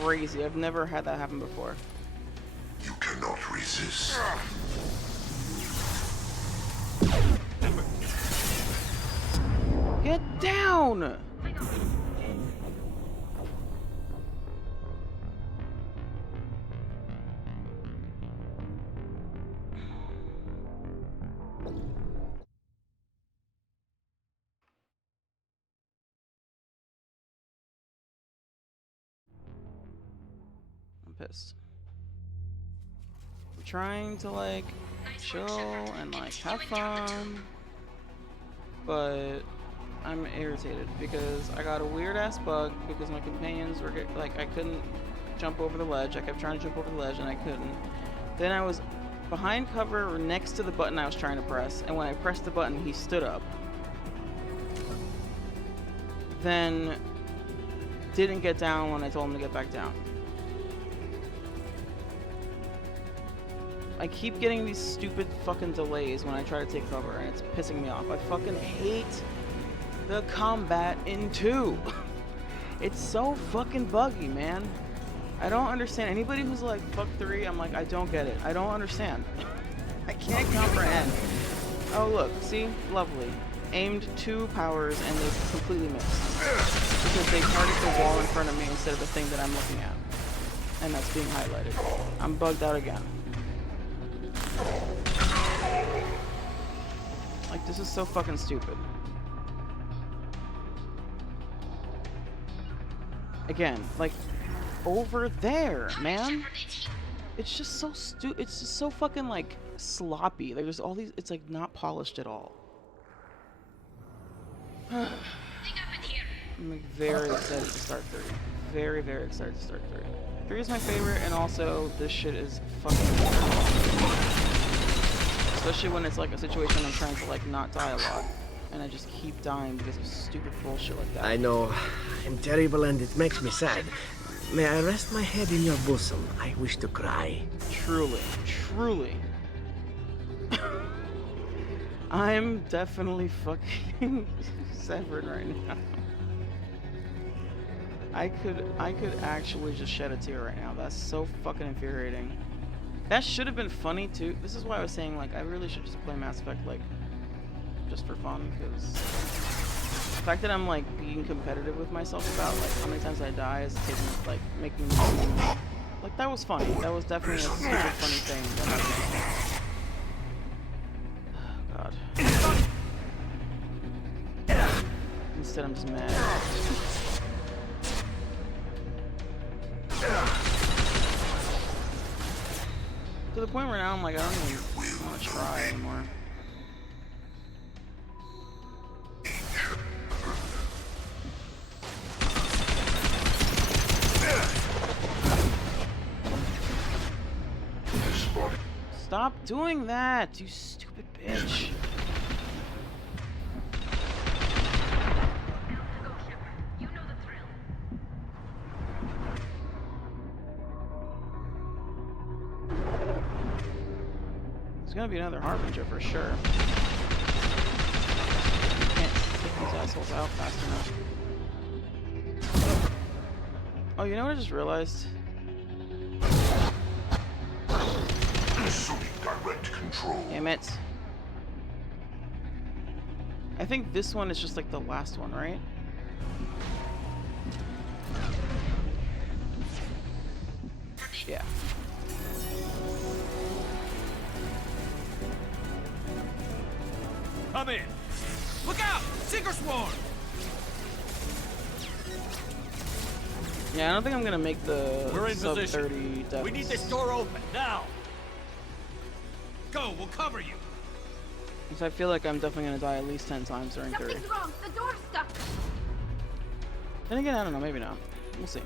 crazy. I've never had that happen before. You cannot resist. Get down! I'm pissed. I'm trying to like chill and like have fun, but I'm irritated because I got a weird ass bug because my companions were like, I couldn't jump over the ledge. I kept trying to jump over the ledge and I couldn't. Then I was behind cover next to the button I was trying to press, and when I pressed the button he stood up. Then didn't get down when I told him to get back down. I keep getting these stupid fucking delays when I try to take cover, and it's pissing me off. I fucking hate the combat in 2. It's so fucking buggy, man. I don't understand. Anybody who's like, fuck 3, I'm like, I don't get it. I don't understand. I can't comprehend. Oh, look. See? Lovely. Aimed 2 powers, and they completely missed. Because they target the wall in front of me instead of the thing that I'm looking at. And that's being highlighted. I'm bugged out again. Like, this is so fucking stupid. Again, like, over there, man. It's just so it's just so fucking, like, sloppy. Like, there's all these, it's, like, not polished at all. I'm, like, very excited to start 3. Very, very excited to start 3. 3 is my favorite, and also, this shit is fucking especially when it's like a situation I'm trying to like not die a lot, and I just keep dying because of stupid bullshit like that. I know, I'm terrible and it makes me sad. May I rest my head in your bosom? I wish to cry. Truly, truly. I'm definitely fucking severed right now. I could actually just shed a tear right now. That's so fucking infuriating. That should have been funny too. This is why I was saying, like, I really should just play Mass Effect, like, just for fun, because the fact that I'm, like, being competitive with myself about, like, how many times I die is taking, like, making me, like, that was funny. That was definitely a super funny thing that happened. Oh, God. Instead, I'm just mad. To the point where now I'm like, I don't even want to try anymore. Stop doing that, you stupid bitch. There's gonna be another Harbinger for sure. Can't take these assholes out fast enough. Oh, you know what I just realized? Assuming direct control. Damn it. I think this one is just like the last one, right? Yeah. Come in. Look out! Seeker swarm! Yeah, I don't think I'm gonna make the We're in sub position. 30 depths. We need this door open now. Go, we'll cover you. Because I feel like I'm definitely gonna die at least 10 times during 30. Something's wrong. The door's stuck. Then again, I don't know. Maybe not. We'll see.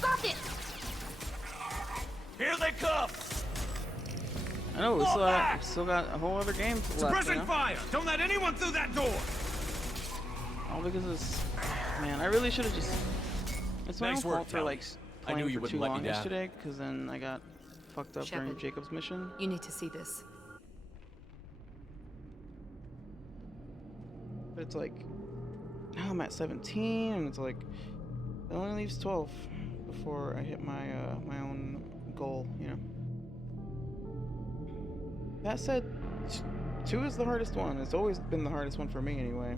Got it. Here they come. I know we still got a whole other game left. Suppressing fire! Don't let anyone through that door! All because it's... Man, I really should have just... It's my own Nice work, fault for, Tally. like, I knew playing you for too wouldn't let me long down. yesterday, because then I got fucked up during Shepard. Jacob's mission. You need to see this. But it's like... Now I'm at 17, and it's like it only leaves 12 before I hit my my own goal. You know. That said, 2 is the hardest one. It's always been the hardest one for me, anyway.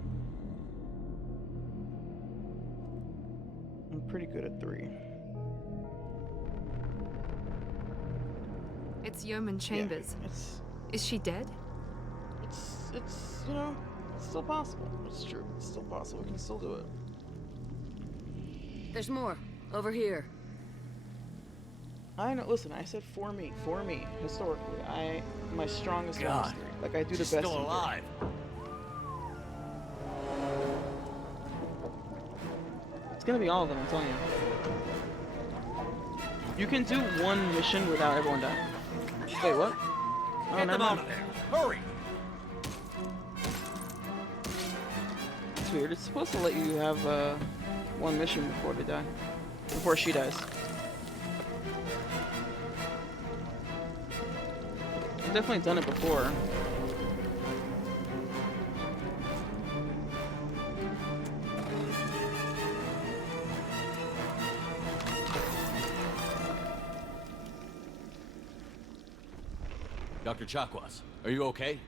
I'm pretty good at 3. It's Yeoman Chambers. Yeah, Is she dead? It's you know, it's still possible. It's true. It's still possible. We can still do it. There's more. Over here. I know. Listen, I said for me. Historically, my strongest one is God, 3. Like I do the she's best. still in 3. alive. It's gonna be all of them. I'm telling you. You can do one mission without everyone dying. Wait, what? Oh, Get never them mind. out of there! Hurry! It's weird. It's supposed to let you have one mission before they die. Before she dies. I've definitely done it before. Dr. Chakwas, are you okay?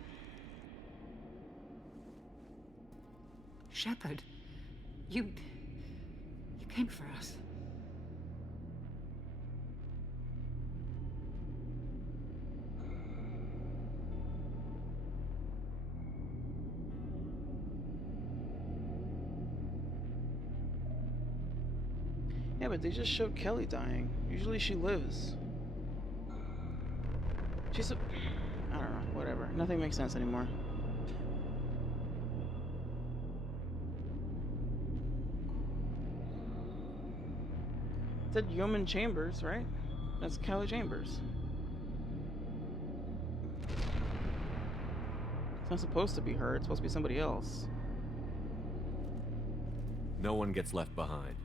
Shepard, you came for us. Yeah, but they just showed Kelly dying. Usually she lives. She's a... I don't know, whatever. Nothing makes sense anymore. It said Yeoman Chambers, right? That's Kelly Chambers. It's not supposed to be her, it's supposed to be somebody else. No one gets left behind.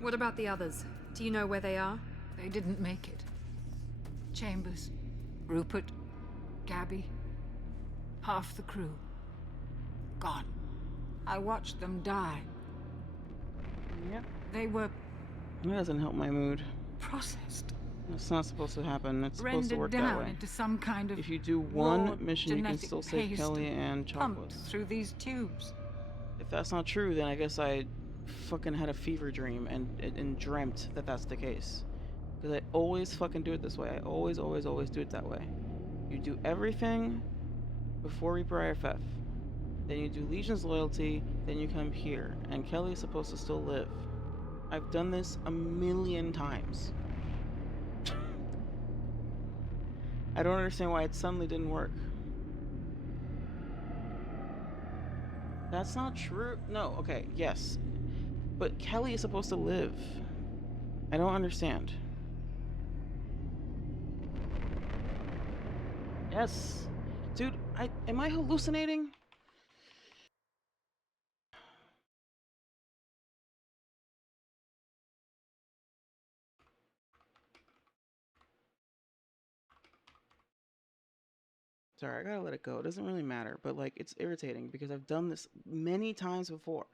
What about the others? Do you know where they are? They didn't make it. Chambers, Rupert, Gabby, half the crew. Gone. I watched them die. Yep. They were That doesn't help my mood. processed. It's not supposed to happen. It's supposed to Rendered work that down way. into some kind of If you do raw one mission, you can genetic still save paste Kelly and pumped Chakwas. through these tubes. If that's not true, then I guess I fucking had a fever dream and dreamt that that's the case. Because I always fucking do it this way. I always do it that way. You do everything before Reaper IFF. Then you do Legion's Loyalty, then you come here. And Kelly is supposed to still live. I've done this a million times. I don't understand why it suddenly didn't work. That's not true. No, okay, yes. But Kelly is supposed to live. I don't understand. Yes. Dude, am I hallucinating? Sorry, I gotta let it go. It doesn't really matter, but like it's irritating because I've done this many times before.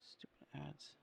Stupid ads.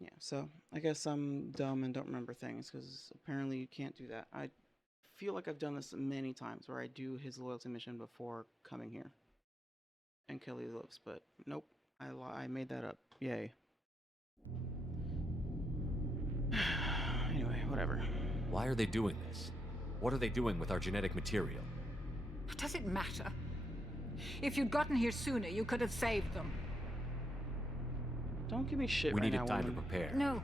Yeah, so I guess I'm dumb and don't remember things because apparently you can't do that. I feel like I've done this many times where I do his loyalty mission before coming here. And Kelly lives, but nope. I made that up. Yay. Anyway, whatever. Why are they doing this? What are they doing with our genetic material? Does it matter? If you'd gotten here sooner, you could have saved them. Don't give me shit We right needed now, time to woman. prepare. No.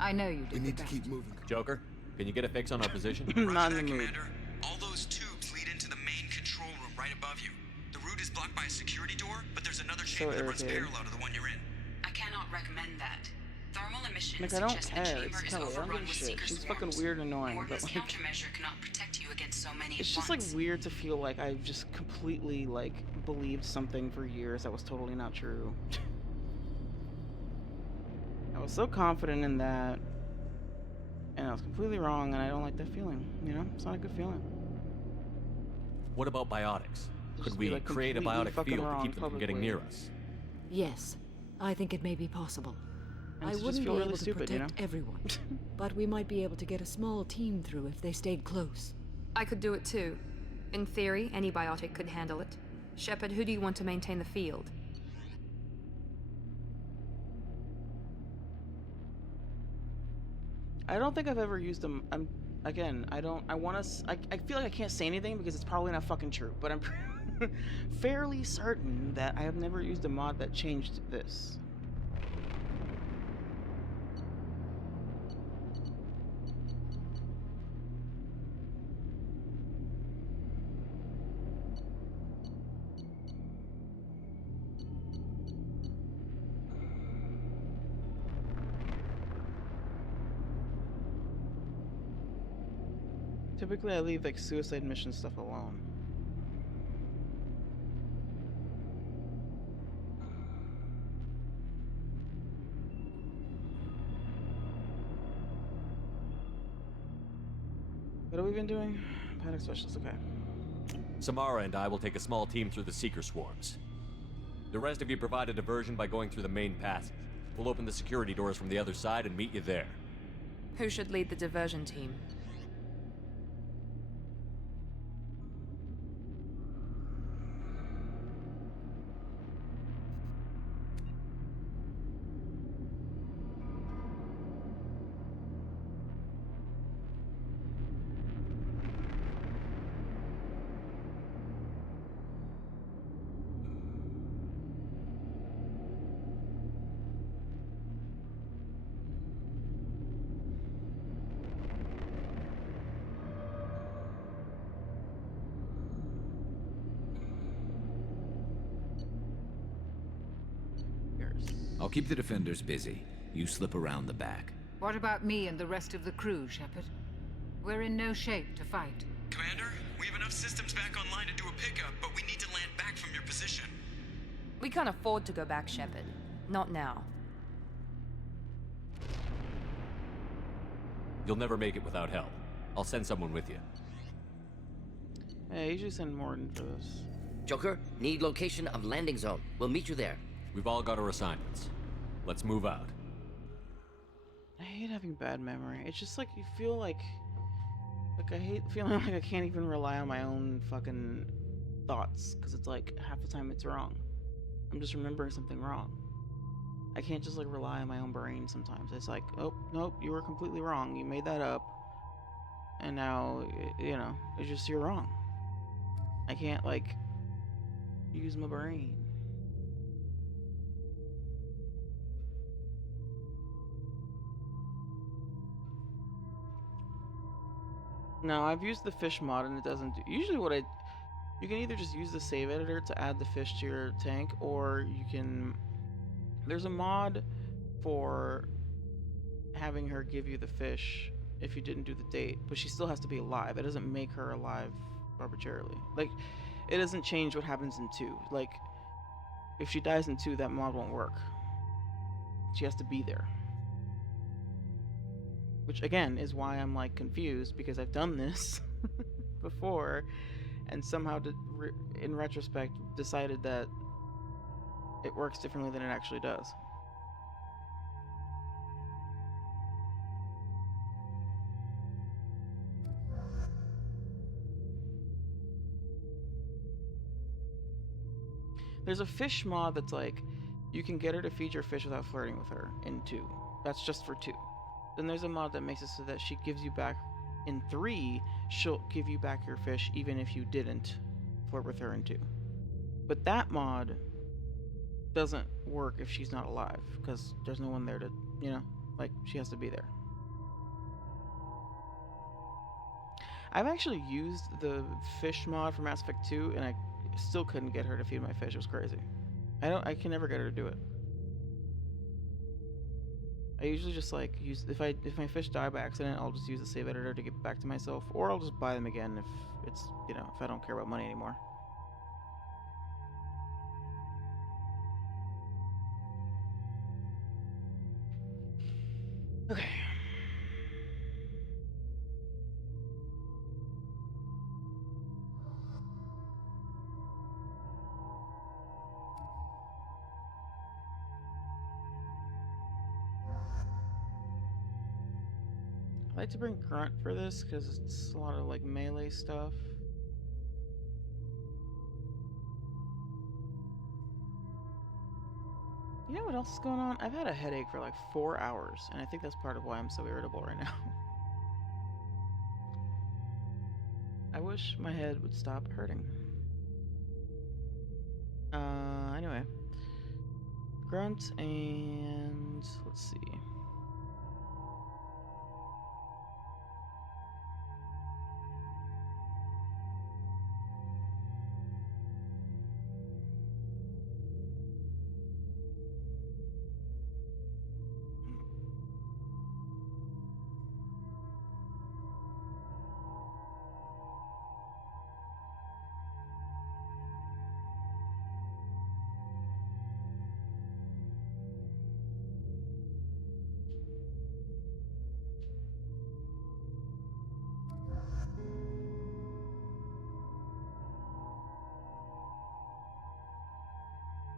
I know you did. We need to keep moving. Joker, can you get a fix on our position? Not in the mood. Commander. All those tubes lead into the main control room right above you. The route is blocked by a security door, but there's another chamber that runs parallel to the one you're in. I cannot recommend that. Thermal emissions Like, I don't suggest the care. chamber It's is Kelly. I don't overrun give a with shit. seeker She's fucking swarms. weird and annoying, but Morgan's like, countermeasure cannot protect you against so many it's at just like once. weird to feel like I've just completely like believed something for years that was totally not true. I was so confident in that, and I was completely wrong, and I don't like that feeling. You know, it's not a good feeling. What about biotics? Could Just be, we like, create a completely biotic fucking field to wrong keep them from getting publicly. near us? Yes, I think it may be possible. And I to just wouldn't be feel able really to stupid, you protect know? everyone, but we might be able to get a small team through if they stayed close. I could do it too. In theory, any biotic could handle it. Shepard, who do you want to maintain the field? I don't think I've ever used them. Again, I don't. I want to. I feel like I can't say anything because it's probably not fucking true. But I'm fairly certain that I have never used a mod that changed this. Typically, I leave like suicide mission stuff alone. What have we been doing? Panic specialist, okay. Samara and I will take a small team through the Seeker swarms. The rest of you provide a diversion by going through the main passage. We'll open the security doors from the other side and meet you there. Who should lead the diversion team? I'll keep the defenders busy. You slip around the back. What about me and the rest of the crew, Shepard? We're in no shape to fight. Commander, we have enough systems back online to do a pickup, but we need to land back from your position. We can't afford to go back, Shepard. Not now. You'll never make it without help. I'll send someone with you. Hey, you should send Morton for this. Joker, need location of landing zone. We'll meet you there. We've all got our assignments. Let's move out. I hate having bad memory. It's just like you feel like I hate feeling like I can't even rely on my own fucking thoughts because it's like half the time it's wrong. I'm just remembering something wrong. I can't just like rely on my own brain sometimes. It's like, oh, nope, you were completely wrong. You made that up. And now, you know, it's just you're wrong. I can't like use my brain. No, I've used the fish mod and it doesn't do. Usually you can either just use the save editor to add the fish to your tank, or you can, there's a mod for having her give you the fish if you didn't do the date, but she still has to be alive. It doesn't make her alive arbitrarily. Like, it doesn't change what happens in 2. Like, if she dies in 2, that mod won't work. She has to be there. Which again is why I'm like confused, because I've done this before and somehow in retrospect decided that it works differently than it actually does. There's a fish mod that's like, you can get her to feed your fish without flirting with her in 2. That's just for 2. Then there's a mod that makes it so that she gives you back in 3. She'll give you back your fish even if you didn't flirt with her in 2. But that mod doesn't work if she's not alive, because there's no one there to, you know, like, she has to be there. I've actually used the fish mod for Mass Effect 2, and I still couldn't get her to feed my fish. It was crazy. I can never get her to do it. I usually just like use, if my fish die by accident, I'll just use the save editor to get back to myself, or I'll just buy them again if it's, you know, if I don't care about money anymore. Okay. I like to bring Grunt for this because it's a lot of like melee stuff. You know what else is going on? I've had a headache for like 4 hours, and I think that's part of why I'm so irritable right now. I wish my head would stop hurting. Anyway. Grunt and let's see.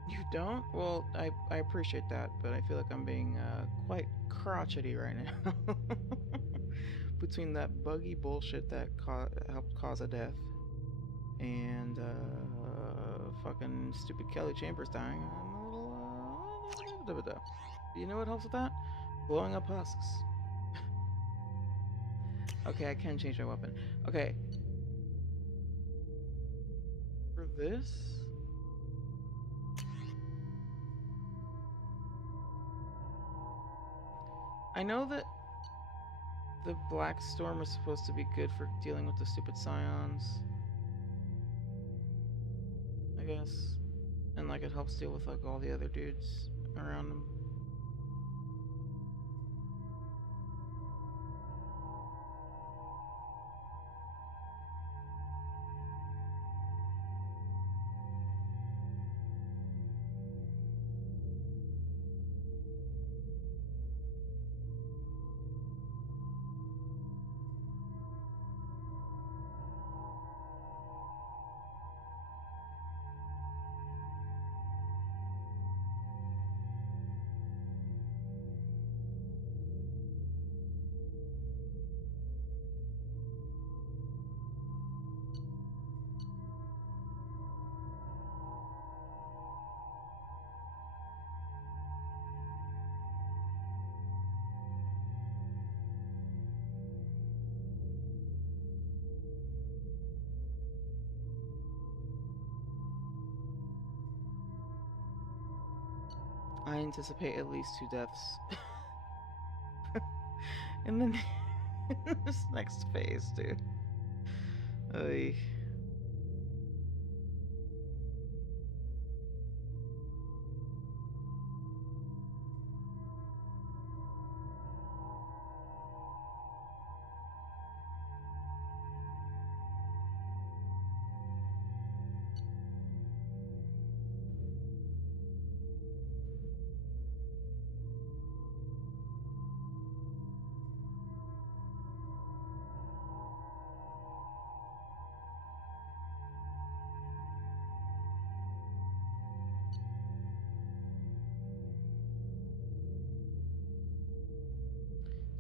You don't? Well, I appreciate that, but I feel like I'm being quite crotchety right now. Between that buggy bullshit that helped cause a death and fucking stupid Kelly Chambers dying, I'm a little You know what helps with that? Blowing up husks. Okay, I can change my weapon. Okay. For this... I know that the Black Storm is supposed to be good for dealing with the stupid scions, I guess. And like it helps deal with like all the other dudes around them. I anticipate at least 2 deaths. And then this next phase, dude. Oy.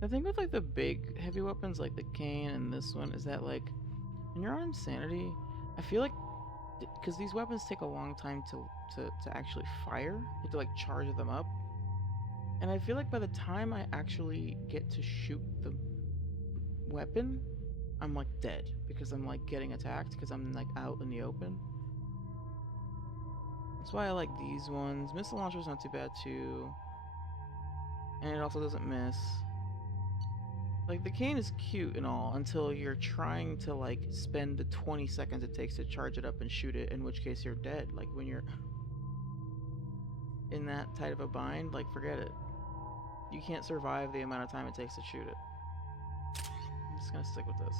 The thing with like the big heavy weapons like the cane and this one is that like when you're on Insanity, I feel like because these weapons take a long time to actually fire. You have to like charge them up. And I feel like by the time I actually get to shoot the weapon, I'm like dead because I'm like getting attacked because I'm like out in the open. That's why I like these ones. Missile launcher's not too bad too. And it also doesn't miss. Like, the cane is cute and all until you're trying to, like, spend the 20 seconds it takes to charge it up and shoot it, in which case you're dead. Like, when you're in that tight of a bind, like, forget it. You can't survive the amount of time it takes to shoot it. I'm just gonna stick with this.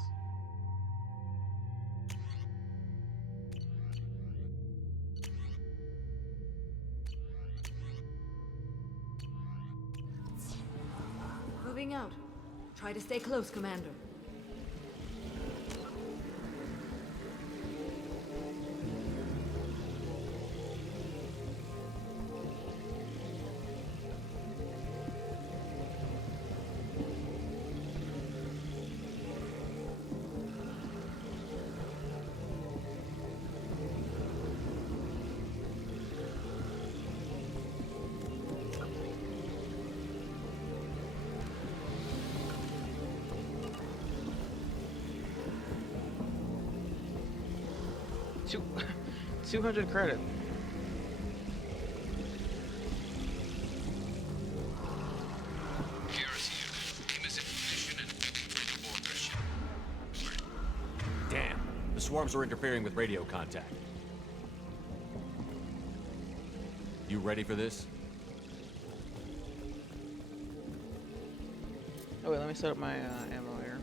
Moving out. Try to stay close, Commander. Two, 200 credit. Damn, the swarms are interfering with radio contact. You ready for this? Oh wait, let me set up my ammo here.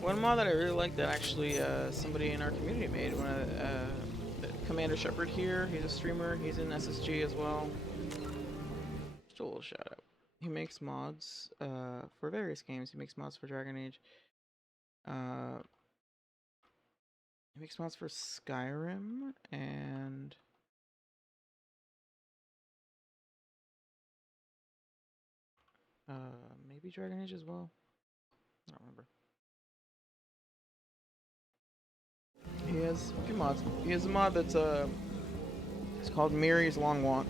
One mod that I really like that actually somebody in our community made, one of Commander Shepard here, he's a streamer, he's in SSG as well. Just a little shout out. He makes mods for various games. He makes mods for Dragon Age. He makes mods for Skyrim and maybe Dragon Age as well. I don't remember. He has a few mods. He has a mod that's it's called Miri's Long Walk,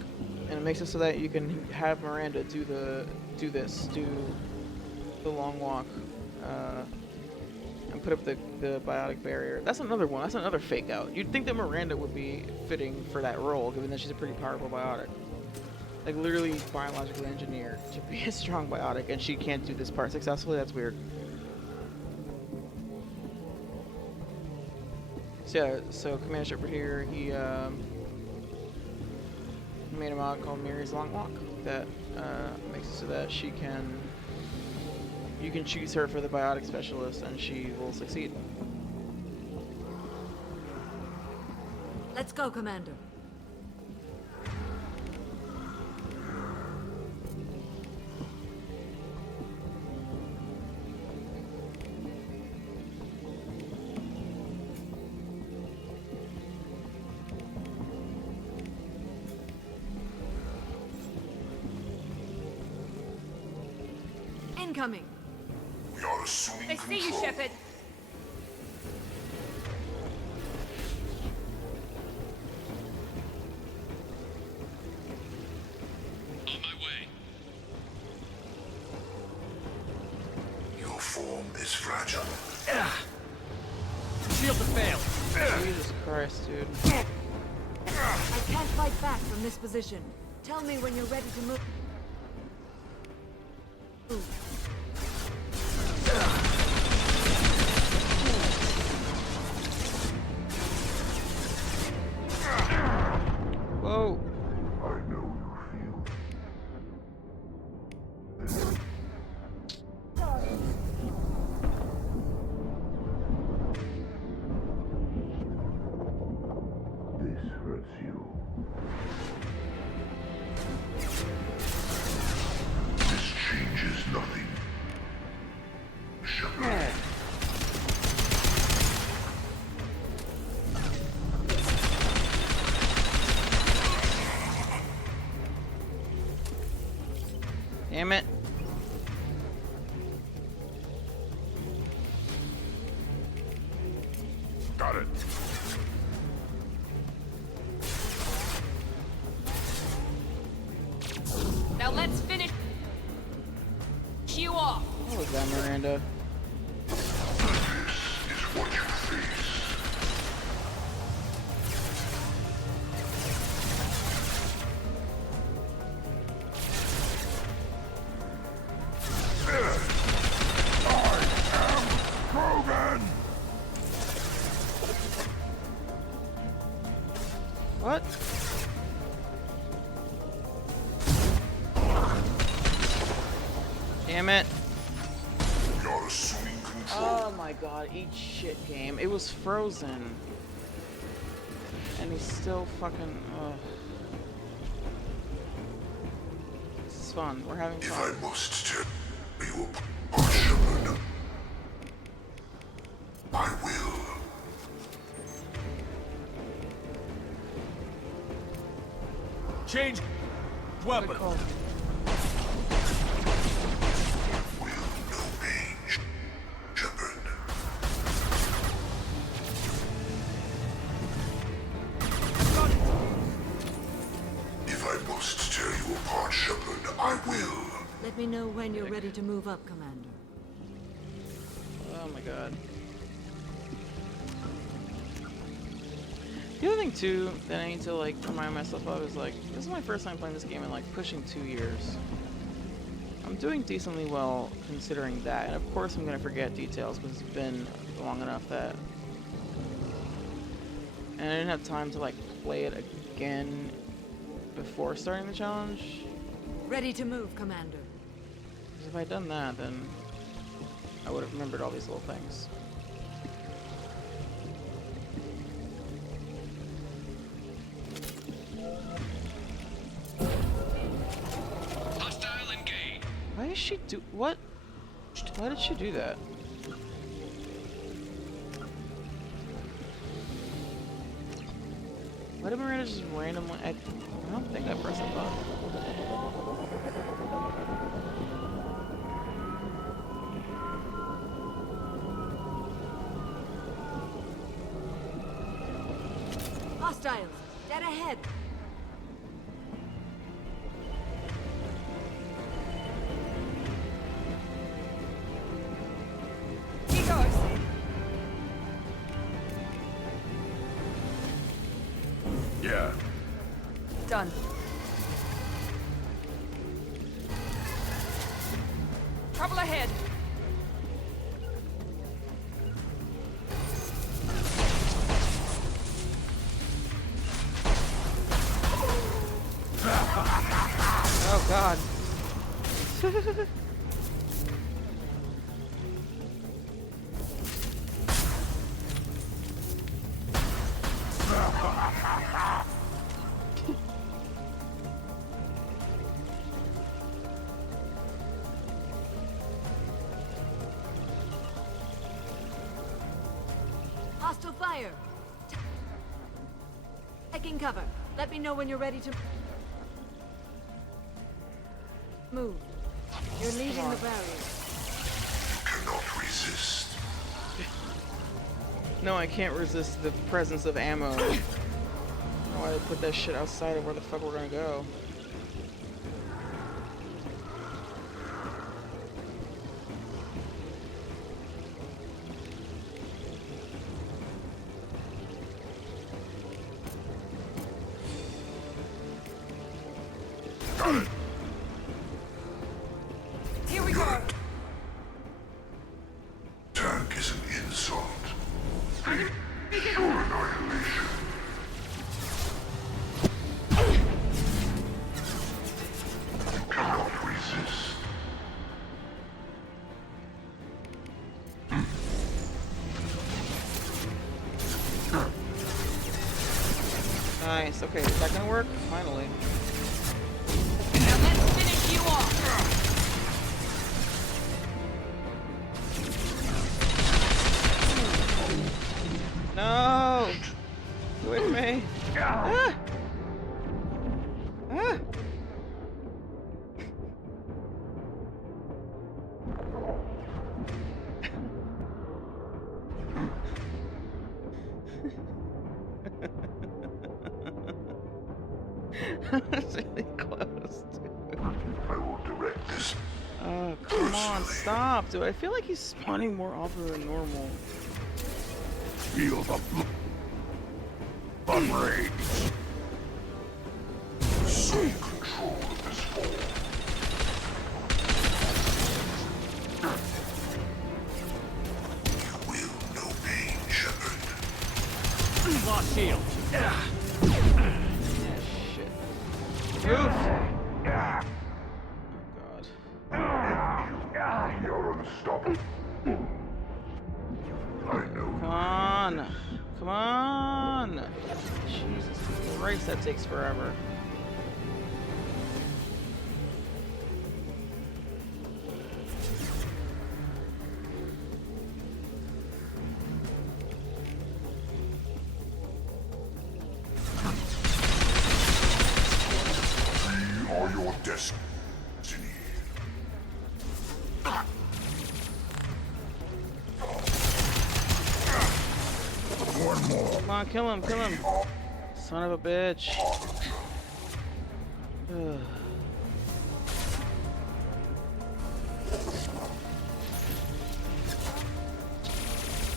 and it makes it so that you can have Miranda do the long walk, and put up the biotic barrier. That's another one. That's another fake out. You'd think that Miranda would be fitting for that role, given that she's a pretty powerful biotic, like literally biologically engineered to be a strong biotic, and she can't do this part successfully. That's weird. So yeah, so Commander Shepard here, he made a mod called Miri's Long Walk that makes it so that you can choose her for the biotic specialist and she will succeed. Let's go, Commander. Incoming. We are assuming They see you, Shepard. On my way. Your form is fragile. Shield to fail. Jesus Christ, dude. I can't fight back from this position. Tell me when you're ready to move. Whoa. I know you feel. This hurts you. This changes nothing. Shepard. Damn it. Got it. Now let's finish you off. What was that, Miranda? What? Damn it. You're assuming control. Oh my god, eat shit game. It was frozen. And he's still fucking. This is fun. We're having fun. If I must tell you apart, Shepard, I will. Change weapon. Shepard. If I must tear you apart, Shepard, I will. Let me know when you're ready to move up, Commander. Oh my god. The other thing too that I need to like remind myself of is like, this is my first time playing this game in like pushing 2 years. I'm doing decently well considering that, and of course I'm gonna forget details because it's been long enough that, and I didn't have time to like play it again before starting the challenge. Ready to move, Commander. Because if I'd done that, then I would have remembered all these little things. Hostile engaged. Why did she do what? Why did she do that? Why did Miranda just randomly? I don't think I pressed a button. Hostiles, dead ahead. He goes. Yeah. Done. Trouble ahead. Oh god. Hostile fire. Taking cover. Let me know when you're ready to move. You're leaving the barrier. Cannot resist. No, I can't resist the presence of ammo. I don't know why they put that shit outside of where the fuck we're gonna go. Here we go. Tank is an insult. Pure annihilation. You cannot resist. Nice. Okay, is that gonna work? Finally. Now let's finish you off. No! Get away from me! Ah! Ah! It's really close. I will direct this. Oh, come on, stop, dude. I feel like he's spawning more often than normal. Feel the blood rage. Assume control of this form. You will know pain, Shepard. Lost shield. Shit. Oof. You're unstoppable. I know. Come on. Come on. Jesus Christ, that takes forever. We are your destiny. One more. Come on, kill him, kill him. Son of a bitch. Ugh.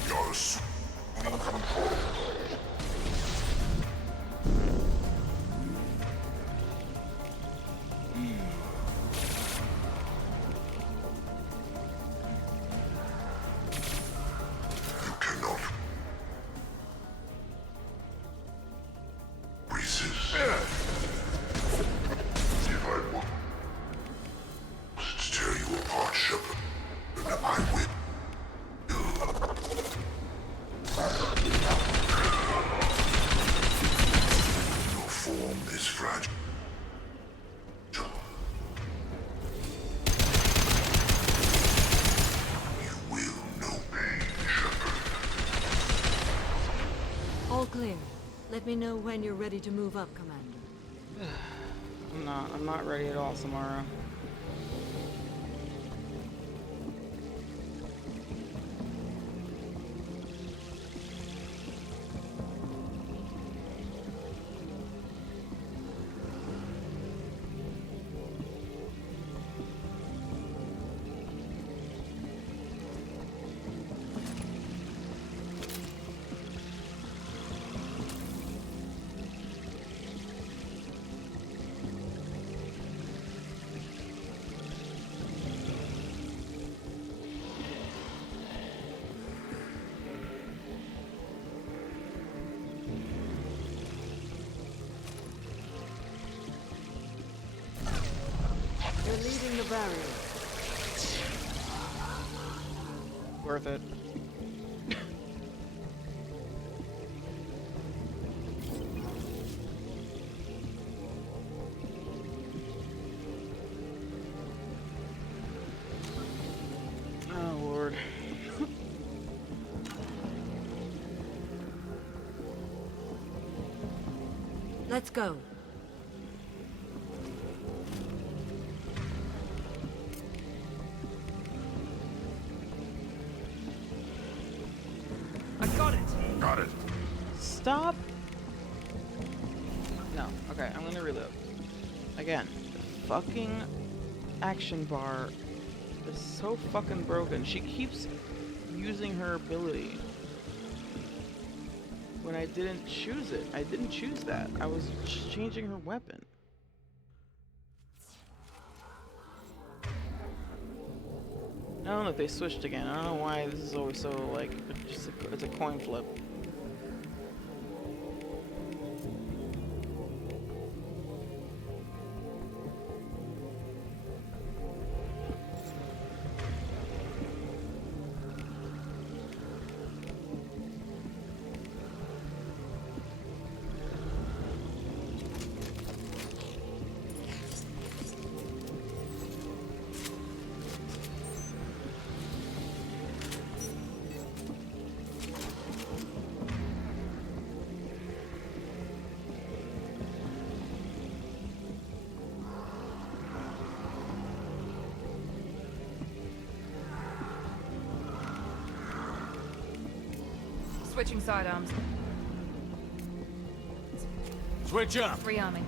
Yes. Control. You cannot resist. If I must tear you apart, Shepard, I will. Your form is fragile. You will know pain, Shepard. All clear. Let me know when you're ready to move up, Commander. I'm not ready at all, Samara. You're leaving the barrier. Worth it. Oh, Lord. Let's go. I got it. Got it. Stop. No. Okay, I'm gonna reload. Again, the fucking action bar is so fucking broken. She keeps using her ability when I didn't choose it. I didn't choose that. I was changing her weapon. I don't know if they switched again. I don't know why this is always so like it's a coin flip. Switching sidearms. Switch up. Rearming.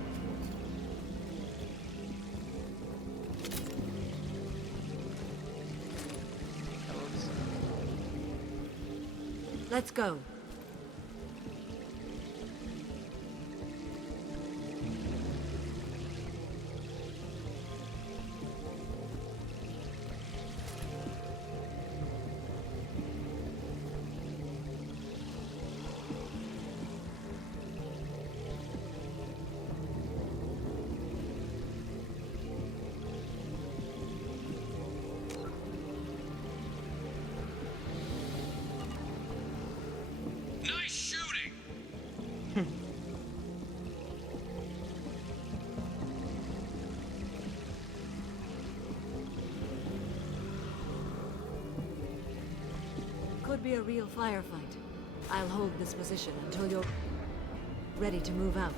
Let's go. Nice shooting! Could be a real firefight. I'll hold this position until you're ready to move out.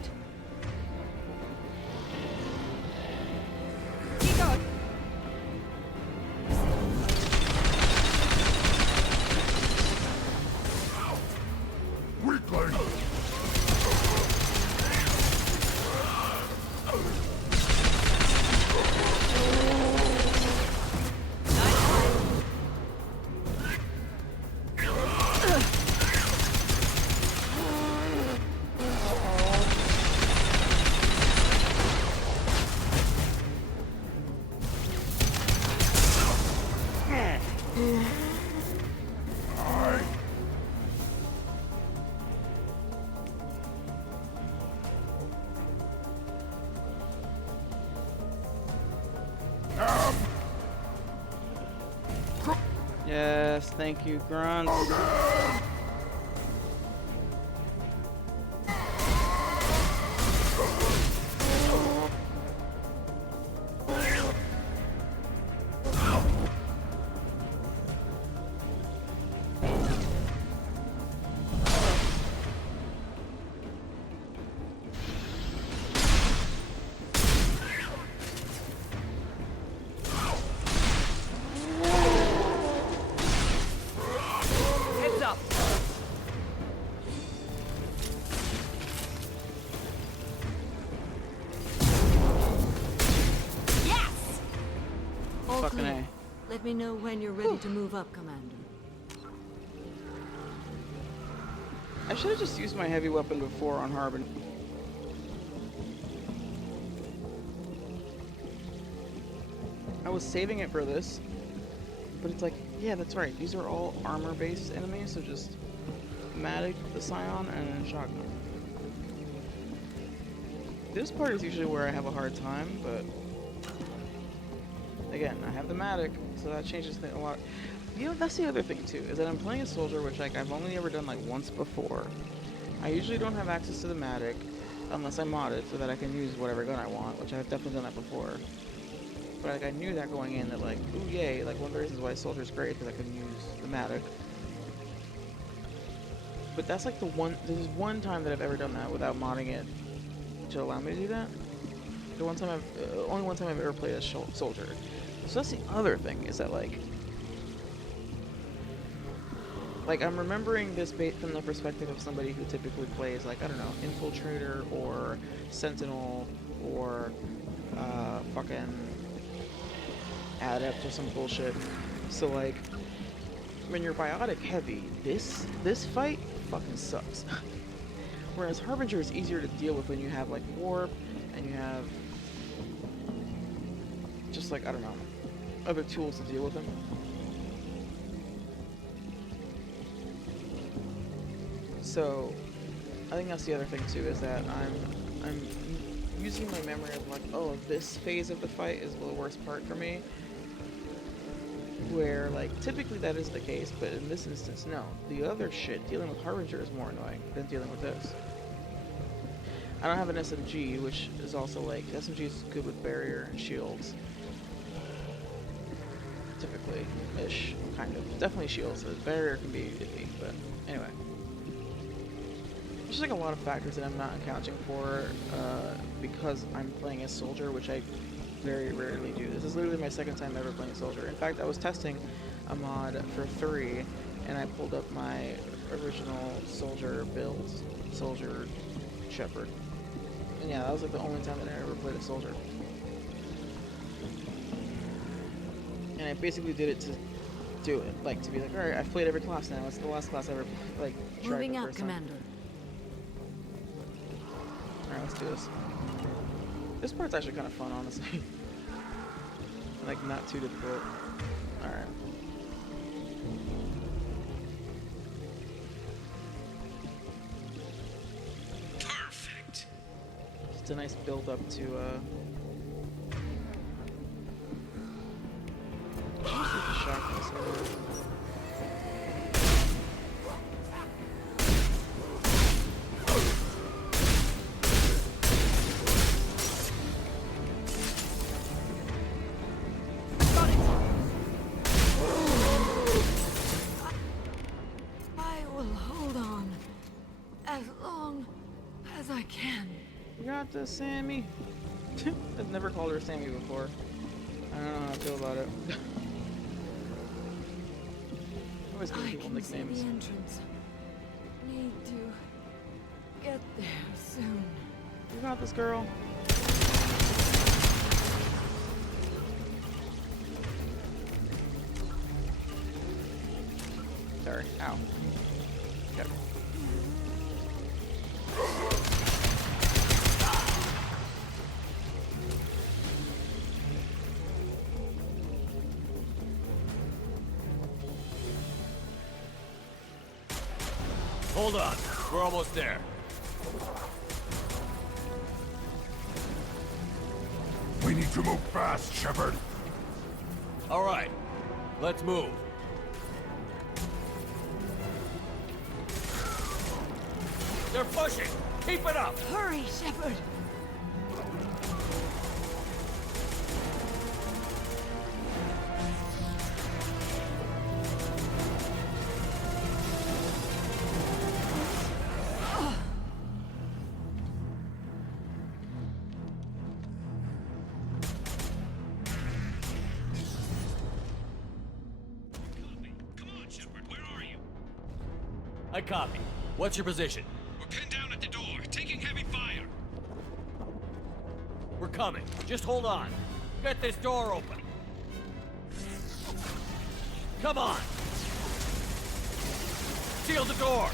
Keep going. Weakling! Yes, thank you, grunts. Heads up. Yes! All Fucking clear. A. Let me know when you're ready to move up, Commander. I should have just used my heavy weapon before on Harbin. I was saving it for this, but it's like, yeah, that's right. These are all armor-based enemies, so just Matic, the Scion, and then Shotgun. This part is usually where I have a hard time, but again, I have the Matic, so that changes things a lot. You know, that's the other thing too, is that I'm playing a soldier, which like I've only ever done like once before. I usually don't have access to the Matic unless I mod it so that I can use whatever gun I want, which I've definitely done that before. But like I knew that going in, that like, ooh yay, like one of the reasons why Soldier's great because I can use the Matic. But that's like there's one time that I've ever done that without modding it to allow me to do that. The one time only one time I've ever played as Soldier. So that's the other thing, is that like I'm remembering this from the perspective of somebody who typically plays like, I don't know, Infiltrator or Sentinel or fucking Adept or some bullshit. So like, when you're biotic heavy, this fight fucking sucks. Whereas Harbinger is easier to deal with when you have like Warp and you have just like, I don't know, other tools to deal with him. So I think that's the other thing too, is that I'm using my memory of like, oh, this phase of the fight is the worst part for me. Where like typically that is the case, but in this instance, no. The other shit, dealing with Harbinger, is more annoying than dealing with this. I don't have an SMG, which is also like, SMG is good with barrier and shields. Typically, ish, kind of. Definitely shields. The barrier can be iffy, but anyway. There's like a lot of factors that I'm not accounting for because I'm playing as Soldier, which I very rarely do. This is literally my second time ever playing Soldier. In fact, I was testing a mod for 3, and I pulled up my original Soldier build, Soldier Shepard. And yeah, that was like the only time that I ever played a Soldier. And I basically did it to do it. Like, to be like, alright, I've played every class now. It's the last class I ever, like, tried Moving the up, first time. Commander. Alright, let's do this. This part's actually kind of fun, honestly. Like, not too difficult. Alright. Perfect. Just a nice build up to, shock this over. I will hold on as long as I can. You got this, Sammy. I've never called her Sammy before. I don't know how I feel about it. Always giving people nicknames. The entrance. Need to get there soon. You got this, girl. Sorry. Ow. Okay. Hold on. We're almost there. We need to move fast, Shepard. All right. Let's move. They're pushing. Keep it up. Hurry, Shepard. I copy. What's your position? We're pinned down at the door, taking heavy fire. We're coming. Just hold on. Get this door open. Come on. Seal the door.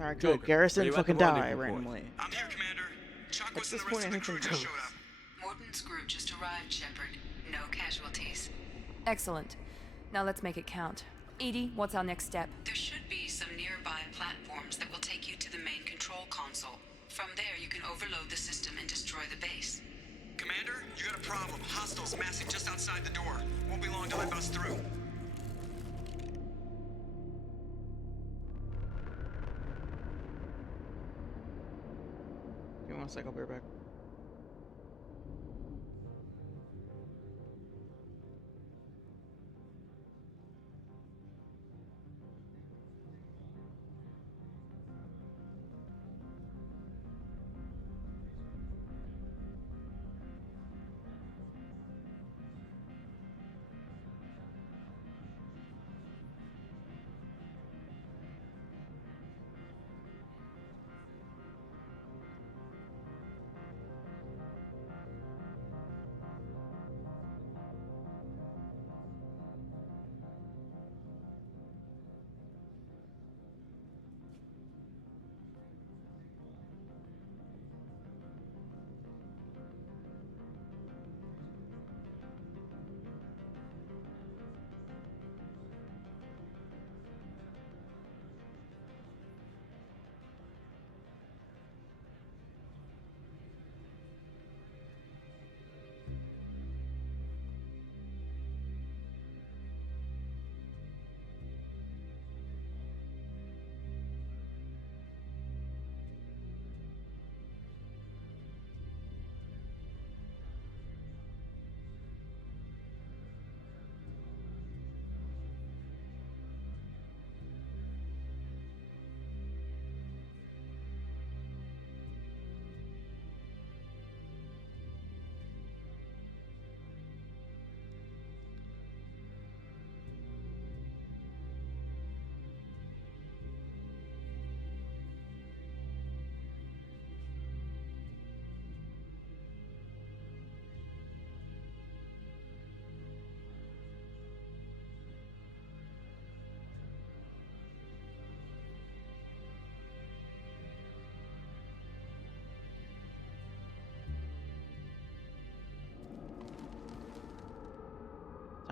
Alright, go. Garrison fucking die randomly. I'm here, Commander. Chuck At this point, anything goes. Morton's group just arrived, Shepard. No casualties. Excellent. Now let's make it count. Edie, what's our next step? There should be some nearby platforms that will take you to the main control console. From there, you can overload the system and destroy the base. Commander, you got a problem. Hostiles massing just outside the door. Won't be long till they bust through. Give me 1 sec, I'll be right back.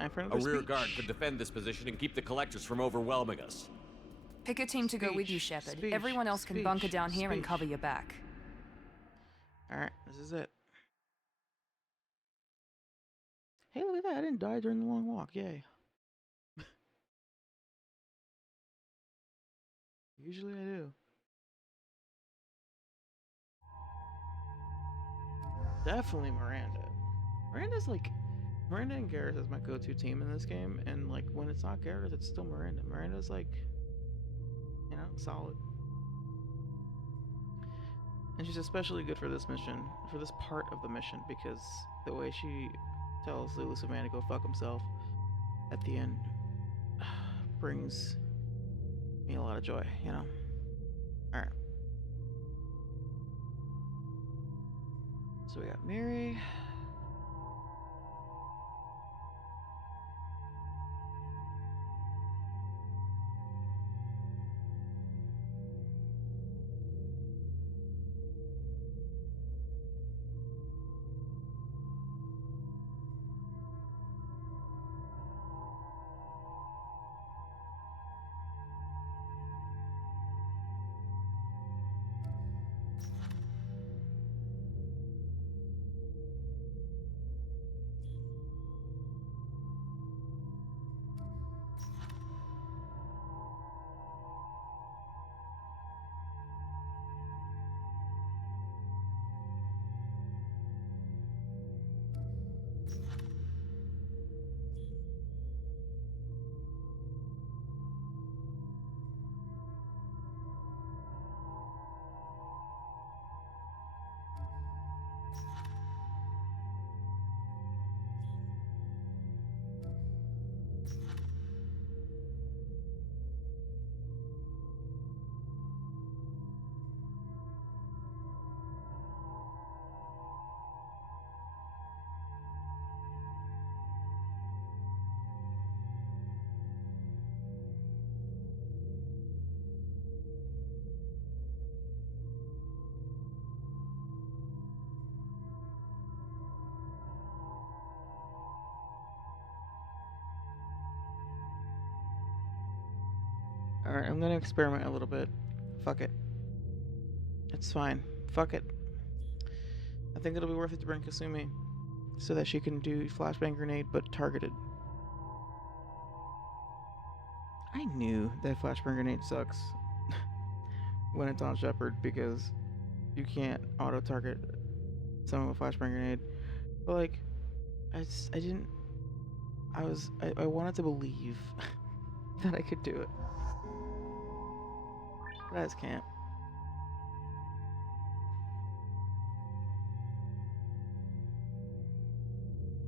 time for A another rear speech. guard could defend this position and keep the collectors from overwhelming us. Pick a team to go with you, Shepard. Everyone else can bunker down here and cover your back. Alright, this is it. Hey, look at that. I didn't die during the long walk. Yay. Usually I do. Definitely Miranda. Miranda and Garrus is my go-to team in this game, and like when it's not Garrus, it's still Miranda. Miranda's like, you know, solid. And she's especially good for this mission, for this part of the mission, because the way she tells the elusive man to go fuck himself at the end brings me a lot of joy, you know? Alright. So we got Miri. Alright, I'm gonna experiment a little bit. Fuck it. It's fine. Fuck it. I think it'll be worth it to bring Kasumi so that she can do flashbang grenade but targeted. I knew that flashbang grenade sucks when it's on Shepard because you can't auto target someone with flashbang grenade. But like, I wanted to believe that I could do it. But I just can't.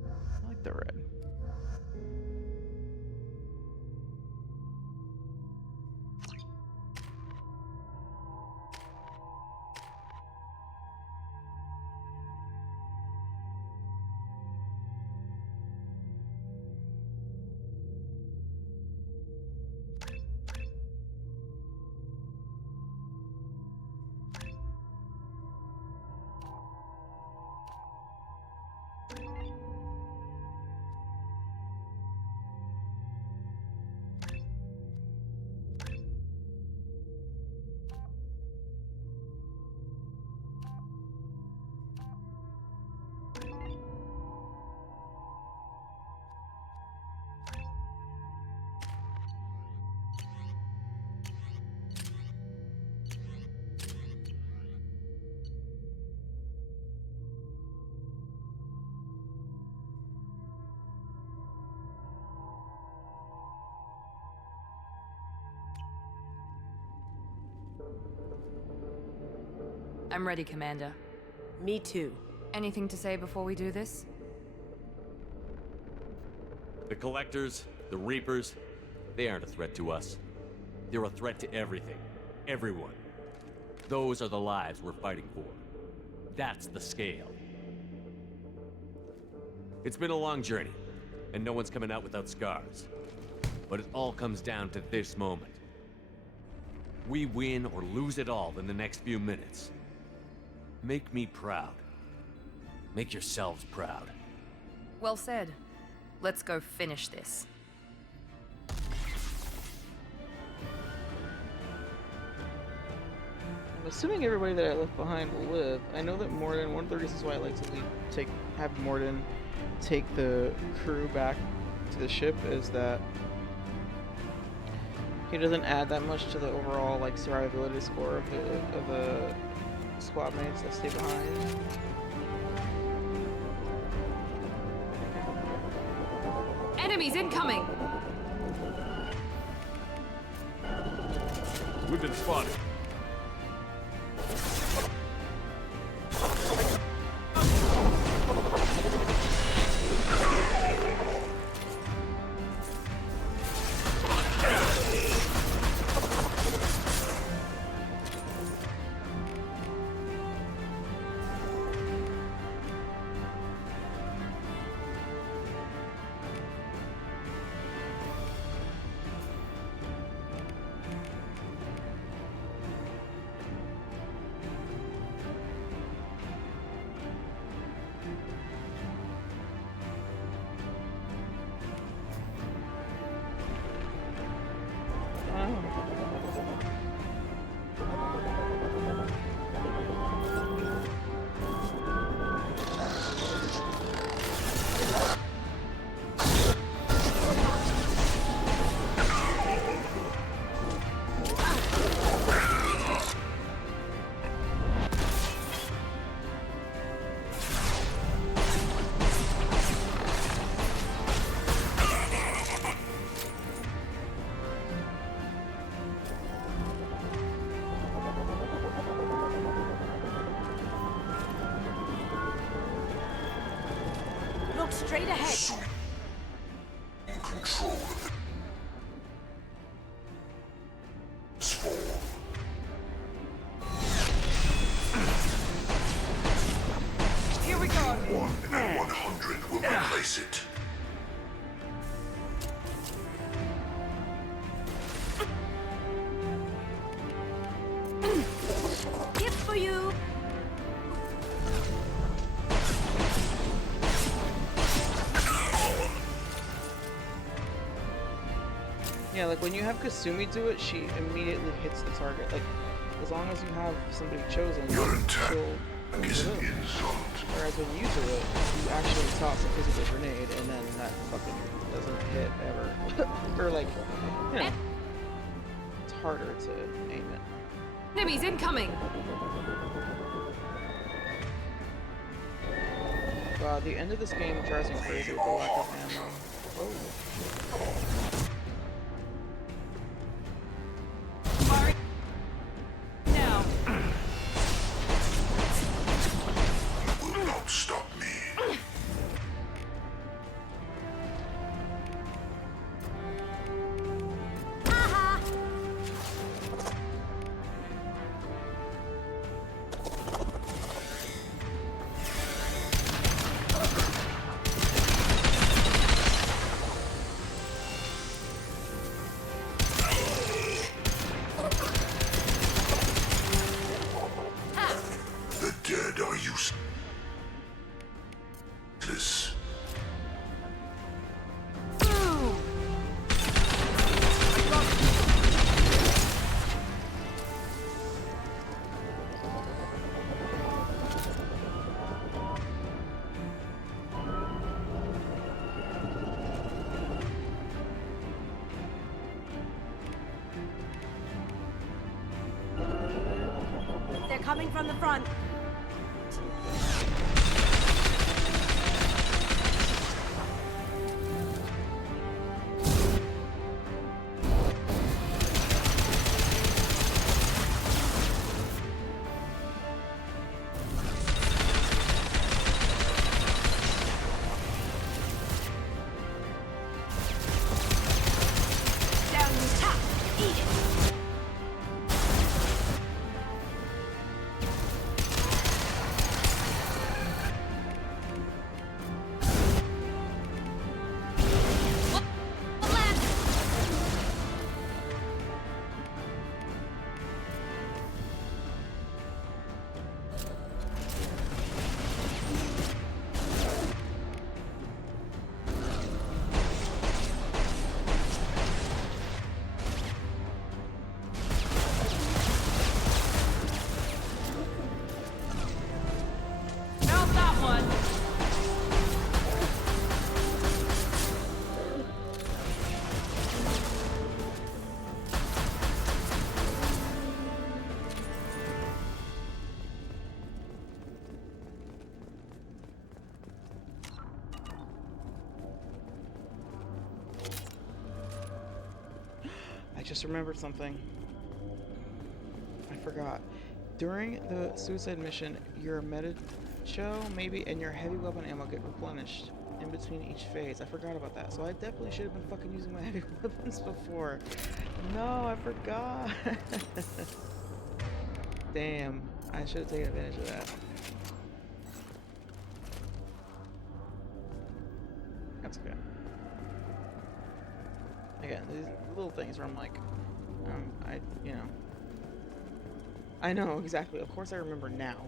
I like the red. I'm ready, Commander. Me too. Anything to say before we do this? The Collectors, the Reapers, they aren't a threat to us. They're a threat to everything. Everyone. Those are the lives we're fighting for. That's the scale. It's been a long journey, and no one's coming out without scars. But it all comes down to this moment. We win or lose it all in the next few minutes. Make me proud. Make yourselves proud. Well said. Let's go finish this. I'm assuming everybody that I left behind will live. I know that Morden, one of the reasons why I like to have Morden take the crew back to the ship is that he doesn't add that much to the overall like survivability score of the squad mates that stay behind. Enemies incoming! We've been spotted. Straight ahead. Control of the swarm. Here we go. 1 and 100 will replace it. Gift for you. Yeah, like when you have Kasumi do it, she immediately hits the target. Like, as long as you have somebody chosen, she'll Is an insult. Whereas when you do it, you actually toss a physical grenade, and then that fucking doesn't hit ever. Or like, you know, it's harder to aim it. Enemies incoming! Wow, the end of this game drives me crazy with the lack of ammo. Oh. Now. You will not stop me. The dead are useless. They're coming from the front. Down the top. Eat it. I just remembered something. I forgot. During the suicide mission, your meta-cho maybe and your heavy weapon ammo get replenished in between each phase. I forgot about that. So I definitely should have been fucking using my heavy weapons before. No, I forgot. Damn. I should have taken advantage of that. That's okay. Again, these little things where I'm like, you know. I know, exactly. Of course I remember now.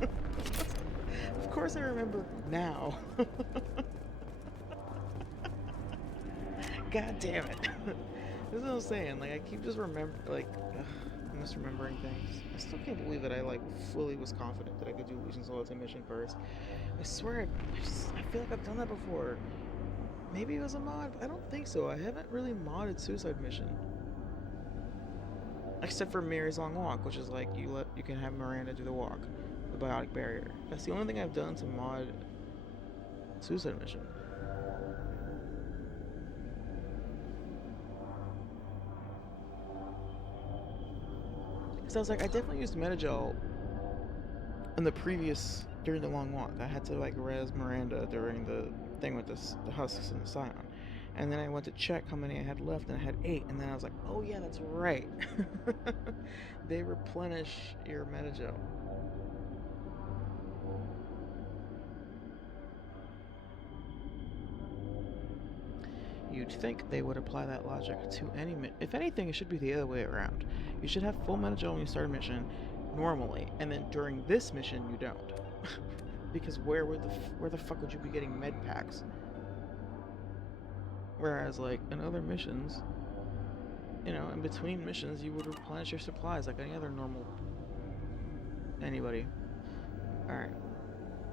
Of course I remember now. God damn it. This is what I'm saying. Like, I keep just I'm misremembering things. I still can't believe that I, like, fully was confident that I could do Legion's Loyalty mission first. I swear, I feel like I've done that before. Maybe it was a mod, but I don't think so. I haven't really modded Suicide Mission. Except for Mary's Long Walk, which is like you can have Miranda do the walk, the biotic barrier. That's the only thing I've done to mod Suicide Mission. So I was like, I definitely used Metagel in the during the Long Walk. I had to like res Miranda during the thing with the husks and the scion. And then I went to check how many I had left, and I had 8. And then I was like, oh yeah, that's right. They replenish your Metagel. You'd think they would apply that logic to any if anything, it should be the other way around. You should have full Metagel when you start a mission normally, and then during this mission you don't. Because where the fuck would you be getting med packs? Whereas, like, in other missions, you know, in between missions, you would replenish your supplies like any other normal anybody. Alright.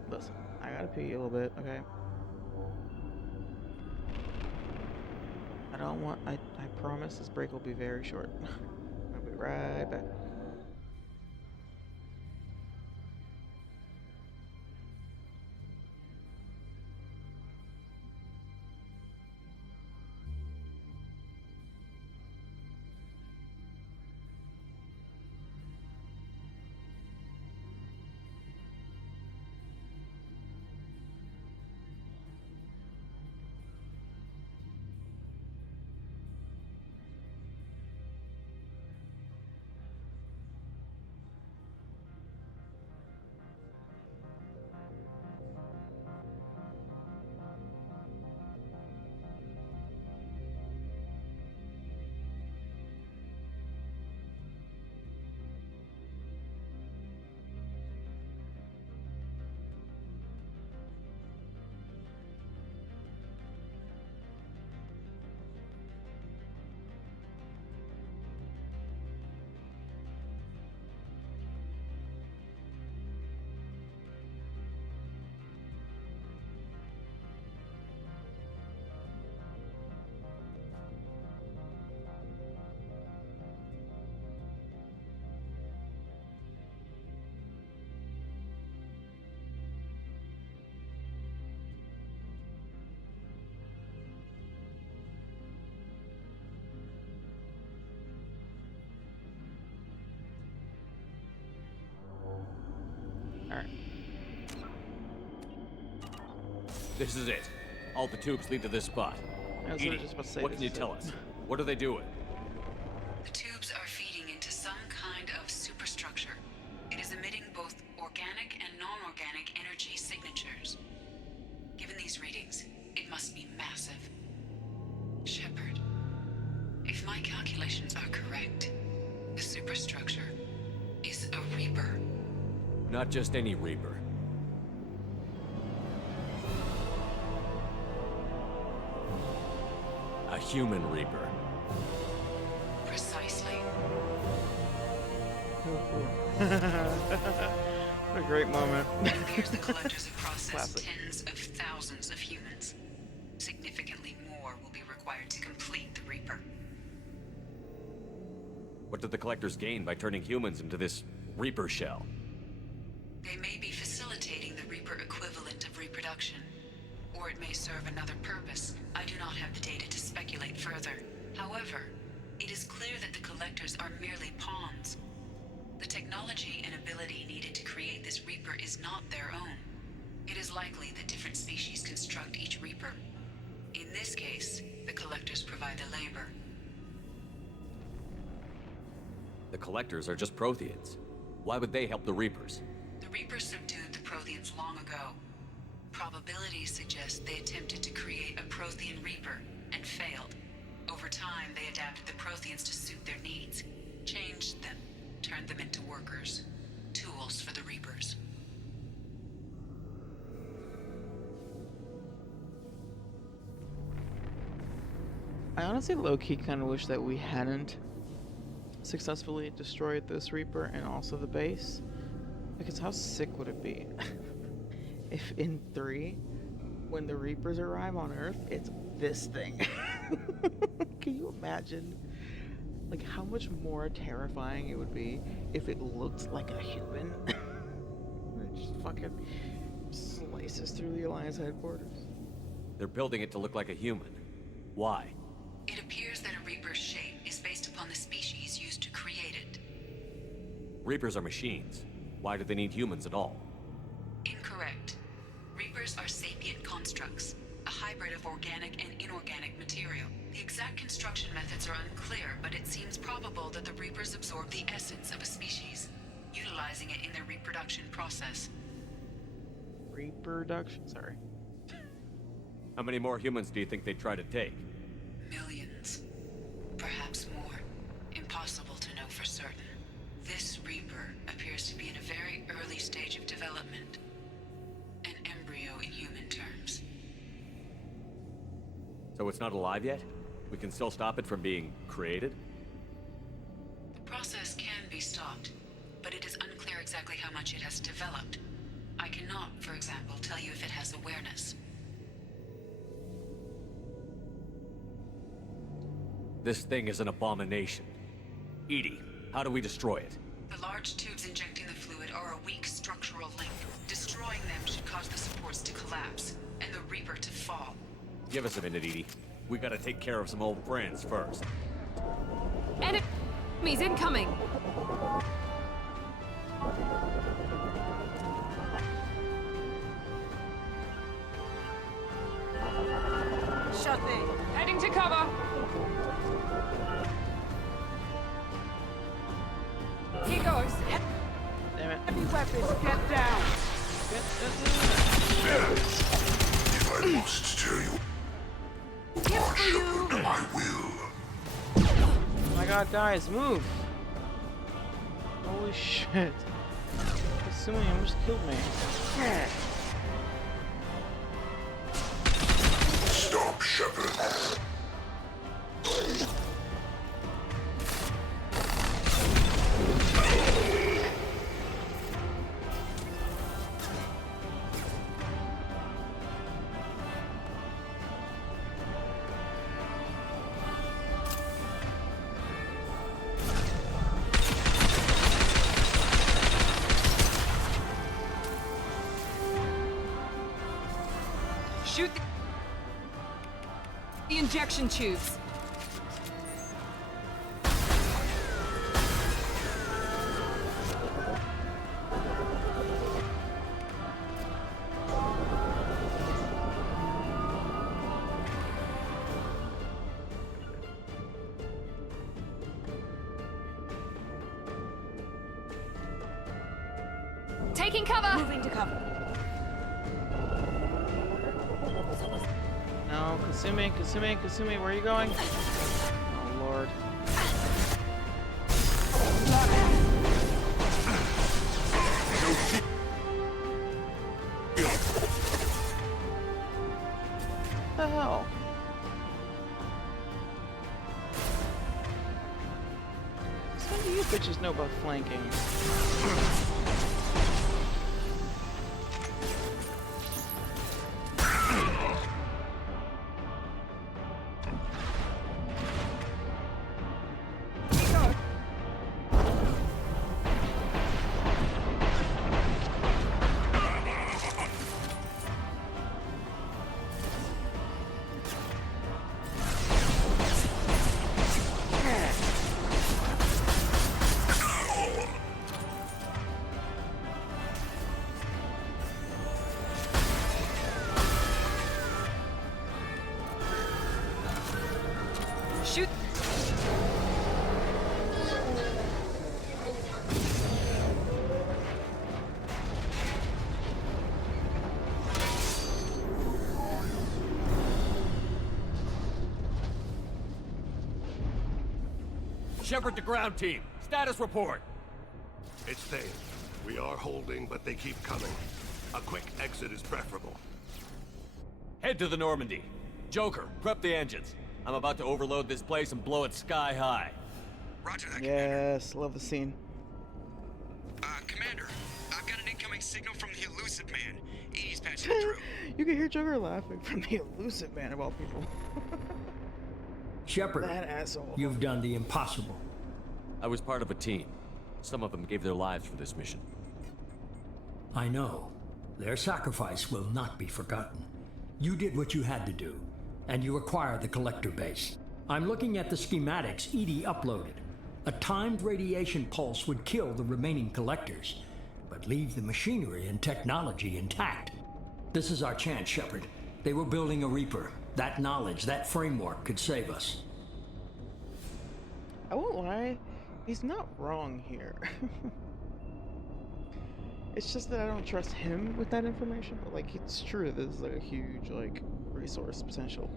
Listen, I gotta pee a little bit, okay? I promise this break will be very short. I'll be right back. Alright. This is it. All the tubes lead to this spot. I was Edie, just about to say, what can you tell us? What are they doing? The tubes are feeding into some kind of superstructure. It is emitting both organic and non-organic energy signatures. Given these readings, it must be massive. Shepard, if my calculations are correct, the superstructure is a Reaper. Not just any Reaper. A human Reaper. Precisely. What a great moment. It appears the collectors have processed Classic. tens of thousands of humans. Significantly more will be required to complete the Reaper. What did the collectors gain by turning humans into this Reaper shell? They may be facilitating the Reaper equivalent of reproduction, or it may serve another purpose. I do not have the data to speculate further. However, it is clear that the Collectors are merely pawns. The technology and ability needed to create this Reaper is not their own. It is likely that different species construct each Reaper. In this case, the Collectors provide the labor. The Collectors are just Protheans. Why would they help the Reapers? The Reapers subdued the Protheans long ago. Probabilities suggest they attempted to create a Prothean Reaper and failed. Over time, they adapted the Protheans to suit their needs, changed them, turned them into workers, tools for the Reapers. I honestly low-key kind of wish that we hadn't successfully destroyed this Reaper and also the base. Because how sick would it be if in 3, when the Reapers arrive on Earth, it's this thing? Can you imagine like how much more terrifying it would be if it looked like a human? It just fucking slices through the Alliance headquarters. They're building it to look like a human. Why? It appears that a Reaper's shape is based upon the species used to create it. Reapers are machines. Why do they need humans at all? Incorrect. Reapers are sapient constructs, a hybrid of organic and inorganic material. The exact construction methods are unclear, but it seems probable that the Reapers absorb the essence of a species, utilizing it in their reproduction process. Reproduction? Sorry. How many more humans do you think they'd try to take? Millions. Perhaps more. Impossible to know for certain. This Reaper appears to be in a very early stage of development. An embryo in human terms. So it's not alive yet? We can still stop it from being created? The process can be stopped, but it is unclear exactly how much it has developed. I cannot, for example, tell you if it has awareness. This thing is an abomination. Edie, how do we destroy it? The large tubes injecting the fluid are a weak structural link. Destroying them should cause the supports to collapse, and the Reaper to fall. Give us a minute, Edie. We gotta take care of some old friends first. Enemies incoming! Shut me! Heading to cover! Here goes. Damn it. Heavy weapons, get down! If I must tear you apart, Shepard, I will. Oh my god, guys, move! Holy shit. Assuming almost killed me. Stop, Shepard. Shoot the injection tubes. Taking cover. Moving to cover. No, Kasumi, where are you going? Oh lord. What the hell? Some of you bitches know about flanking. Shoot! Shepard to ground team. Status report. It's Thane. We are holding, but they keep coming. A quick exit is preferable. Head to the Normandy. Joker, prep the engines. I'm about to overload this place and blow it sky high. Roger that, Yes, love the scene. Commander, I've got an incoming signal from the Elusive Man. He's patching it through. You can hear Joker laughing from the Elusive Man of all people. Shepard, that asshole. You've done the impossible. I was part of a team. Some of them gave their lives for this mission. I know. Their sacrifice will not be forgotten. You did what you had to do, and you acquired the collector base. I'm looking at the schematics Edie uploaded. A timed radiation pulse would kill the remaining collectors, but leave the machinery and technology intact. This is our chance, Shepard. They were building a Reaper. That knowledge, that framework could save us. I won't lie, he's not wrong here. It's just that I don't trust him with that information, but like it's true, there's like a huge like resource potential.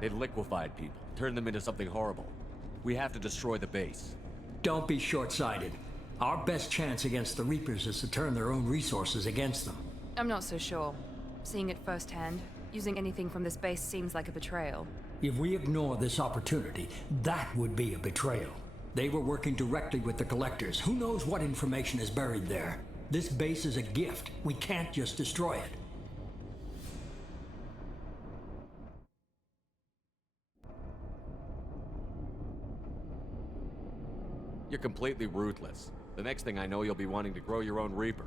They've liquefied people, turned them into something horrible. We have to destroy the base. Don't be short-sighted. Our best chance against the Reapers is to turn their own resources against them. I'm not so sure. Seeing it firsthand, using anything from this base seems like a betrayal. If we ignore this opportunity, that would be a betrayal. They were working directly with the collectors. Who knows what information is buried there? This base is a gift. We can't just destroy it. You're completely ruthless. The next thing I know, you'll be wanting to grow your own Reaper.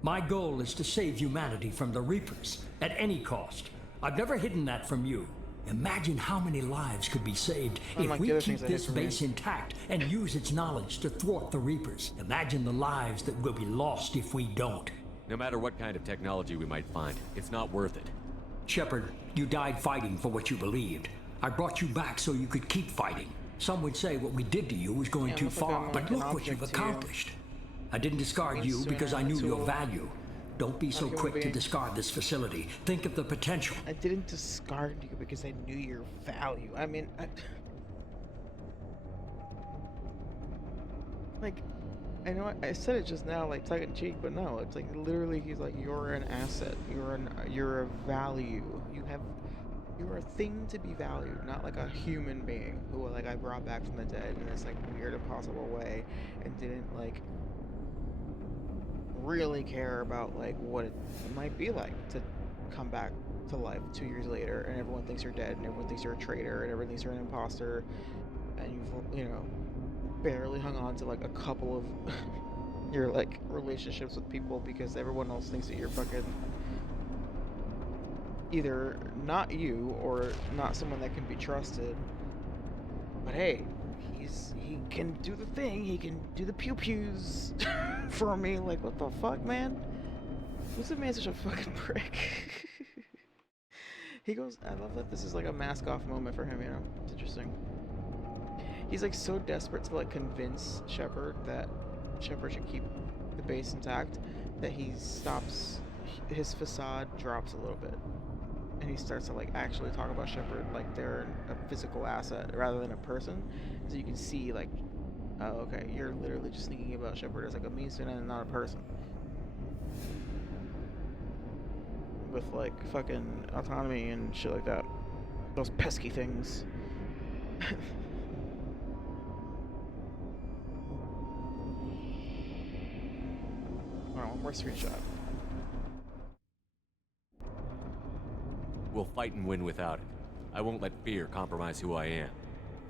My goal is to save humanity from the Reapers, at any cost. I've never hidden that from you. Imagine how many lives could be saved if we keep this base intact and use its knowledge to thwart the Reapers. Imagine the lives that will be lost if we don't. No matter what kind of technology we might find, it's not worth it. Shepard, you died fighting for what you believed. I brought you back so you could keep fighting. Some would say what we did to you was going too far, but look what you've accomplished. I didn't discard you because I knew your value. Don't be so quick to discard this facility. Think of the potential. I didn't discard you because I knew your value. I mean, like, I know I said it just now, like tongue in cheek, but no, it's like literally he's like, you're an asset. You're a value. You're a thing to be valued, not like a human being who like I brought back from the dead in this like weird impossible way and didn't like really care about like what it might be like to come back to life 2 years later and everyone thinks you're dead and everyone thinks you're a traitor and everyone thinks you're an imposter and you've, you know, barely hung on to like a couple of your like relationships with people because everyone else thinks that you're fucking either not you or not someone that can be trusted. But hey, he can do the thing, he can do the pew-pews for me. Like, what the fuck, man? Who's the man such a fucking prick? He goes, I love that this is like a mask off moment for him, you know? It's interesting. He's like so desperate to like convince Shepard that Shepard should keep the base intact that he stops, his facade drops a little bit. And he starts to like actually talk about Shepard like they're a physical asset rather than a person. So you can see like, oh okay, you're literally just thinking about Shepard as like a means to an end and not a person. With like fucking autonomy and shit like that. Those pesky things. Alright, one more screenshot. We'll fight and win without it. I won't let fear compromise who I am.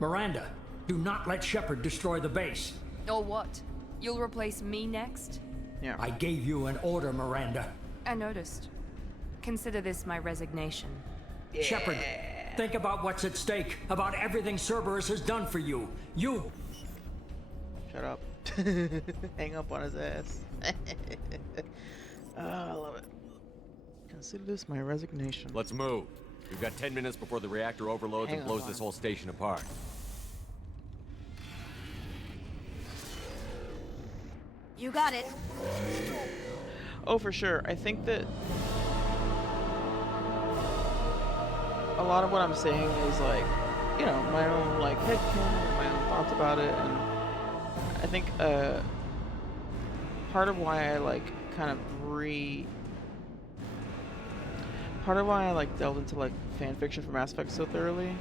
Miranda, do not let Shepard destroy the base. Or what? You'll replace me next? Yeah. I gave you an order, Miranda. I noticed. Consider this my resignation. Yeah. Shepard, think about what's at stake, about everything Cerberus has done for you. You... Shut up. Hang up on his ass. I love it. Consider this my resignation. Let's move. We've got 10 minutes before the reactor overloads and blows this whole station apart. You got it. Oh, for sure. I think that a lot of what I'm saying is like, you know, my own like headcanon, my own thoughts about it, and I think part of why I like kind of part of why I like delved into like fan fiction for Mass Effect so thoroughly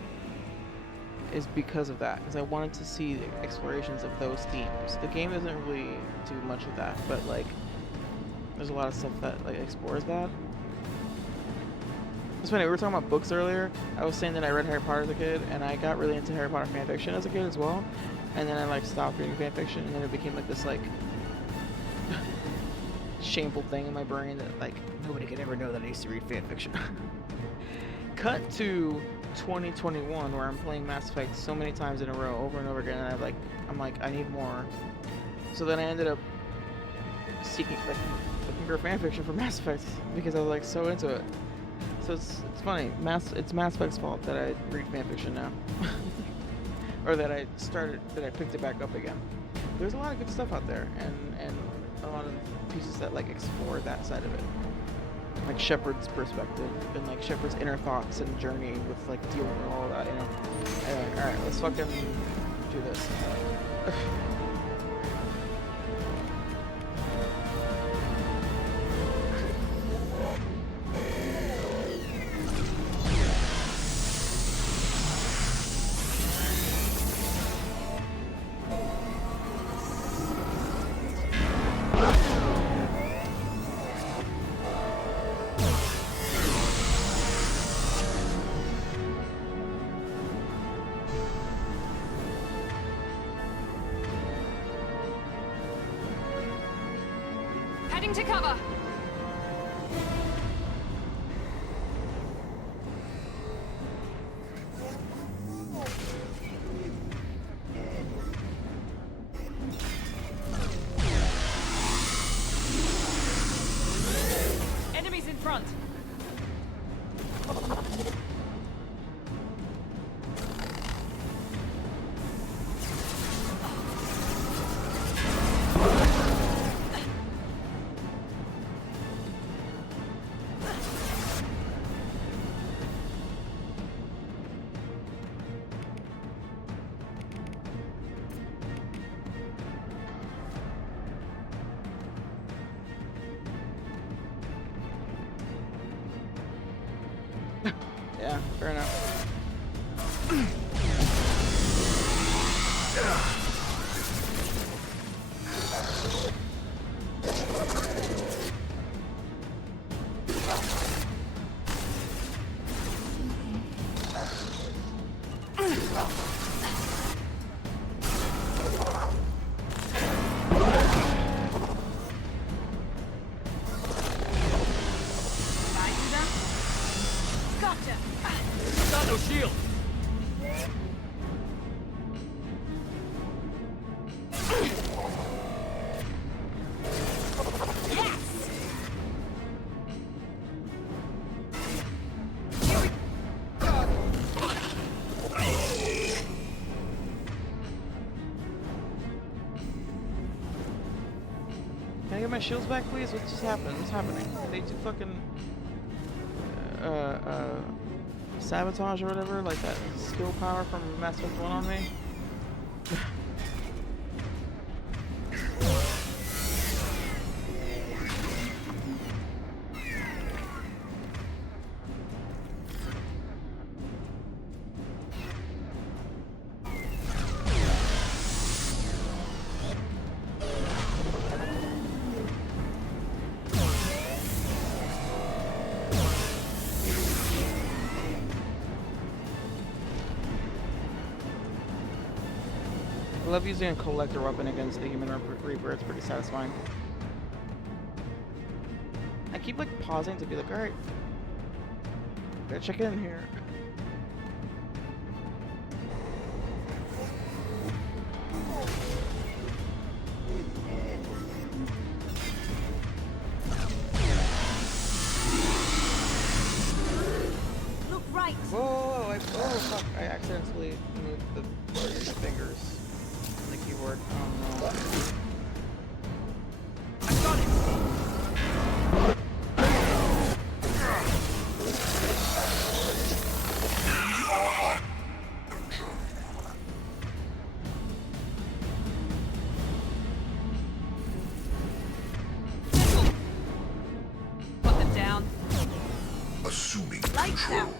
is because of that, because I wanted to see the explorations of those themes. The game doesn't really do much of that, but like there's a lot of stuff that like explores that. It's funny, we were talking about books earlier. I was saying that I read Harry Potter as a kid, and I got really into Harry Potter fan fiction as a kid as well. And then I like stopped reading fan fiction, and then it became like this like shameful thing in my brain that like nobody could ever know that I used to read fan fiction. Cut to 2021, where I'm playing Mass Effect so many times in a row, over and over again, and I'm like, I need more. So then I ended up looking for fan fiction for Mass Effect because I was like so into it. So it's funny. It's Mass Effect's fault that I read fan fiction now, or that I picked it back up again. There's a lot of good stuff out there, and a lot of pieces that like explore that side of it, like Shepard's perspective and like Shepard's inner thoughts and journey with like dealing with all of that, you know. Anyway, all right, let's fucking do this. Heading to cover. Enemies in front. Yeah, fair enough. No shield! Can I get my shields back, please? What just happened? What's happening? They do fucking sabotage or whatever, like that skill power from Mass Effect 1 on me. I love using a collector weapon against the human Reaper, it's pretty satisfying. I keep like pausing to be like, alright, Gotta check in here. Look right. Whoa! Oh fuck! I accidentally moved the fingers on the keyboard. Oh no. I got it. Put them down. Assuming Lights control. out.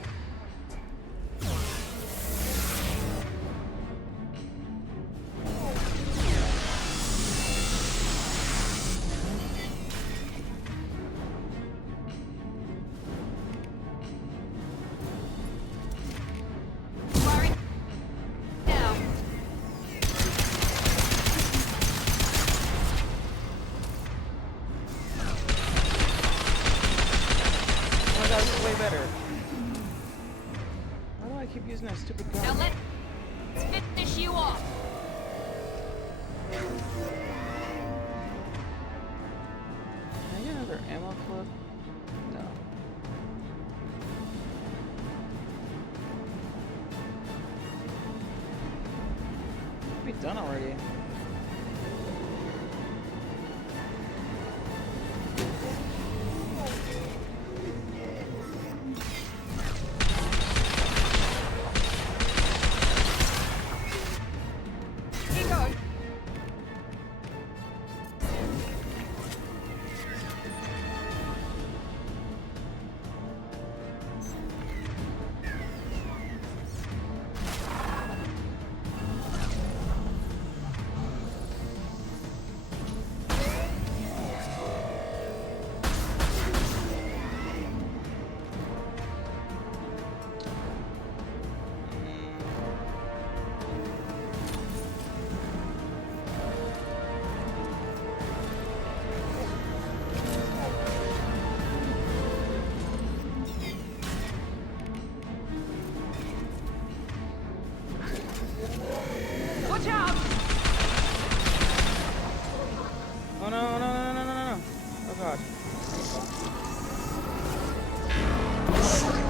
Firing now. Oh my god, this is way better. Why do I keep using that stupid gun? Now let's finish you off. Can I get another ammo clip? No. Be done already. Keep going. Watch out! Oh no, no, no, no, no, no, no. Oh god.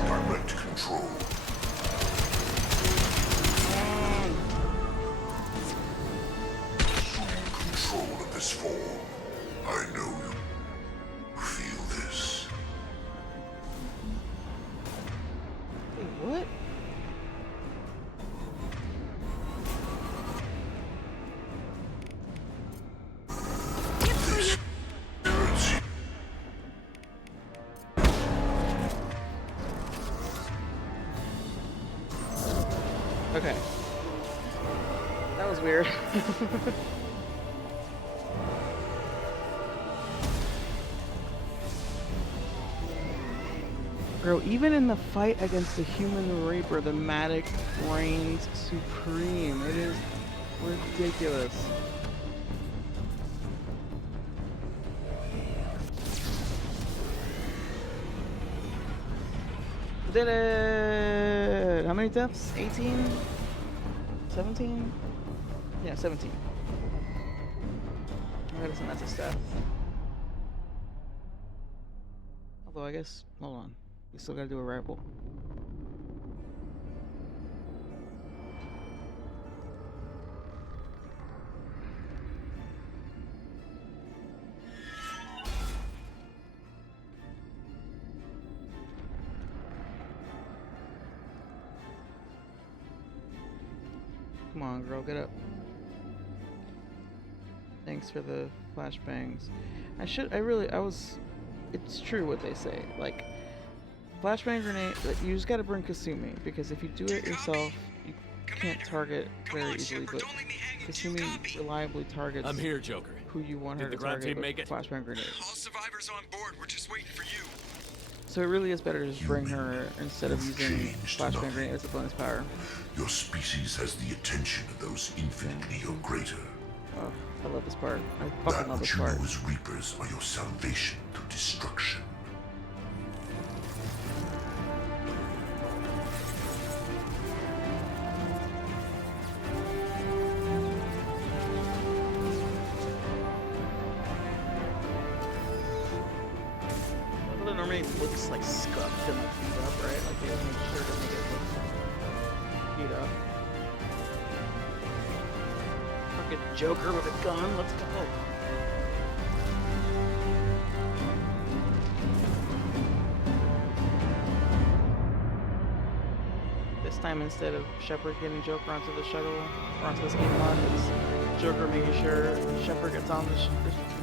Direct control. Assume control of this form. I know you. Feel this. Wait, what? Okay. That was weird. Bro, even in the fight against the human Reaper, the Matic reigns supreme. It is ridiculous. Did it! How many deaths? 18? 17? Yeah, 17. I gotta send that to Steph. Although I guess, hold on. We still gotta do a rifle. Come on, girl, get up. Thanks for the flashbangs. It's true what they say. Like, flashbang grenade, you just gotta bring Kasumi, because if you do it yourself, you can't target very easily, but Kasumi reliably targets I'm here, Joker. who you want her Did to the ground target team with make it? flashbang grenades. All survivors on board. We're just waiting for you. So it really is better to just bring her instead of using flashbang grenade as a bonus power. Your species has the attention of those infinitely or greater. Oh, I love this part. I fucking love this That which part. you know as Reapers are your salvation to destruction. normally it looks like scuffed and like beat up, right? Like they make sure to make it look beat up. Fucking Joker with a gun, let's go. This time instead of Shepard getting Joker onto the shuttle or onto the ski pod, it's Joker making sure Shepard gets on the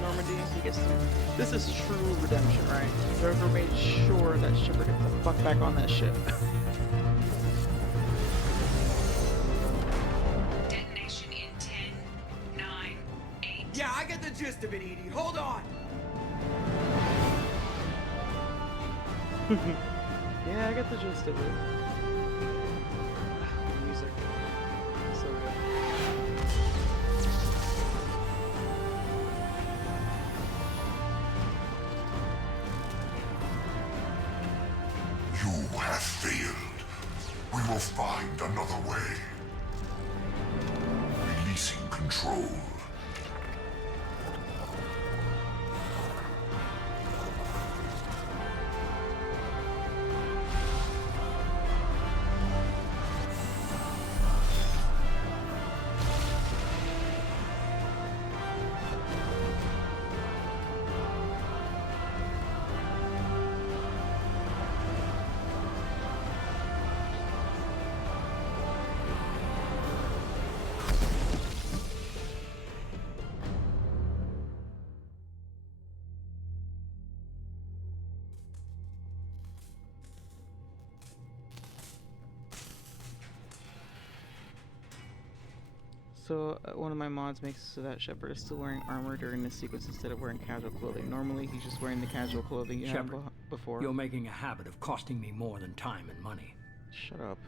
Normandy. He gets this is true redemption, right? Joker made sure that Shepard gets the fuck back on that ship. Detonation in 10, 9, 8. Yeah, I get the gist of it, Edie. Hold on. Yeah, I get the gist of it. Music. So good. You have failed. We will find another way. Releasing control. So one of my mods makes so that Shepard is still wearing armor during this sequence instead of wearing casual clothing. Normally he's just wearing the casual clothing you had before. You're making a habit of costing me more than time and money. Shut up.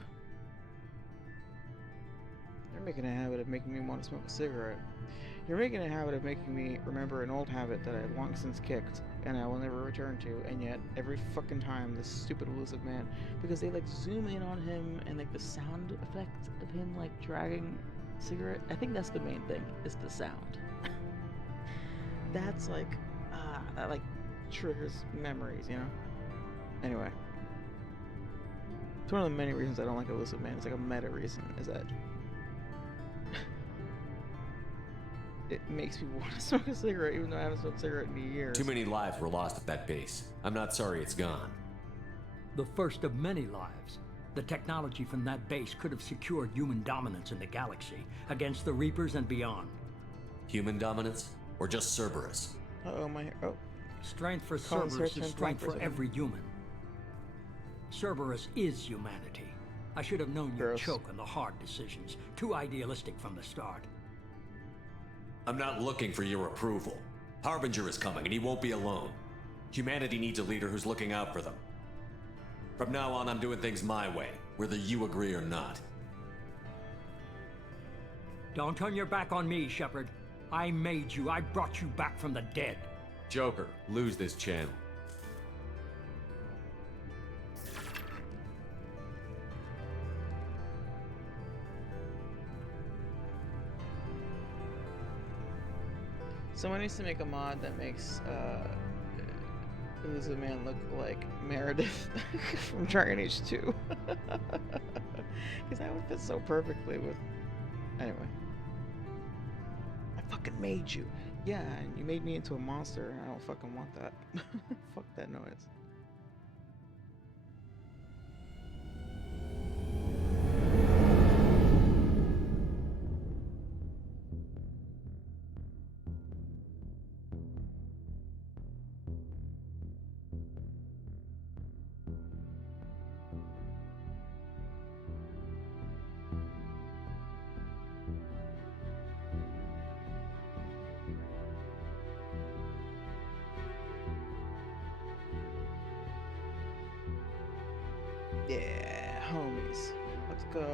You're making a habit of making me want to smoke a cigarette. You're making a habit of making me remember an old habit that I have long since kicked and I will never return to, and yet every fucking time this stupid elusive man, because they like zoom in on him and like the sound effect of him like dragging cigarette, I think that's the main thing, is the sound. That's like that like triggers memories, you know? Anyway, it's one of the many reasons I don't like elusive man. It's like a meta reason, is that it makes me want to smoke a cigarette even though I haven't smoked a cigarette in years. Too many lives were lost at that base. I'm not sorry it's gone. The first of many lives. The technology from that base could have secured human dominance in the galaxy against the Reapers and beyond. Human dominance? Or just Cerberus? Uh-oh, my... Oh. Strength for Cerberus is strength for every human. Cerberus is humanity. I should have known you'd choke on the hard decisions. Too idealistic from the start. I'm not looking for your approval. Harbinger is coming, and he won't be alone. Humanity needs a leader who's looking out for them. From now on, I'm doing things my way, whether you agree or not. Don't turn your back on me, Shepard. I made you. I brought you back from the dead. Joker, lose this channel. Someone needs to make a mod that makes elusive man look like Meredith from Dragon Age 2. Because that would fit so perfectly with... Anyway. I fucking made you. Yeah, and you made me into a monster. I don't fucking want that. Fuck that noise. Yeah, homies. Let's go.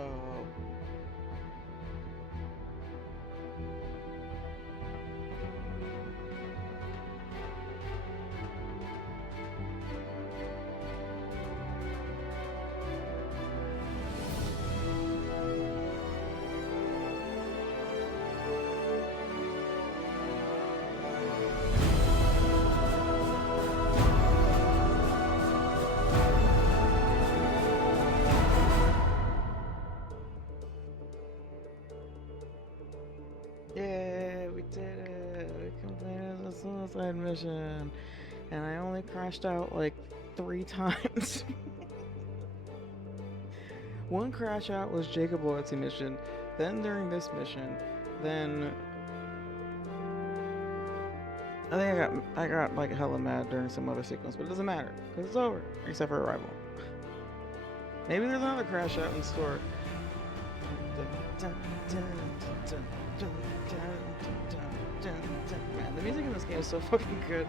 side mission, and I only crashed out like 3 times. One crash out was Jacob Loyalty mission, then during this mission, then I think I got like hella mad during some other sequence, but it doesn't matter because it's over, except for Arrival. Maybe there's another crash out in store. Man, the music in this game is so fucking good.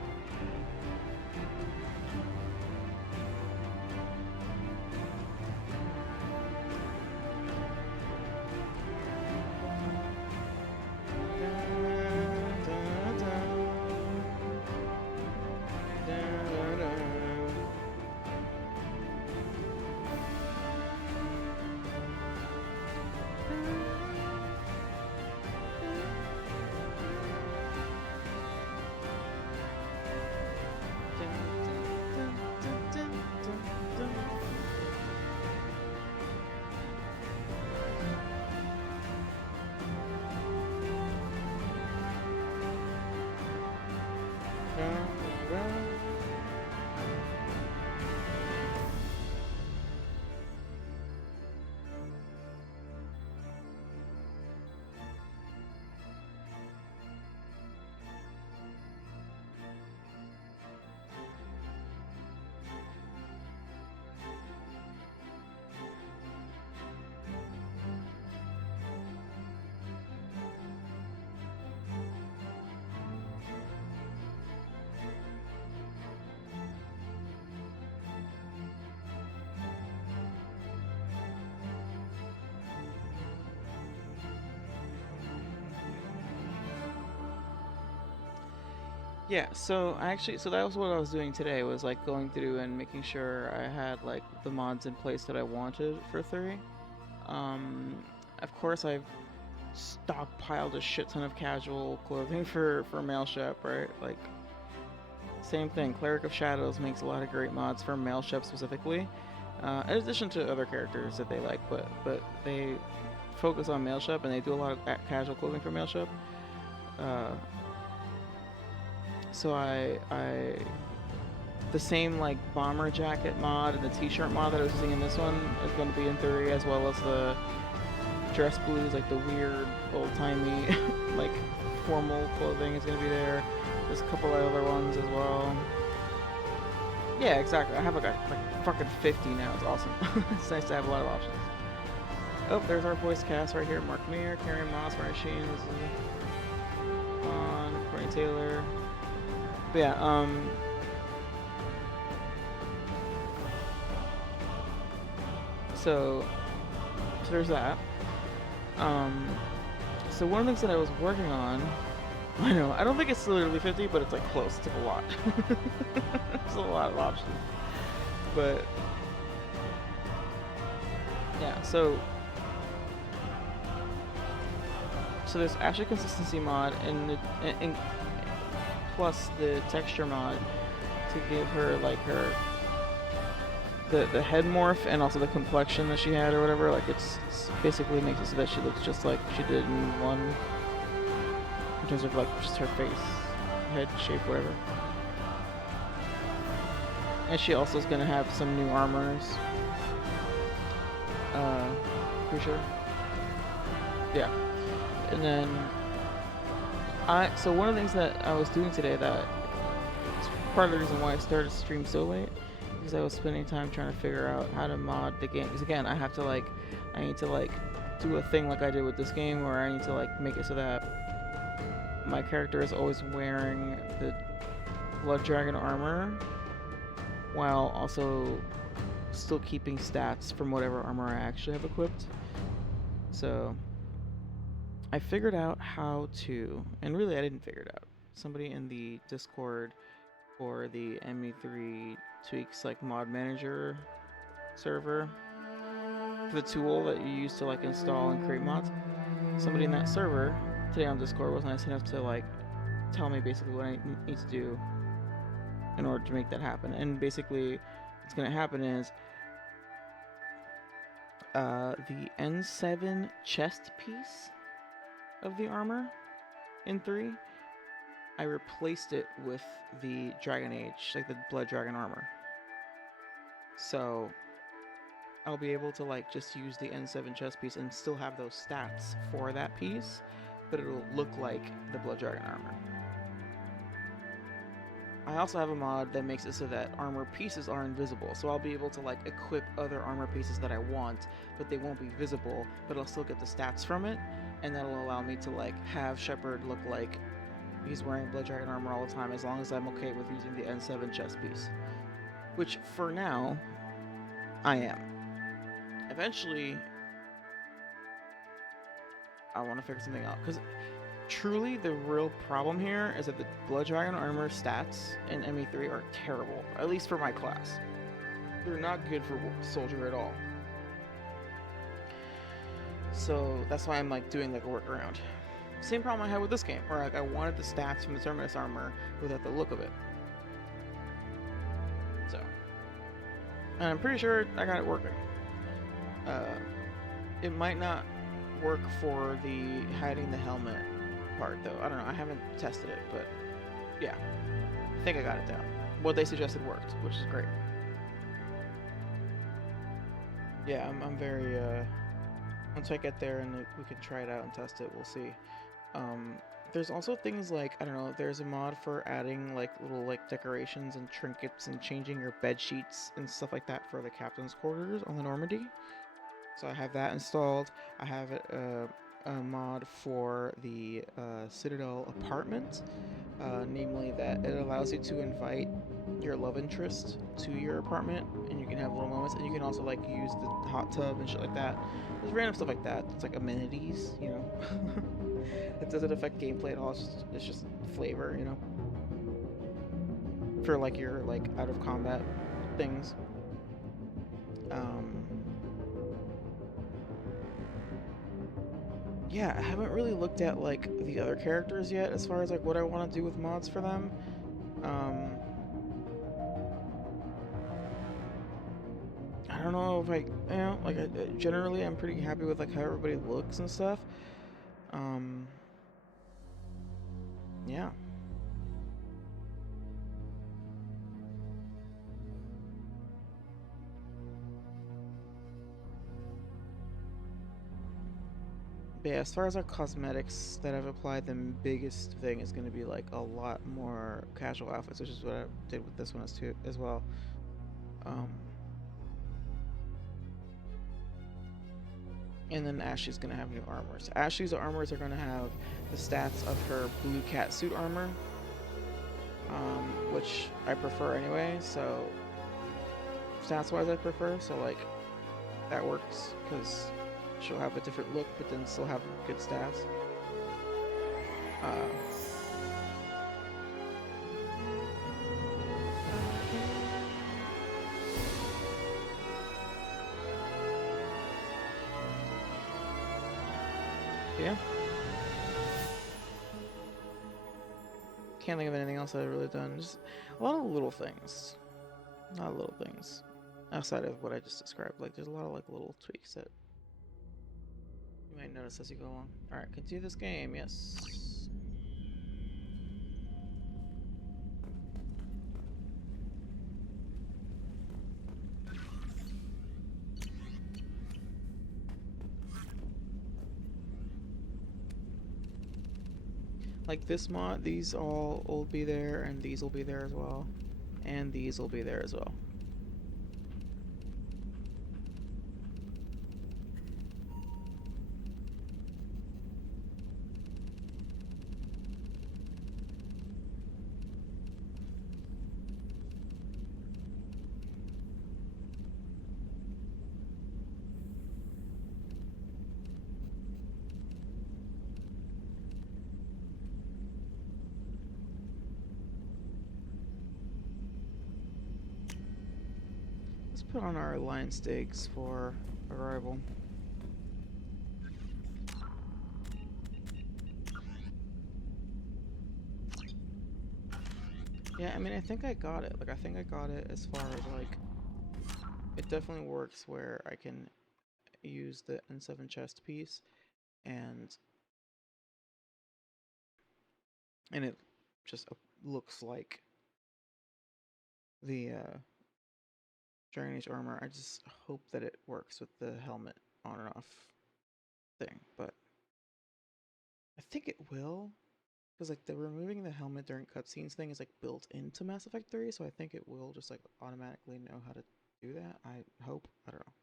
Yeah, so that was what I was doing today, was like going through and making sure I had like the mods in place that I wanted for 3. Of course I've stockpiled a shit ton of casual clothing for Mail Shep, right? Like, same thing, Cleric of Shadows makes a lot of great mods for Mail Shep specifically, in addition to other characters that they like, but they focus on Mail Shep and they do a lot of casual clothing for Mail Shep. So the same like bomber jacket mod and the t-shirt mod that I was using in this one is going to be in 3, as well as the dress blues, like the weird old-timey like formal clothing is going to be there. There's a couple of other ones as well. Yeah, exactly. I have like fucking 50 now. It's awesome. It's nice to have a lot of options. Oh, there's our voice cast right here. Mark Meir, Carrie Moss, Ryan Sheen, Courtney Taylor. But yeah, so there's that. So one of the things that I was working on, I know, I don't think it's literally 50, but it's like close. It's like a lot. It's a lot of options. But yeah, so there's actually consistency mod and plus the texture mod to give her like the head morph and also the complexion that she had or whatever. Like it's basically makes it so that she looks just like she did in 1, in terms of like just her face, head shape, whatever. And she also is gonna have some new armors. Pretty sure. Yeah. And then so one of the things that I was doing today that is part of the reason why I started to stream so late, because I was spending time trying to figure out how to mod the game. Because again, I need to do a thing like I did with this game, where I need to like make it so that my character is always wearing the Blood Dragon armor, while also still keeping stats from whatever armor I actually have equipped. So I figured out how to, and really I didn't figure it out. Somebody in the Discord for the ME3 Tweaks like mod manager server, for the tool that you use to like install and create mods, somebody in that server today on Discord was nice enough to like tell me basically what I need to do in order to make that happen. And basically what's going to happen is the N7 chest piece of the armor in 3 I replaced it with the Dragon Age, like the Blood Dragon armor. So I'll be able to like just use the N7 chest piece and still have those stats for that piece, but it'll look like the Blood Dragon armor. I also have a mod that makes it so that armor pieces are invisible, so I'll be able to like equip other armor pieces that I want, but they won't be visible, but I'll still get the stats from it, and that'll allow me to like have Shepard look like he's wearing Blood Dragon armor all the time, as long as I'm okay with using the N7 chest piece. Which, for now, I am. Eventually, I want to figure something out, because truly, the real problem here is that the Blood Dragon armor stats in ME3 are terrible, at least for my class. They're not good for soldier at all. So that's why I'm like doing like a workaround. Same problem I had with this game, where like I wanted the stats from the Terminus armor without the look of it. So, and I'm pretty sure I got it working. It might not work for the hiding the helmet part though. I don't know, I haven't tested it, but yeah, I think I got it down. What they suggested worked, which is great. Yeah, I'm very once I get there and we can try it out and test it, we'll see. There's also things like, I don't know, there's a mod for adding like little like decorations and trinkets and changing your bed sheets and stuff like that for the captain's quarters on the Normandy. So I have that installed. I have a mod for the Citadel apartment, namely that it allows you to invite your love interest to your apartment, and you can have little moments, and you can also like use the hot tub and shit like that. There's random stuff like that. It's like amenities, you know. It doesn't affect gameplay at all. It's just flavor, you know, for like your like out of combat things. Yeah, I haven't really looked at like the other characters yet as far as like what I want to do with mods for them. I don't know if generally I'm pretty happy with like how everybody looks and stuff. Yeah. But yeah, as far as our cosmetics that I've applied, the biggest thing is going to be like a lot more casual outfits, which is what I did with this one as well. And then Ashley's going to have new armors. Ashley's armors are going to have the stats of her blue cat suit armor, which I prefer anyway, so stats wise I prefer, so like that works because she'll have a different look but then still have good stats. Yeah. Can't think of anything else I've really done. Just a lot of little things. A lot of little things. Outside of what I just described. Like, there's a lot of, like, little tweaks that you might notice as you go along. Alright, continue this game, yes. Like this mod, these all will be there, and these will be there as well. And these will be there as well. Let's put on our alliance stakes for arrival. Yeah, I mean, I think I got it. Like, I think I got it as far as, like, it definitely works where I can use the N7 chest piece and it just looks like the Dragon Age armor. I just hope that it works with the helmet on and off thing, but I think it will, because like the removing the helmet during cutscenes thing is like built into Mass Effect 3, so I think it will just like automatically know how to do that. I hope. I don't know.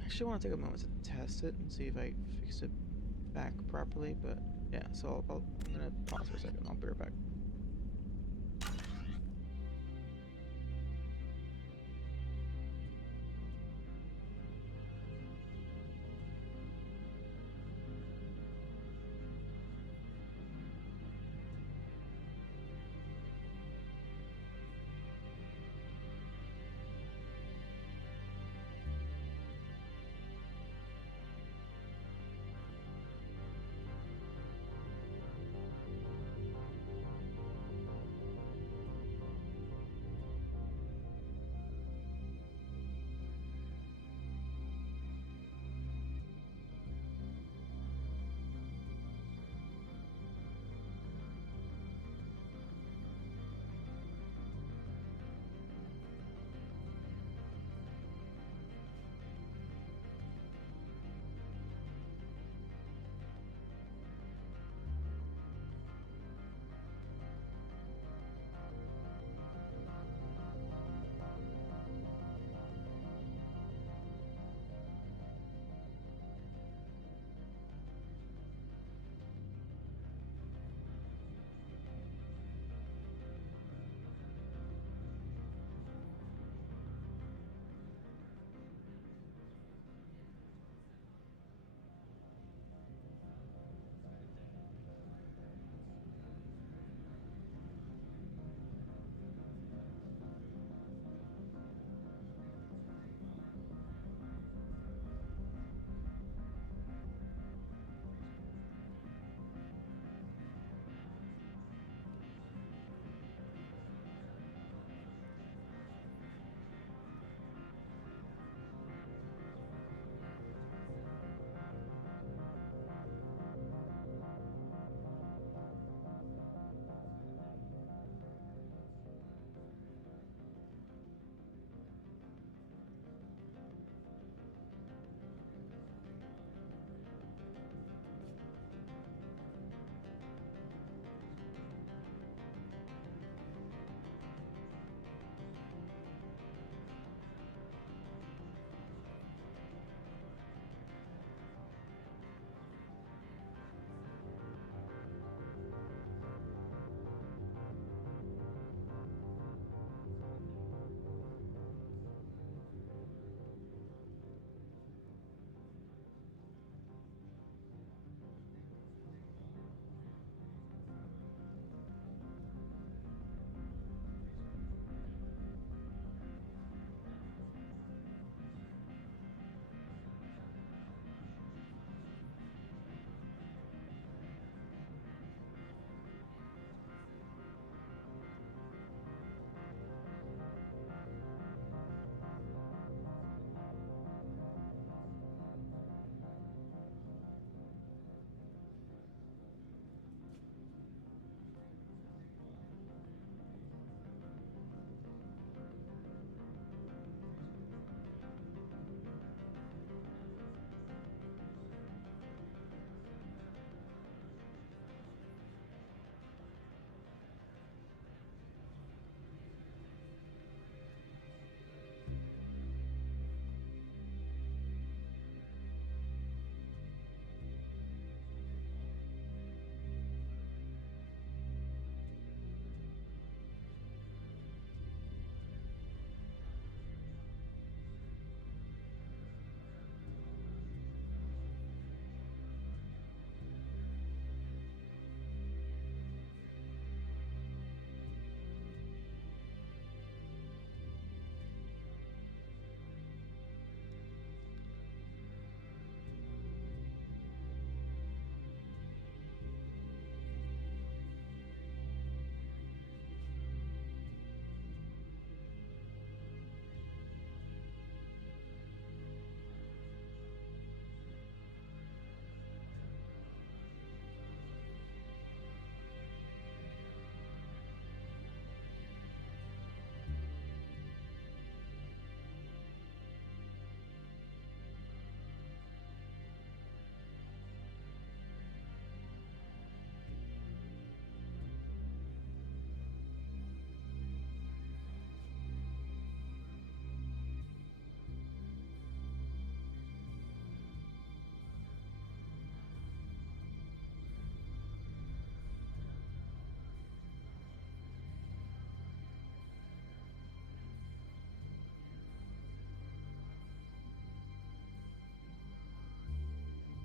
I actually want to take a moment to test it and see if I fix it back properly, but yeah, so I'm gonna pause for a second. I'll be right back.